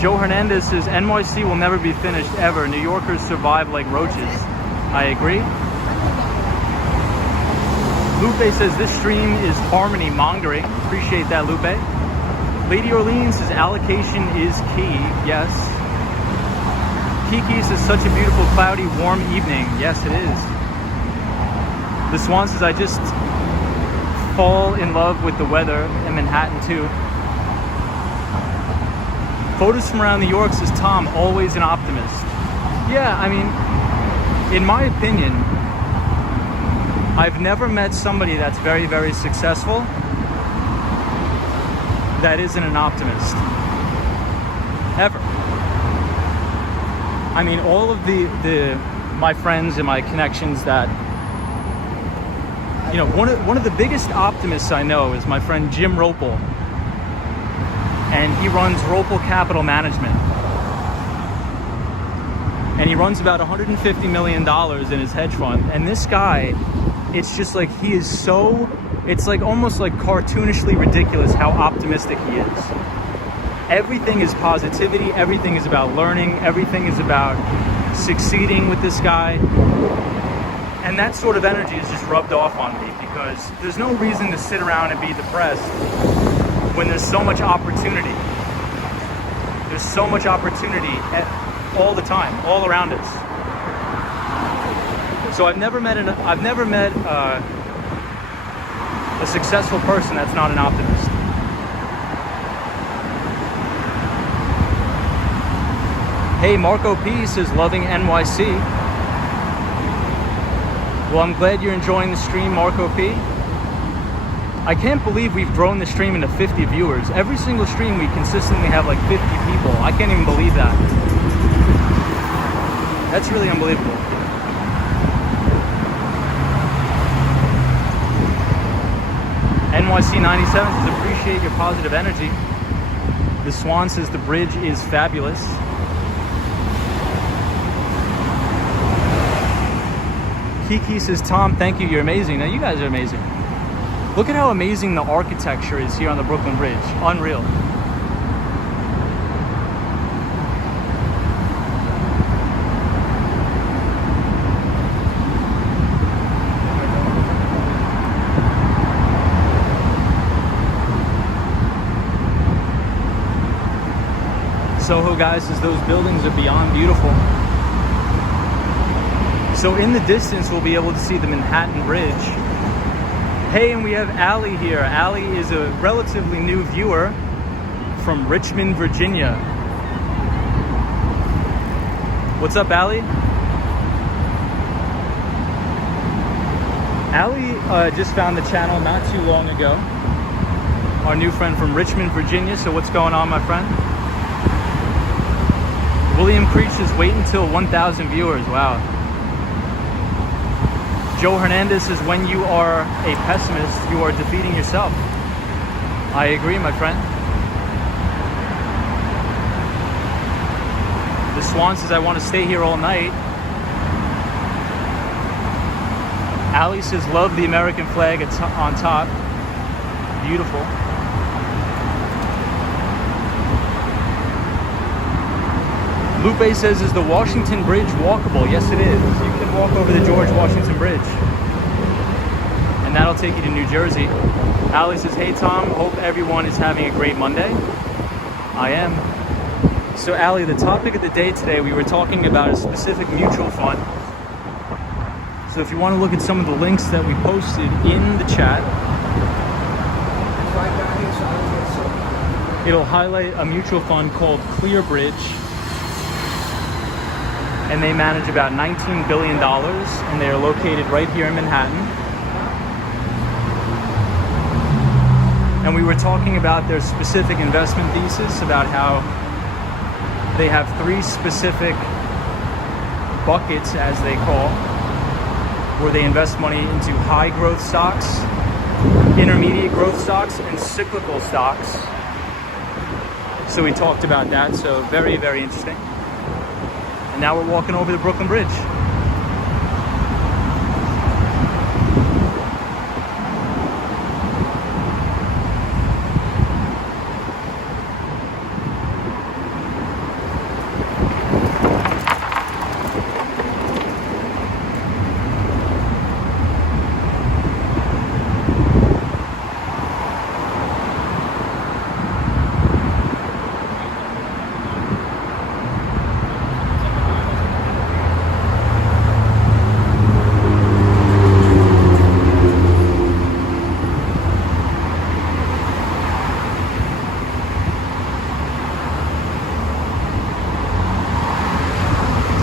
Joe Hernandez says NYC will never be finished ever. New Yorkers survive like roaches. I agree. Lupe says this stream is harmony mongering. Appreciate that, Lupe. Lady Orleans says allocation is key. Yes. Kiki says such a beautiful, cloudy, warm evening. Yes, it is. The Swan says I just fall in love with the weather in Manhattan too. Photos from around New York says Tom, always an optimist. Yeah, I mean, in my opinion, I've never met somebody that's very, very successful that isn't an optimist. Ever. I mean, all of my friends and my connections that, you know, one of the biggest optimists I know is my friend Jim Ropel. And he runs Ropel Capital Management. And he runs about $150 million in his hedge fund. And this guy, it's just like he is so, it's like almost like cartoonishly ridiculous how optimistic he is. Everything is positivity, everything is about learning, everything is about succeeding with this guy. And that sort of energy is just rubbed off on me because there's no reason to sit around and be depressed when there's so much opportunity. There's so much opportunity all the time, all around us. So I've never met a successful person that's not an optimist. Hey, Marco P says loving NYC. Well, I'm glad you're enjoying the stream, Marco P. I can't believe we've grown the stream into 50 viewers. Every single stream we consistently have like 50 people. I can't even believe that. That's really unbelievable. NYC 97 says appreciate your positive energy. The Swan says the bridge is fabulous. Kiki says, Tom, thank you, you're amazing. Now you guys are amazing. Look at how amazing the architecture is here on the Brooklyn Bridge. Unreal. Soho, guys, says those buildings are beyond beautiful. So in the distance, we'll be able to see the Manhattan Bridge. Hey, and we have Allie here. Allie is a relatively new viewer from Richmond, Virginia. What's up, Allie? Allie just found the channel not too long ago. Our new friend from Richmond, Virginia. So what's going on, my friend? William Creech says wait until 1,000 viewers. Wow. Joe Hernandez says when you are a pessimist, you are defeating yourself. I agree, my friend. The Swan says I want to stay here all night. Ali says love the American flag on top. Beautiful. Lupe says, is the Washington Bridge walkable? Yes, it is. You can walk over the George Washington Bridge. And that'll take you to New Jersey. Ali says, hey Tom, hope everyone is having a great Monday. I am. So Ali, the topic of the day today, we were talking about a specific mutual fund. So if you want to look at some of the links that we posted in the chat, it'll highlight a mutual fund called ClearBridge. And they manage about $19 billion, and they are located right here in Manhattan. And we were talking about their specific investment thesis, about how they have 3 specific buckets, as they call, where they invest money into high growth stocks, intermediate growth stocks, and cyclical stocks. So we talked about that, so very, very interesting. And now we're walking over the Brooklyn Bridge.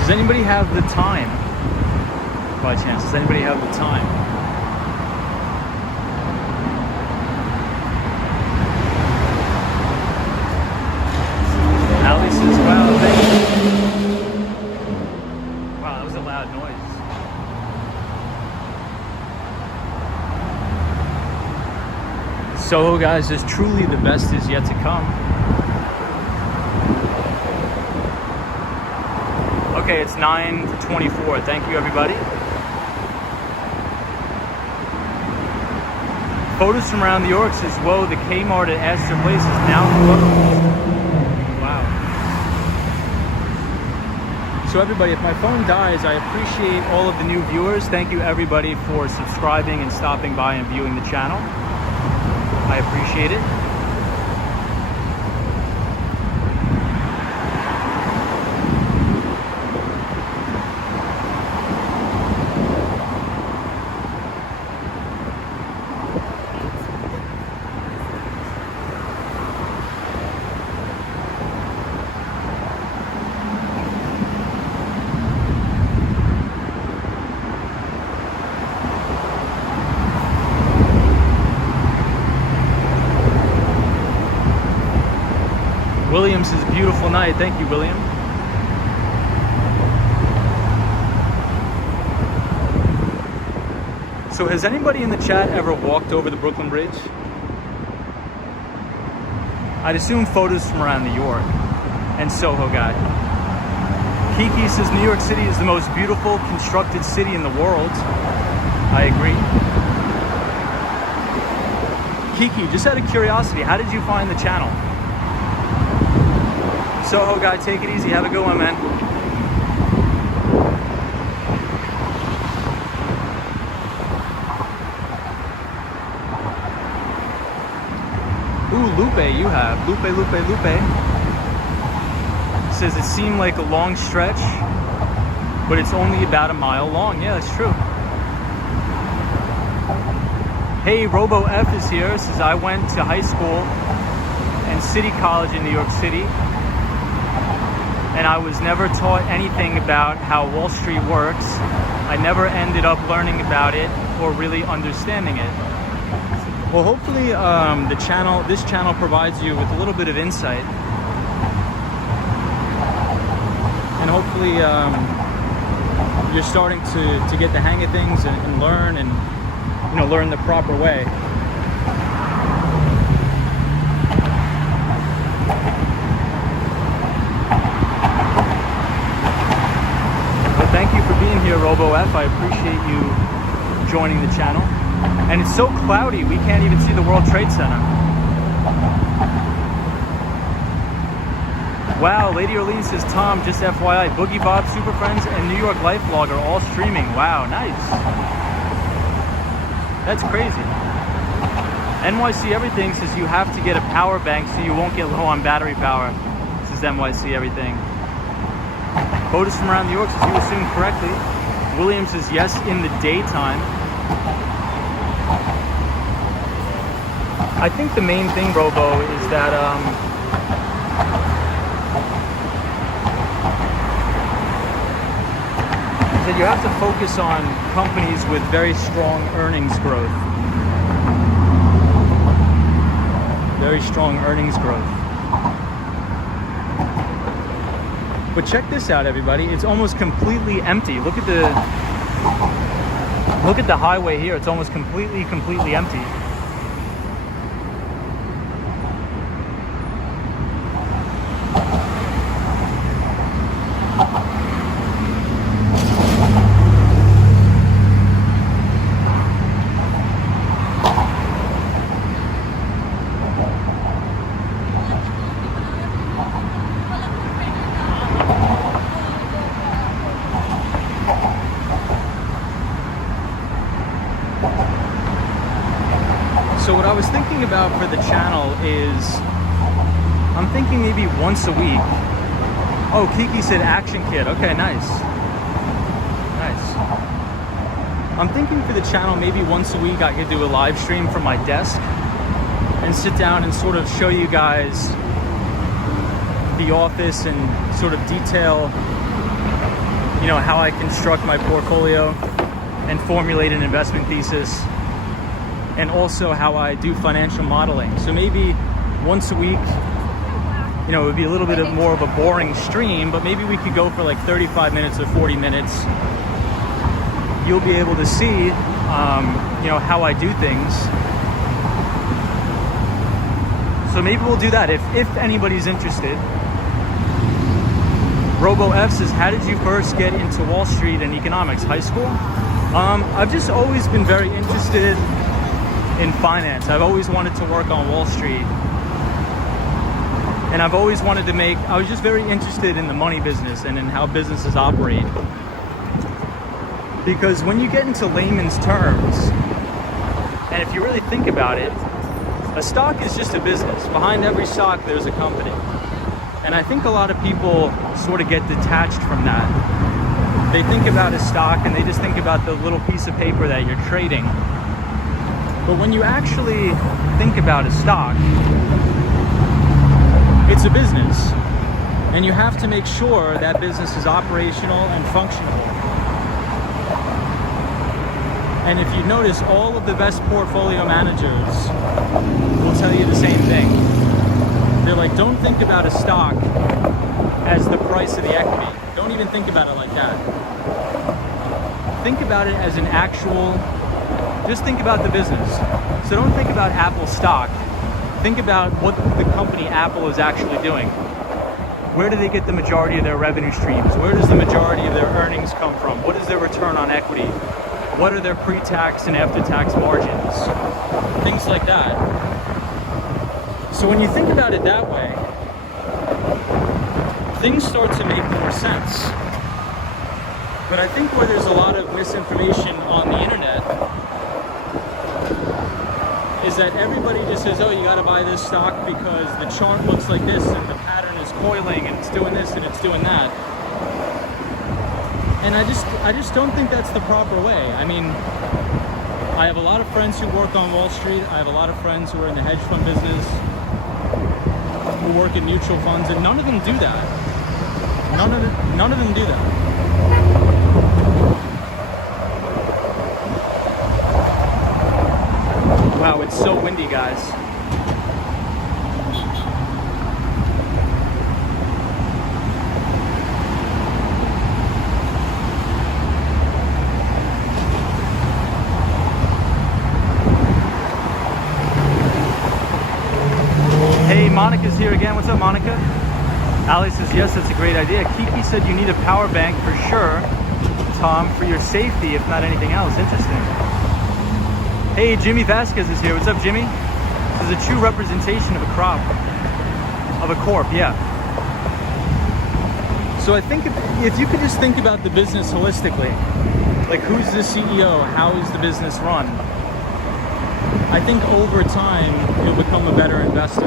Does anybody have the time, by chance? Does anybody have the time? Ali says, wow, thank you. Wow, that was a loud noise. So guys, just truly the best is yet to come. Okay, it's 9:24. Thank you, everybody. Photos from around New York says, whoa, the Kmart at Astor Place is now closed. Wow. So everybody, if my phone dies, I appreciate all of the new viewers. Thank you, everybody, for subscribing and stopping by and viewing the channel. I appreciate it. William says, beautiful night. Thank you, William. So has anybody in the chat ever walked over the Brooklyn Bridge? I'd assume photos from around New York and Soho guy. Kiki says, New York City is the most beautiful constructed city in the world. I agree. Kiki, just out of curiosity, how did you find the channel? Soho guy, take it easy. Have a good one, man. Ooh, Lupe, you have. Lupe. Says it seemed like a long stretch, but it's only about a mile long. Yeah, that's true. Hey, Robo F is here. Says I went to high school and City College in New York City, and I was never taught anything about how Wall Street works. I never ended up learning about it or really understanding it. Well, hopefully this channel provides you with a little bit of insight, and hopefully you're starting to get the hang of things and learn, and learn the proper way. here, Robo F. I appreciate you joining the channel. And it's so cloudy, we can't even see the World Trade Center. Wow, Lady Orleans says, Tom, just FYI, Boogie Bob, Super Friends, and New York Life Vlog are all streaming. Wow, nice. That's crazy. NYC Everything says you have to get a power bank so you won't get low on battery power. This is NYC Everything. Botus from around New York says you assumed correctly. William says yes, in the daytime. I think the main thing, Robo, is that that you have to focus on companies with very strong earnings growth. Very strong earnings growth. But check this out, everybody. It's almost completely empty. Look at the highway here. It's almost completely empty. So what I was thinking about for the channel is, I'm thinking maybe once a week. Oh, Kiki said Action Kid. Okay, nice. Nice. I'm thinking for the channel, maybe once a week I could do a live stream from my desk and sit down and sort of show you guys the office and sort of detail, you know, how I construct my portfolio and formulate an investment thesis, and also how I do financial modeling. So maybe once a week, you know, it would be a little bit more of a boring stream, but maybe we could go for like 35 minutes or 40 minutes. You'll be able to see, you know, how I do things. So maybe we'll do that if anybody's interested. Robo F says, how did you first get into Wall Street and economics? High school? I've just always been very interested in finance. I've always wanted to work on Wall Street, and I've always wanted to I was just very interested in the money business and in how businesses operate. Because when you get into layman's terms, and if you really think about it, a stock is just a business. Behind every stock there's a company. And I think a lot of people sort of get detached from that. They think about a stock and they just think about the little piece of paper that you're trading. But when you actually think about a stock, it's a business. And you have to make sure that business is operational and functional. And if you notice, all of the best portfolio managers will tell you the same thing. They're like, don't think about a stock as the price of the equity. Don't even think about it like that. Think about it as an actual, just think about the business. So don't think about Apple stock. Think about what the company Apple is actually doing. Where do they get the majority of their revenue streams? Where does the majority of their earnings come from? What is their return on equity? What are their pre-tax and after-tax margins? Things like that. So when you think about it that way, things start to make more sense. But I think where there's a lot of misinformation on the internet is that everybody just says, oh, you gotta buy this stock because the chart looks like this and the pattern is coiling and it's doing this and it's doing that. And I just don't think that's the proper way. I mean, I have a lot of friends who work on Wall Street. I have a lot of friends who are in the hedge fund business, who work in mutual funds, and none of them do that. None of them do that. Wow, it's so windy, guys. Hey, Monica's here again. What's up, Monica? Ali says, yes, that's a great idea. Kiki said you need a power bank for sure. Tom, for your safety, if not anything else. Interesting. Hey, Jimmy Vasquez is here. What's up, Jimmy? This is a true representation of a crop, of a corp, yeah. So I think if you could just think about the business holistically, like who's the CEO, how is the business run? I think over time, you'll become a better investor.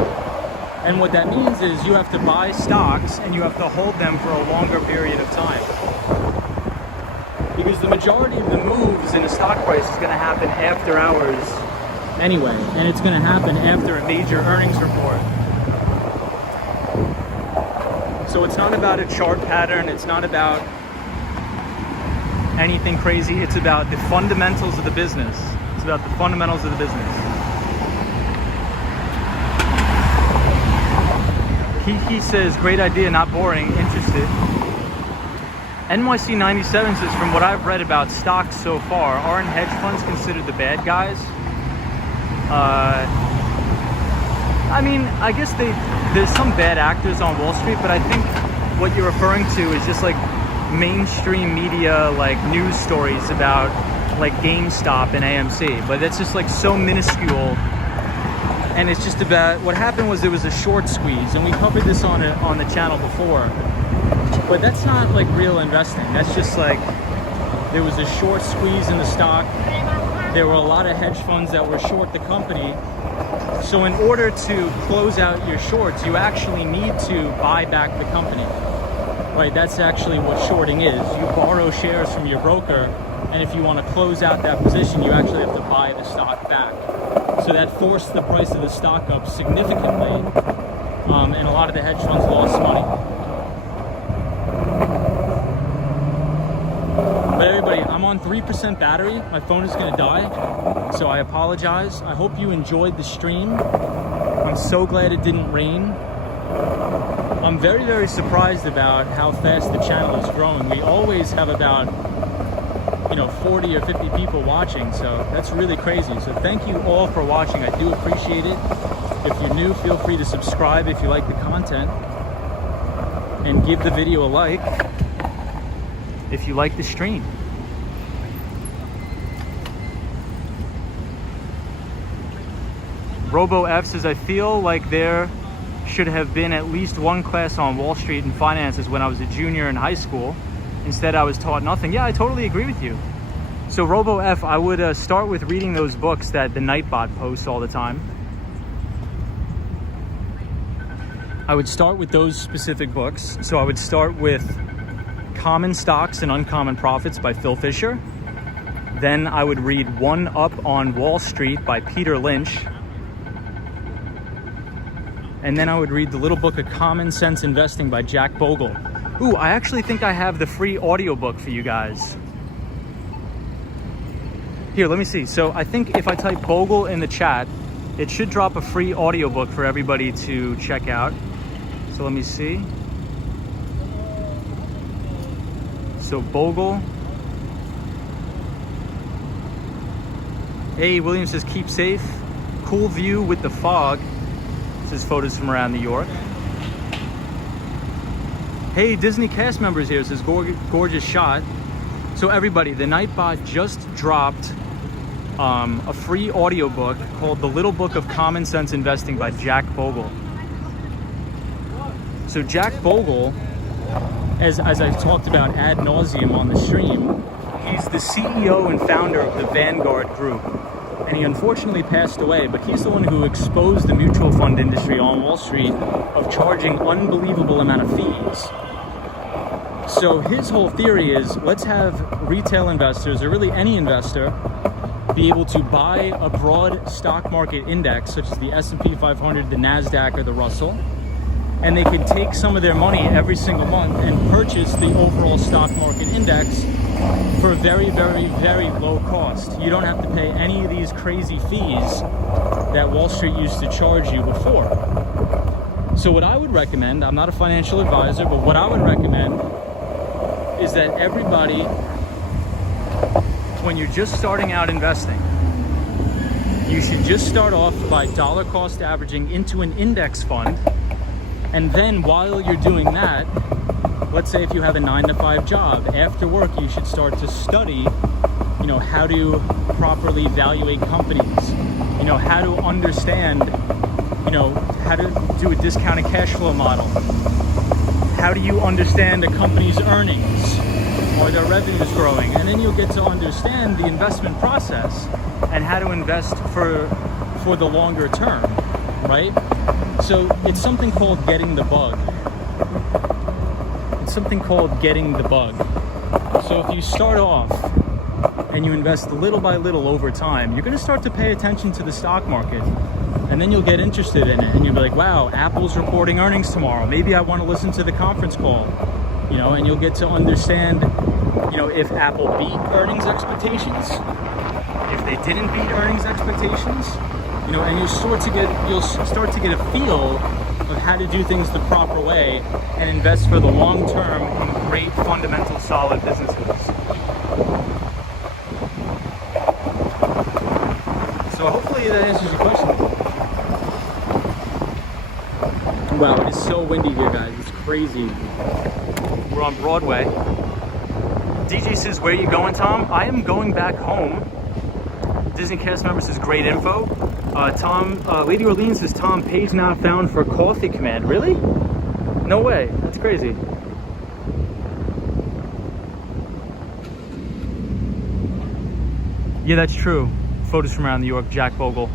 And what that means is you have to buy stocks and you have to hold them for a longer period of time. Because the majority of the moves in a stock price is going to happen after hours anyway, and it's going to happen after a major earnings report. So it's not about a chart pattern, it's not about anything crazy, it's about the fundamentals of the business. It's about the fundamentals of the business. He says, great idea, not boring, interested. NYC 97 says, from what I've read about stocks so far, aren't hedge funds considered the bad guys? I mean, I guess there's some bad actors on Wall Street, but I think what you're referring to is just like mainstream media, like news stories about like GameStop and AMC, but that's just like so minuscule. And it's just about, what happened was there was a short squeeze, and we covered this on the channel before. But that's not like real investing. That's just like, there was a short squeeze in the stock. There were a lot of hedge funds that were short the company. So in order to close out your shorts, you actually need to buy back the company. Right, that's actually what shorting is. You borrow shares from your broker, and if you want to close out that position, you actually have to buy the stock back. So that forced the price of the stock up significantly, and a lot of the hedge funds lost money. But everybody, I'm on 3% battery. My phone is going to die, so I apologize. I hope you enjoyed the stream. I'm so glad it didn't rain. I'm very, very surprised about how fast the channel is growing. We always have about 40 or 50 people watching, so that's really crazy. So thank you all for watching. I do appreciate it. If you're new, feel free to subscribe if you like the content, and give the video a like if you like the stream. Robo F says, I feel like there should have been at least one class on Wall Street and finances when I was a junior in high school. Instead, I was taught nothing. Yeah, I totally agree with you. So Robo F, I would start with reading those books that the Nightbot posts all the time. I would start with those specific books. So I would start with Common Stocks and Uncommon Profits by Phil Fisher. Then I would read One Up on Wall Street by Peter Lynch. And then I would read the little book of Common Sense Investing by Jack Bogle. Ooh, I actually think I have the free audiobook for you guys. Here, let me see. So I think if I type Bogle in the chat, it should drop a free audiobook for everybody to check out. So let me see. So Bogle. Hey, William says, keep safe. Cool view with the fog. This is photos from around New York. Hey, Disney cast members here. Says, gorgeous shot. So everybody, the Nightbot just dropped a free audiobook called The Little Book of Common Sense Investing by Jack Bogle. So Jack Bogle, as I've talked about ad nauseum on the stream, he's the CEO and founder of the Vanguard Group. And he unfortunately passed away, but he's the one who exposed the mutual fund industry on Wall Street of charging unbelievable amount of fees. So his whole theory is, let's have retail investors, or really any investor, be able to buy a broad stock market index, such as the S&P 500, the NASDAQ, or the Russell, and they can take some of their money every single month and purchase the overall stock market index for a very, very, very low cost. You don't have to pay any of these crazy fees that Wall Street used to charge you before. So what I would recommend, I'm not a financial advisor, but what I would recommend is that everybody, when you're just starting out investing, you should just start off by dollar cost averaging into an index fund. And then while you're doing that, let's say if you have a 9-to-5 job, after work you should start to study, you know, how to properly evaluate companies, you know, how to understand, you know, how to do a discounted cash flow model. How do you understand a company's earnings? Are their revenues growing? And then you'll get to understand the investment process and how to invest for the longer term, right? So it's something called getting the bug. It's something called getting the bug. So if you start off and you invest little by little over time, you're going to start to pay attention to the stock market, and then you'll get interested in it, and you'll be like, wow, Apple's reporting earnings tomorrow. Maybe I want to listen to the conference call, you know, and you'll get to understand, you know, if Apple beat earnings expectations, if they didn't beat earnings expectations, you know, and you'll start to get a feel of how to do things the proper way and invest for the long term in great, fundamental, solid businesses. So hopefully that answers your question. Wow, it is so windy here, guys. It's crazy. We're on Broadway. DJ says, where are you going, Tom? I am going back home. Disney cast member says, great info. Lady Orleans says, Tom, page not found for coffee command. Really? No way. That's crazy. Yeah, that's true. Photos from around New York, Jack Bogle.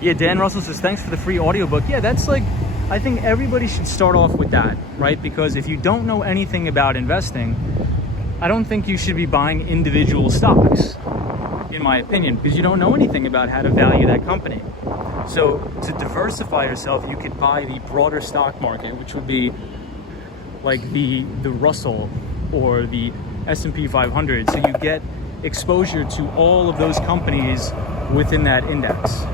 Yeah, Dan Russell says, thanks for the free audiobook. Yeah, that's like, I think everybody should start off with that, right? Because if you don't know anything about investing, I don't think you should be buying individual stocks, in my opinion, because you don't know anything about how to value that company. So to diversify yourself, you could buy the broader stock market, which would be like the Russell or the S&P 500. So you get exposure to all of those companies within that index.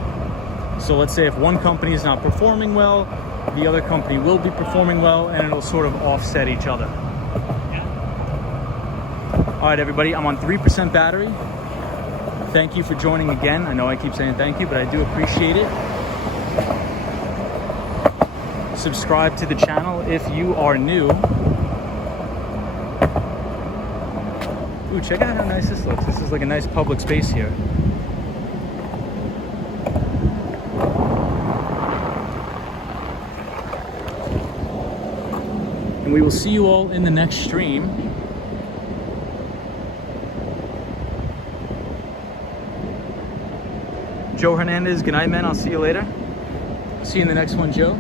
So let's say if one company is not performing well, the other company will be performing well, and it'll sort of offset each other. All right, everybody, I'm on 3% battery. Thank you for joining again. I know I keep saying thank you, but I do appreciate it. Subscribe to the channel if you are new. Ooh, check out how nice this looks. This is like a nice public space here. And we will see you all in the next stream. Joe Hernandez, good night, man. I'll see you later. See you in the next one, Joe.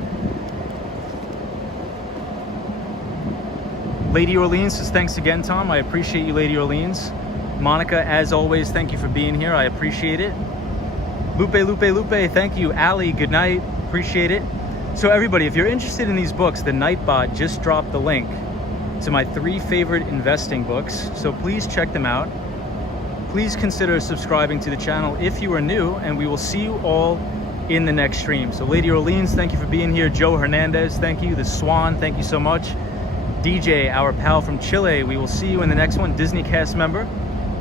Lady Orleans says, thanks again, Tom. I appreciate you, Lady Orleans. Monica, as always, thank you for being here. I appreciate it. Lupe, thank you. Allie, good night. Appreciate it. So everybody, if you're interested in these books, the Nightbot just dropped the link to my 3 favorite investing books. So please check them out. Please consider subscribing to the channel if you are new, and we will see you all in the next stream. So Lady Orleans, thank you for being here. Joe Hernandez, thank you. The Swan, thank you so much. DJ, our pal from Chile, we will see you in the next one. Disney cast member,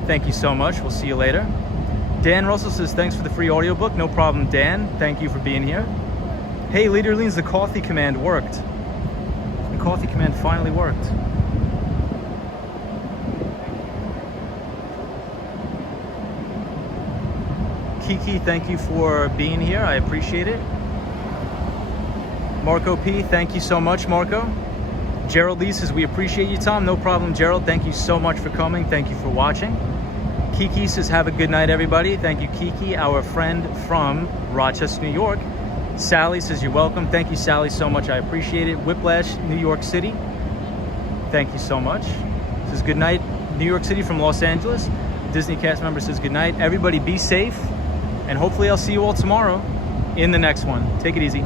thank you so much. We'll see you later. Dan Russell says, thanks for the free audiobook. No problem, Dan. Thank you for being here. Hey, Lady Orleans, the coffee command worked. The coffee command finally worked. Kiki, thank you for being here. I appreciate it. Marco P, thank you so much, Marco. Gerald Lee says, we appreciate you, Tom. No problem, Gerald. Thank you so much for coming. Thank you for watching. Kiki says, have a good night, everybody. Thank you, Kiki, our friend from Rochester, New York. Sally says, you're welcome. Thank you, Sally, so much. I appreciate it. Whiplash, New York City. Thank you so much. Says, good night, New York City from Los Angeles. Disney cast member says, good night. Everybody be safe. And hopefully I'll see you all tomorrow in the next one. Take it easy.